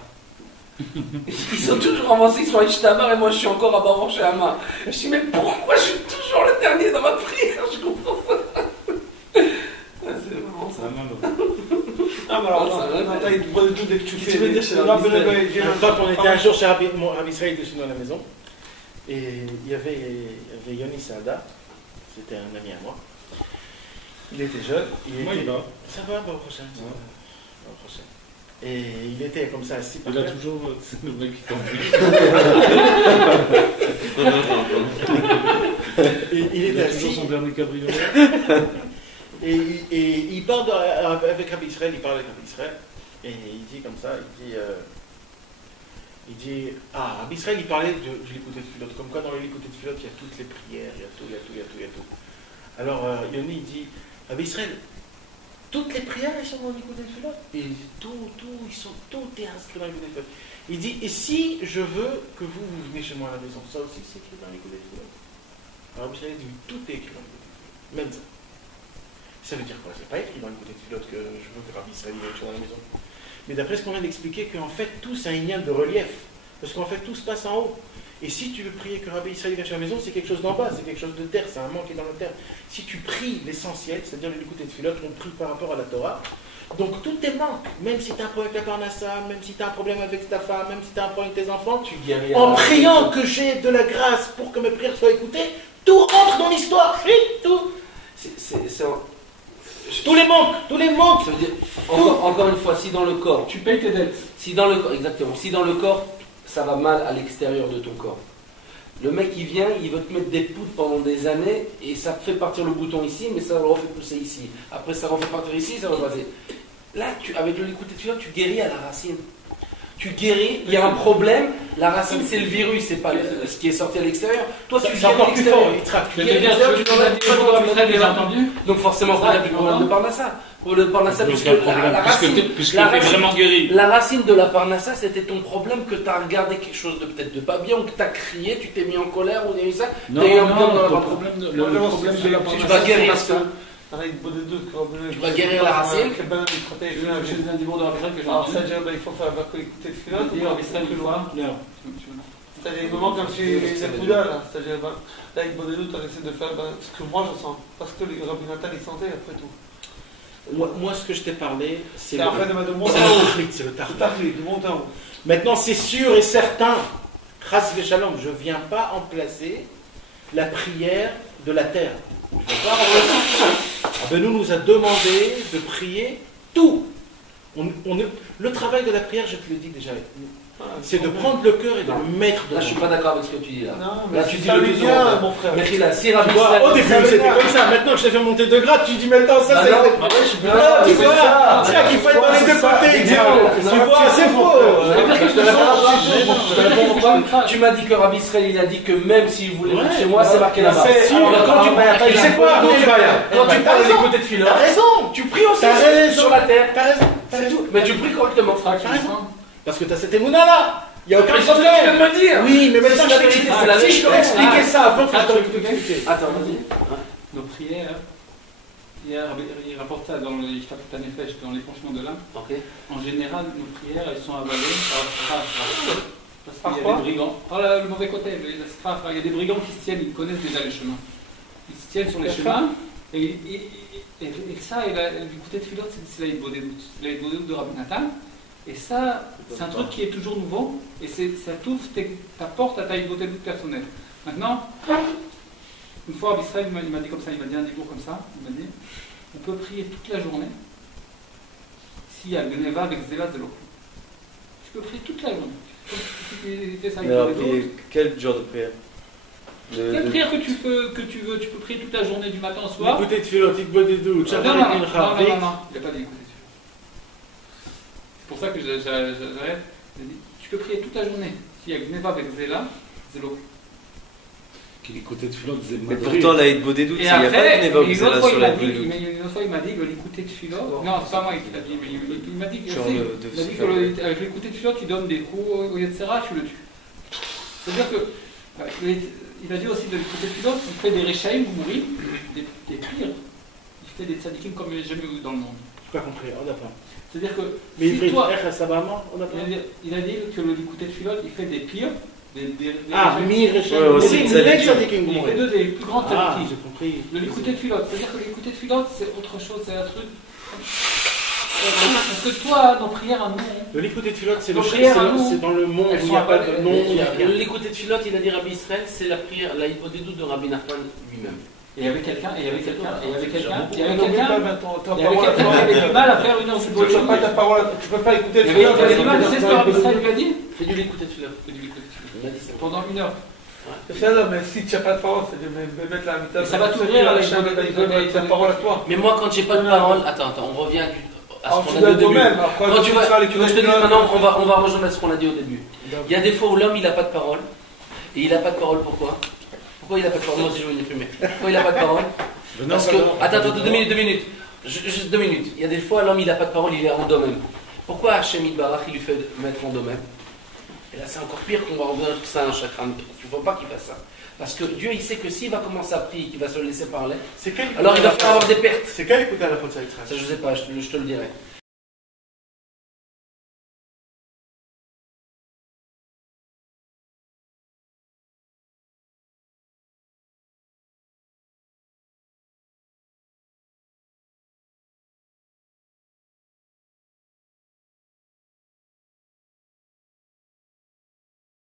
Ils sont toujours avancés, ils sont à Ishtabar et moi, je suis encore à Baruch chez Hama. Je dis, mais pourquoi je suis toujours le dernier dans ma prière? Je comprends pas. C'est vraiment ça. Ah, mais alors, t'as une bonne doute dès que tu fais. Quand on était un jour chez Rabbi Israël, il était chez nous à la maison, et il y avait Yoni Saada, c'était un ami à moi. Il était jeune. Moi, il va. Ça va, au prochain. Et il était comme ça assis par Il a terre. toujours cette nouvelle qui tombe. Il était assis. Son dernier cabriolet. Et il parle avec Rabbi Israël, et il dit comme ça, Rabbi Israël, il parlait du Likutei Tefillot, comme quoi dans le Likutei Tefillot, il y a toutes les prières, il y a tout. Alors, Yoni, il dit, Rabbi Israël, toutes les prières, elles sont dans le Likutei Tefillot. Et il dit, tout est inscrit dans le Likutei Tefillot. Il dit, et si je veux que vous venez chez moi à la maison, ça aussi c'est écrit dans le Likutei Tefillot. Alors, Rabbi Israël dit, tout est écrit dans le Likutei Tefillot, même ça. Ça veut dire quoi? C'est pas écrit dans le Likutei Tefillot que je veux que Rabbi Israël vienne chez moi à la maison. Mais d'après ce qu'on vient d'expliquer, qu'en fait, tout c'est un lien de relief. Parce qu'en fait, tout se passe en haut. Et si tu veux prier que Rabbi Israël vienne chez la maison, c'est quelque chose d'en bas, c'est quelque chose de terre, c'est un manque qui est dans la terre. Si tu pries l'essentiel, c'est-à-dire le Likutei Tefillot, on prie par rapport à la Torah, donc tout tes manques, même si tu as un problème avec la parnassa, même si tu as un problème avec ta femme, même si tu as un problème avec tes enfants, en priant que j'ai de la grâce pour que mes prières soient écoutées, tout rentre dans l'histoire, tout. Tous les manques. Ça veut dire, encore une fois, si dans le corps, Tu payes tes dettes. si dans le corps, ça va mal à l'extérieur de ton corps. Le mec il vient, il veut te mettre des poudres pendant des années et ça fait partir le bouton ici, mais ça le refait pousser ici. Après ça refait partir ici, ça va passer. Là, avec le Likutei Tefillot, tu guéris à la racine. Tu guéris, il y a un problème, la racine c'est le virus, c'est pas ce qui est sorti à l'extérieur. Toi tu guéris à l'extérieur. Je vais te dire, tu en as dit beaucoup déjà entendu. Donc forcément, il y a plus de problème de Parnassa. Le Parnassa, puisque puisqu'il était vraiment guéri. la racine de la Parnassa, c'était ton problème que tu as regardé quelque chose de peut-être de pas bien, ou que tu as crié, tu t'es mis en colère, ou il y a eu ça. Non, le problème de la Tu vas guérir ça. Tu vas guérir la racine. Alors, c'est-à-dire, il faut faire avec l'écouter de filote, ou pas plus loin. C'est-à-dire, il me manque un petit Nekuda, là. C'est-à-dire, là, avec Bodedou, tu as essayé de faire ce que moi je sens. Parce que les Rabbi Nathan, ils sentaient après tout. Moi, ce que je t'ai parlé, c'est en fait de monter c'est en haut. c'est le C'est tachlit. tachlit, de monter en haut. Maintenant, c'est sûr et certain, Chas Veshalom, je ne viens pas remplacer la prière de la terre. Je ne viens pas remplacer. Benou nous a demandé de prier tout. Le travail de la prière, je te le dis déjà, c'est de prendre le cœur et de le mettre Là, je suis dedans. pas d'accord avec ce que tu dis là. Non, Là, mais tu dis ça le lui besoin. vient, mon frère. Mais là, si Rabbi Tu vois, Israël- au début, c'était comme ça. Maintenant que je t'ai fait monter de grade, tu dis maintenant ça, Bah c'est. non, bah ouais, je suis bien Non, d'accord, tu c'est vois, ça. c'est ça qu'il faut être dans les deux côtés. Tu vois, c'est faux. Tu m'as dit que Rabbi Israël, il a dit que même s'il voulait venir Ouais, chez moi, c'est marqué là-bas. Alors, Tu sais quoi, quand tu parles d'écouter de Philo, t'as raison. tu pries aussi T'as raison. sur la terre. T'as raison. C'est tout. Mais tu pries correctement. T'as raison. Parce que t'as cette émouna là. Il n'y a aucun Mais c'est ce que tu viens problème. de me dire. Oui, mais maintenant C'est je la t'explique. vérité, c'est la Si je t'aurais vérité. expliqué ça avant que je Attends, t'aurais je expliqué. Attends, vas-y. Nos prières, il rapporte ça dans les Ishtakhta Nefesh, dans les penchements de l'âme. Ok. En général, nos prières, elles sont avalées par Sraf. Parce Par qu'il y a quoi des brigands. Oh là, le mauvais côté, la Sraf, il y a des brigands qui se tiennent, ils connaissent déjà les chemins. Ils se tiennent sur les chemins. Et ça, l'écouter de Philot, c'est la Hitbodedut de Rabbi Nathan. Et ça, c'est un truc qui est toujours nouveau, et ça t'ouvre ta porte à ta Hitbodedut personnelle. Maintenant, une fois, Rabbi Israël, il m'a dit comme ça, il m'a dit un niveau comme ça, il m'a dit, on peut prier toute la journée, s'il y a Gneva avec Zéla de l'eau. Je peux prier toute la journée. Il fait ça avec Mais alors, les autres. quel genre de prière? Quelle prière que tu veux, tu peux prier toute la journée du matin au soir. Écoutez, Tfilotik Bodedou, Non, il n'a pas dit écouter tefilot. C'est pour ça que j'arrête. Tu peux prier toute la journée. S'il y a Gneva avec Zéla, Zélo. Qu'il écoutait Tfilot, c'est Mais pourtant, la Hit Bodedou, il n'y a pas de Neva ou Zéla sur la Bodedou. Une autre fois, il m'a dit que l'écouter Tfilot. Non, c'est pas moi qui l'a dit, mais il m'a dit qu'avec l'écouter Tfilot, tu donnes des coups au Yetzera, tu le tues. C'est-à-dire que. Il a dit aussi de l'écouter Tfilot, il fait des Rechaïm ou Mourim, des pires. Il fait des tzadikim comme il n'a jamais eu dans le monde. Je n'ai pas compris, on n'a pas. C'est-à-dire que. Mais si toi, il a dit que l'écouter Tfilot, il fait des pires. Mir aussi, il fait deux des plus grands tzadikim. J'ai compris. Le l'écouter Tfilot, c'est-à-dire que l'écouter Tfilot, c'est autre chose, c'est un truc. Parce que toi, nos prières à nous. Le l'écouter Tfilot, c'est dans le monde où il n'y a pas de nom. L'écouter Tfilot, il a dit Rabbi Israël, c'est la prière, la hypodédou de Rabbi Nachman lui-même. Et il y avait quelqu'un qui avait du mal à faire une heure du Tu n'as pas ta parole, tu peux pas écouter il y avait du mal, tu sais ce que Rabbi Israël lui a dit? Fais du l'écouter Tfilot. Pendant une heure. C'est ça, mais si tu n'as pas de parole, c'est de mettre la mitad. Ça va t'ouvrir avec ta parole à toi. Mais moi, quand j'ai pas de parole, attends, on revient à ce qu'on tu a dit dois au début. toi-même. Quand tu vas, je te dis maintenant, on va rejoindre ce qu'on a dit au début. Il y a des fois où l'homme il n'a pas de parole. Et il n'a pas de parole pourquoi? Pourquoi il n'a pas de parole? Moi aussi je veux une fumée. Pourquoi il n'a pas de parole? Parce que. Attends, 2 minutes. Juste 2 minutes. Il y a des fois l'homme il n'a pas de parole, il est en domaine. Pourquoi Hachem Yitbarach il lui fait mettre en domaine? Et là c'est encore pire qu'on va revenir tout ça à un chakram. Il ne faut pas qu'il fasse ça. Parce que Dieu il sait que s'il va commencer à prier, qu'il va se laisser parler, alors il va falloir avoir des pertes. C'est quel écouter à la faute ça? Ça je sais pas, je te le dirai.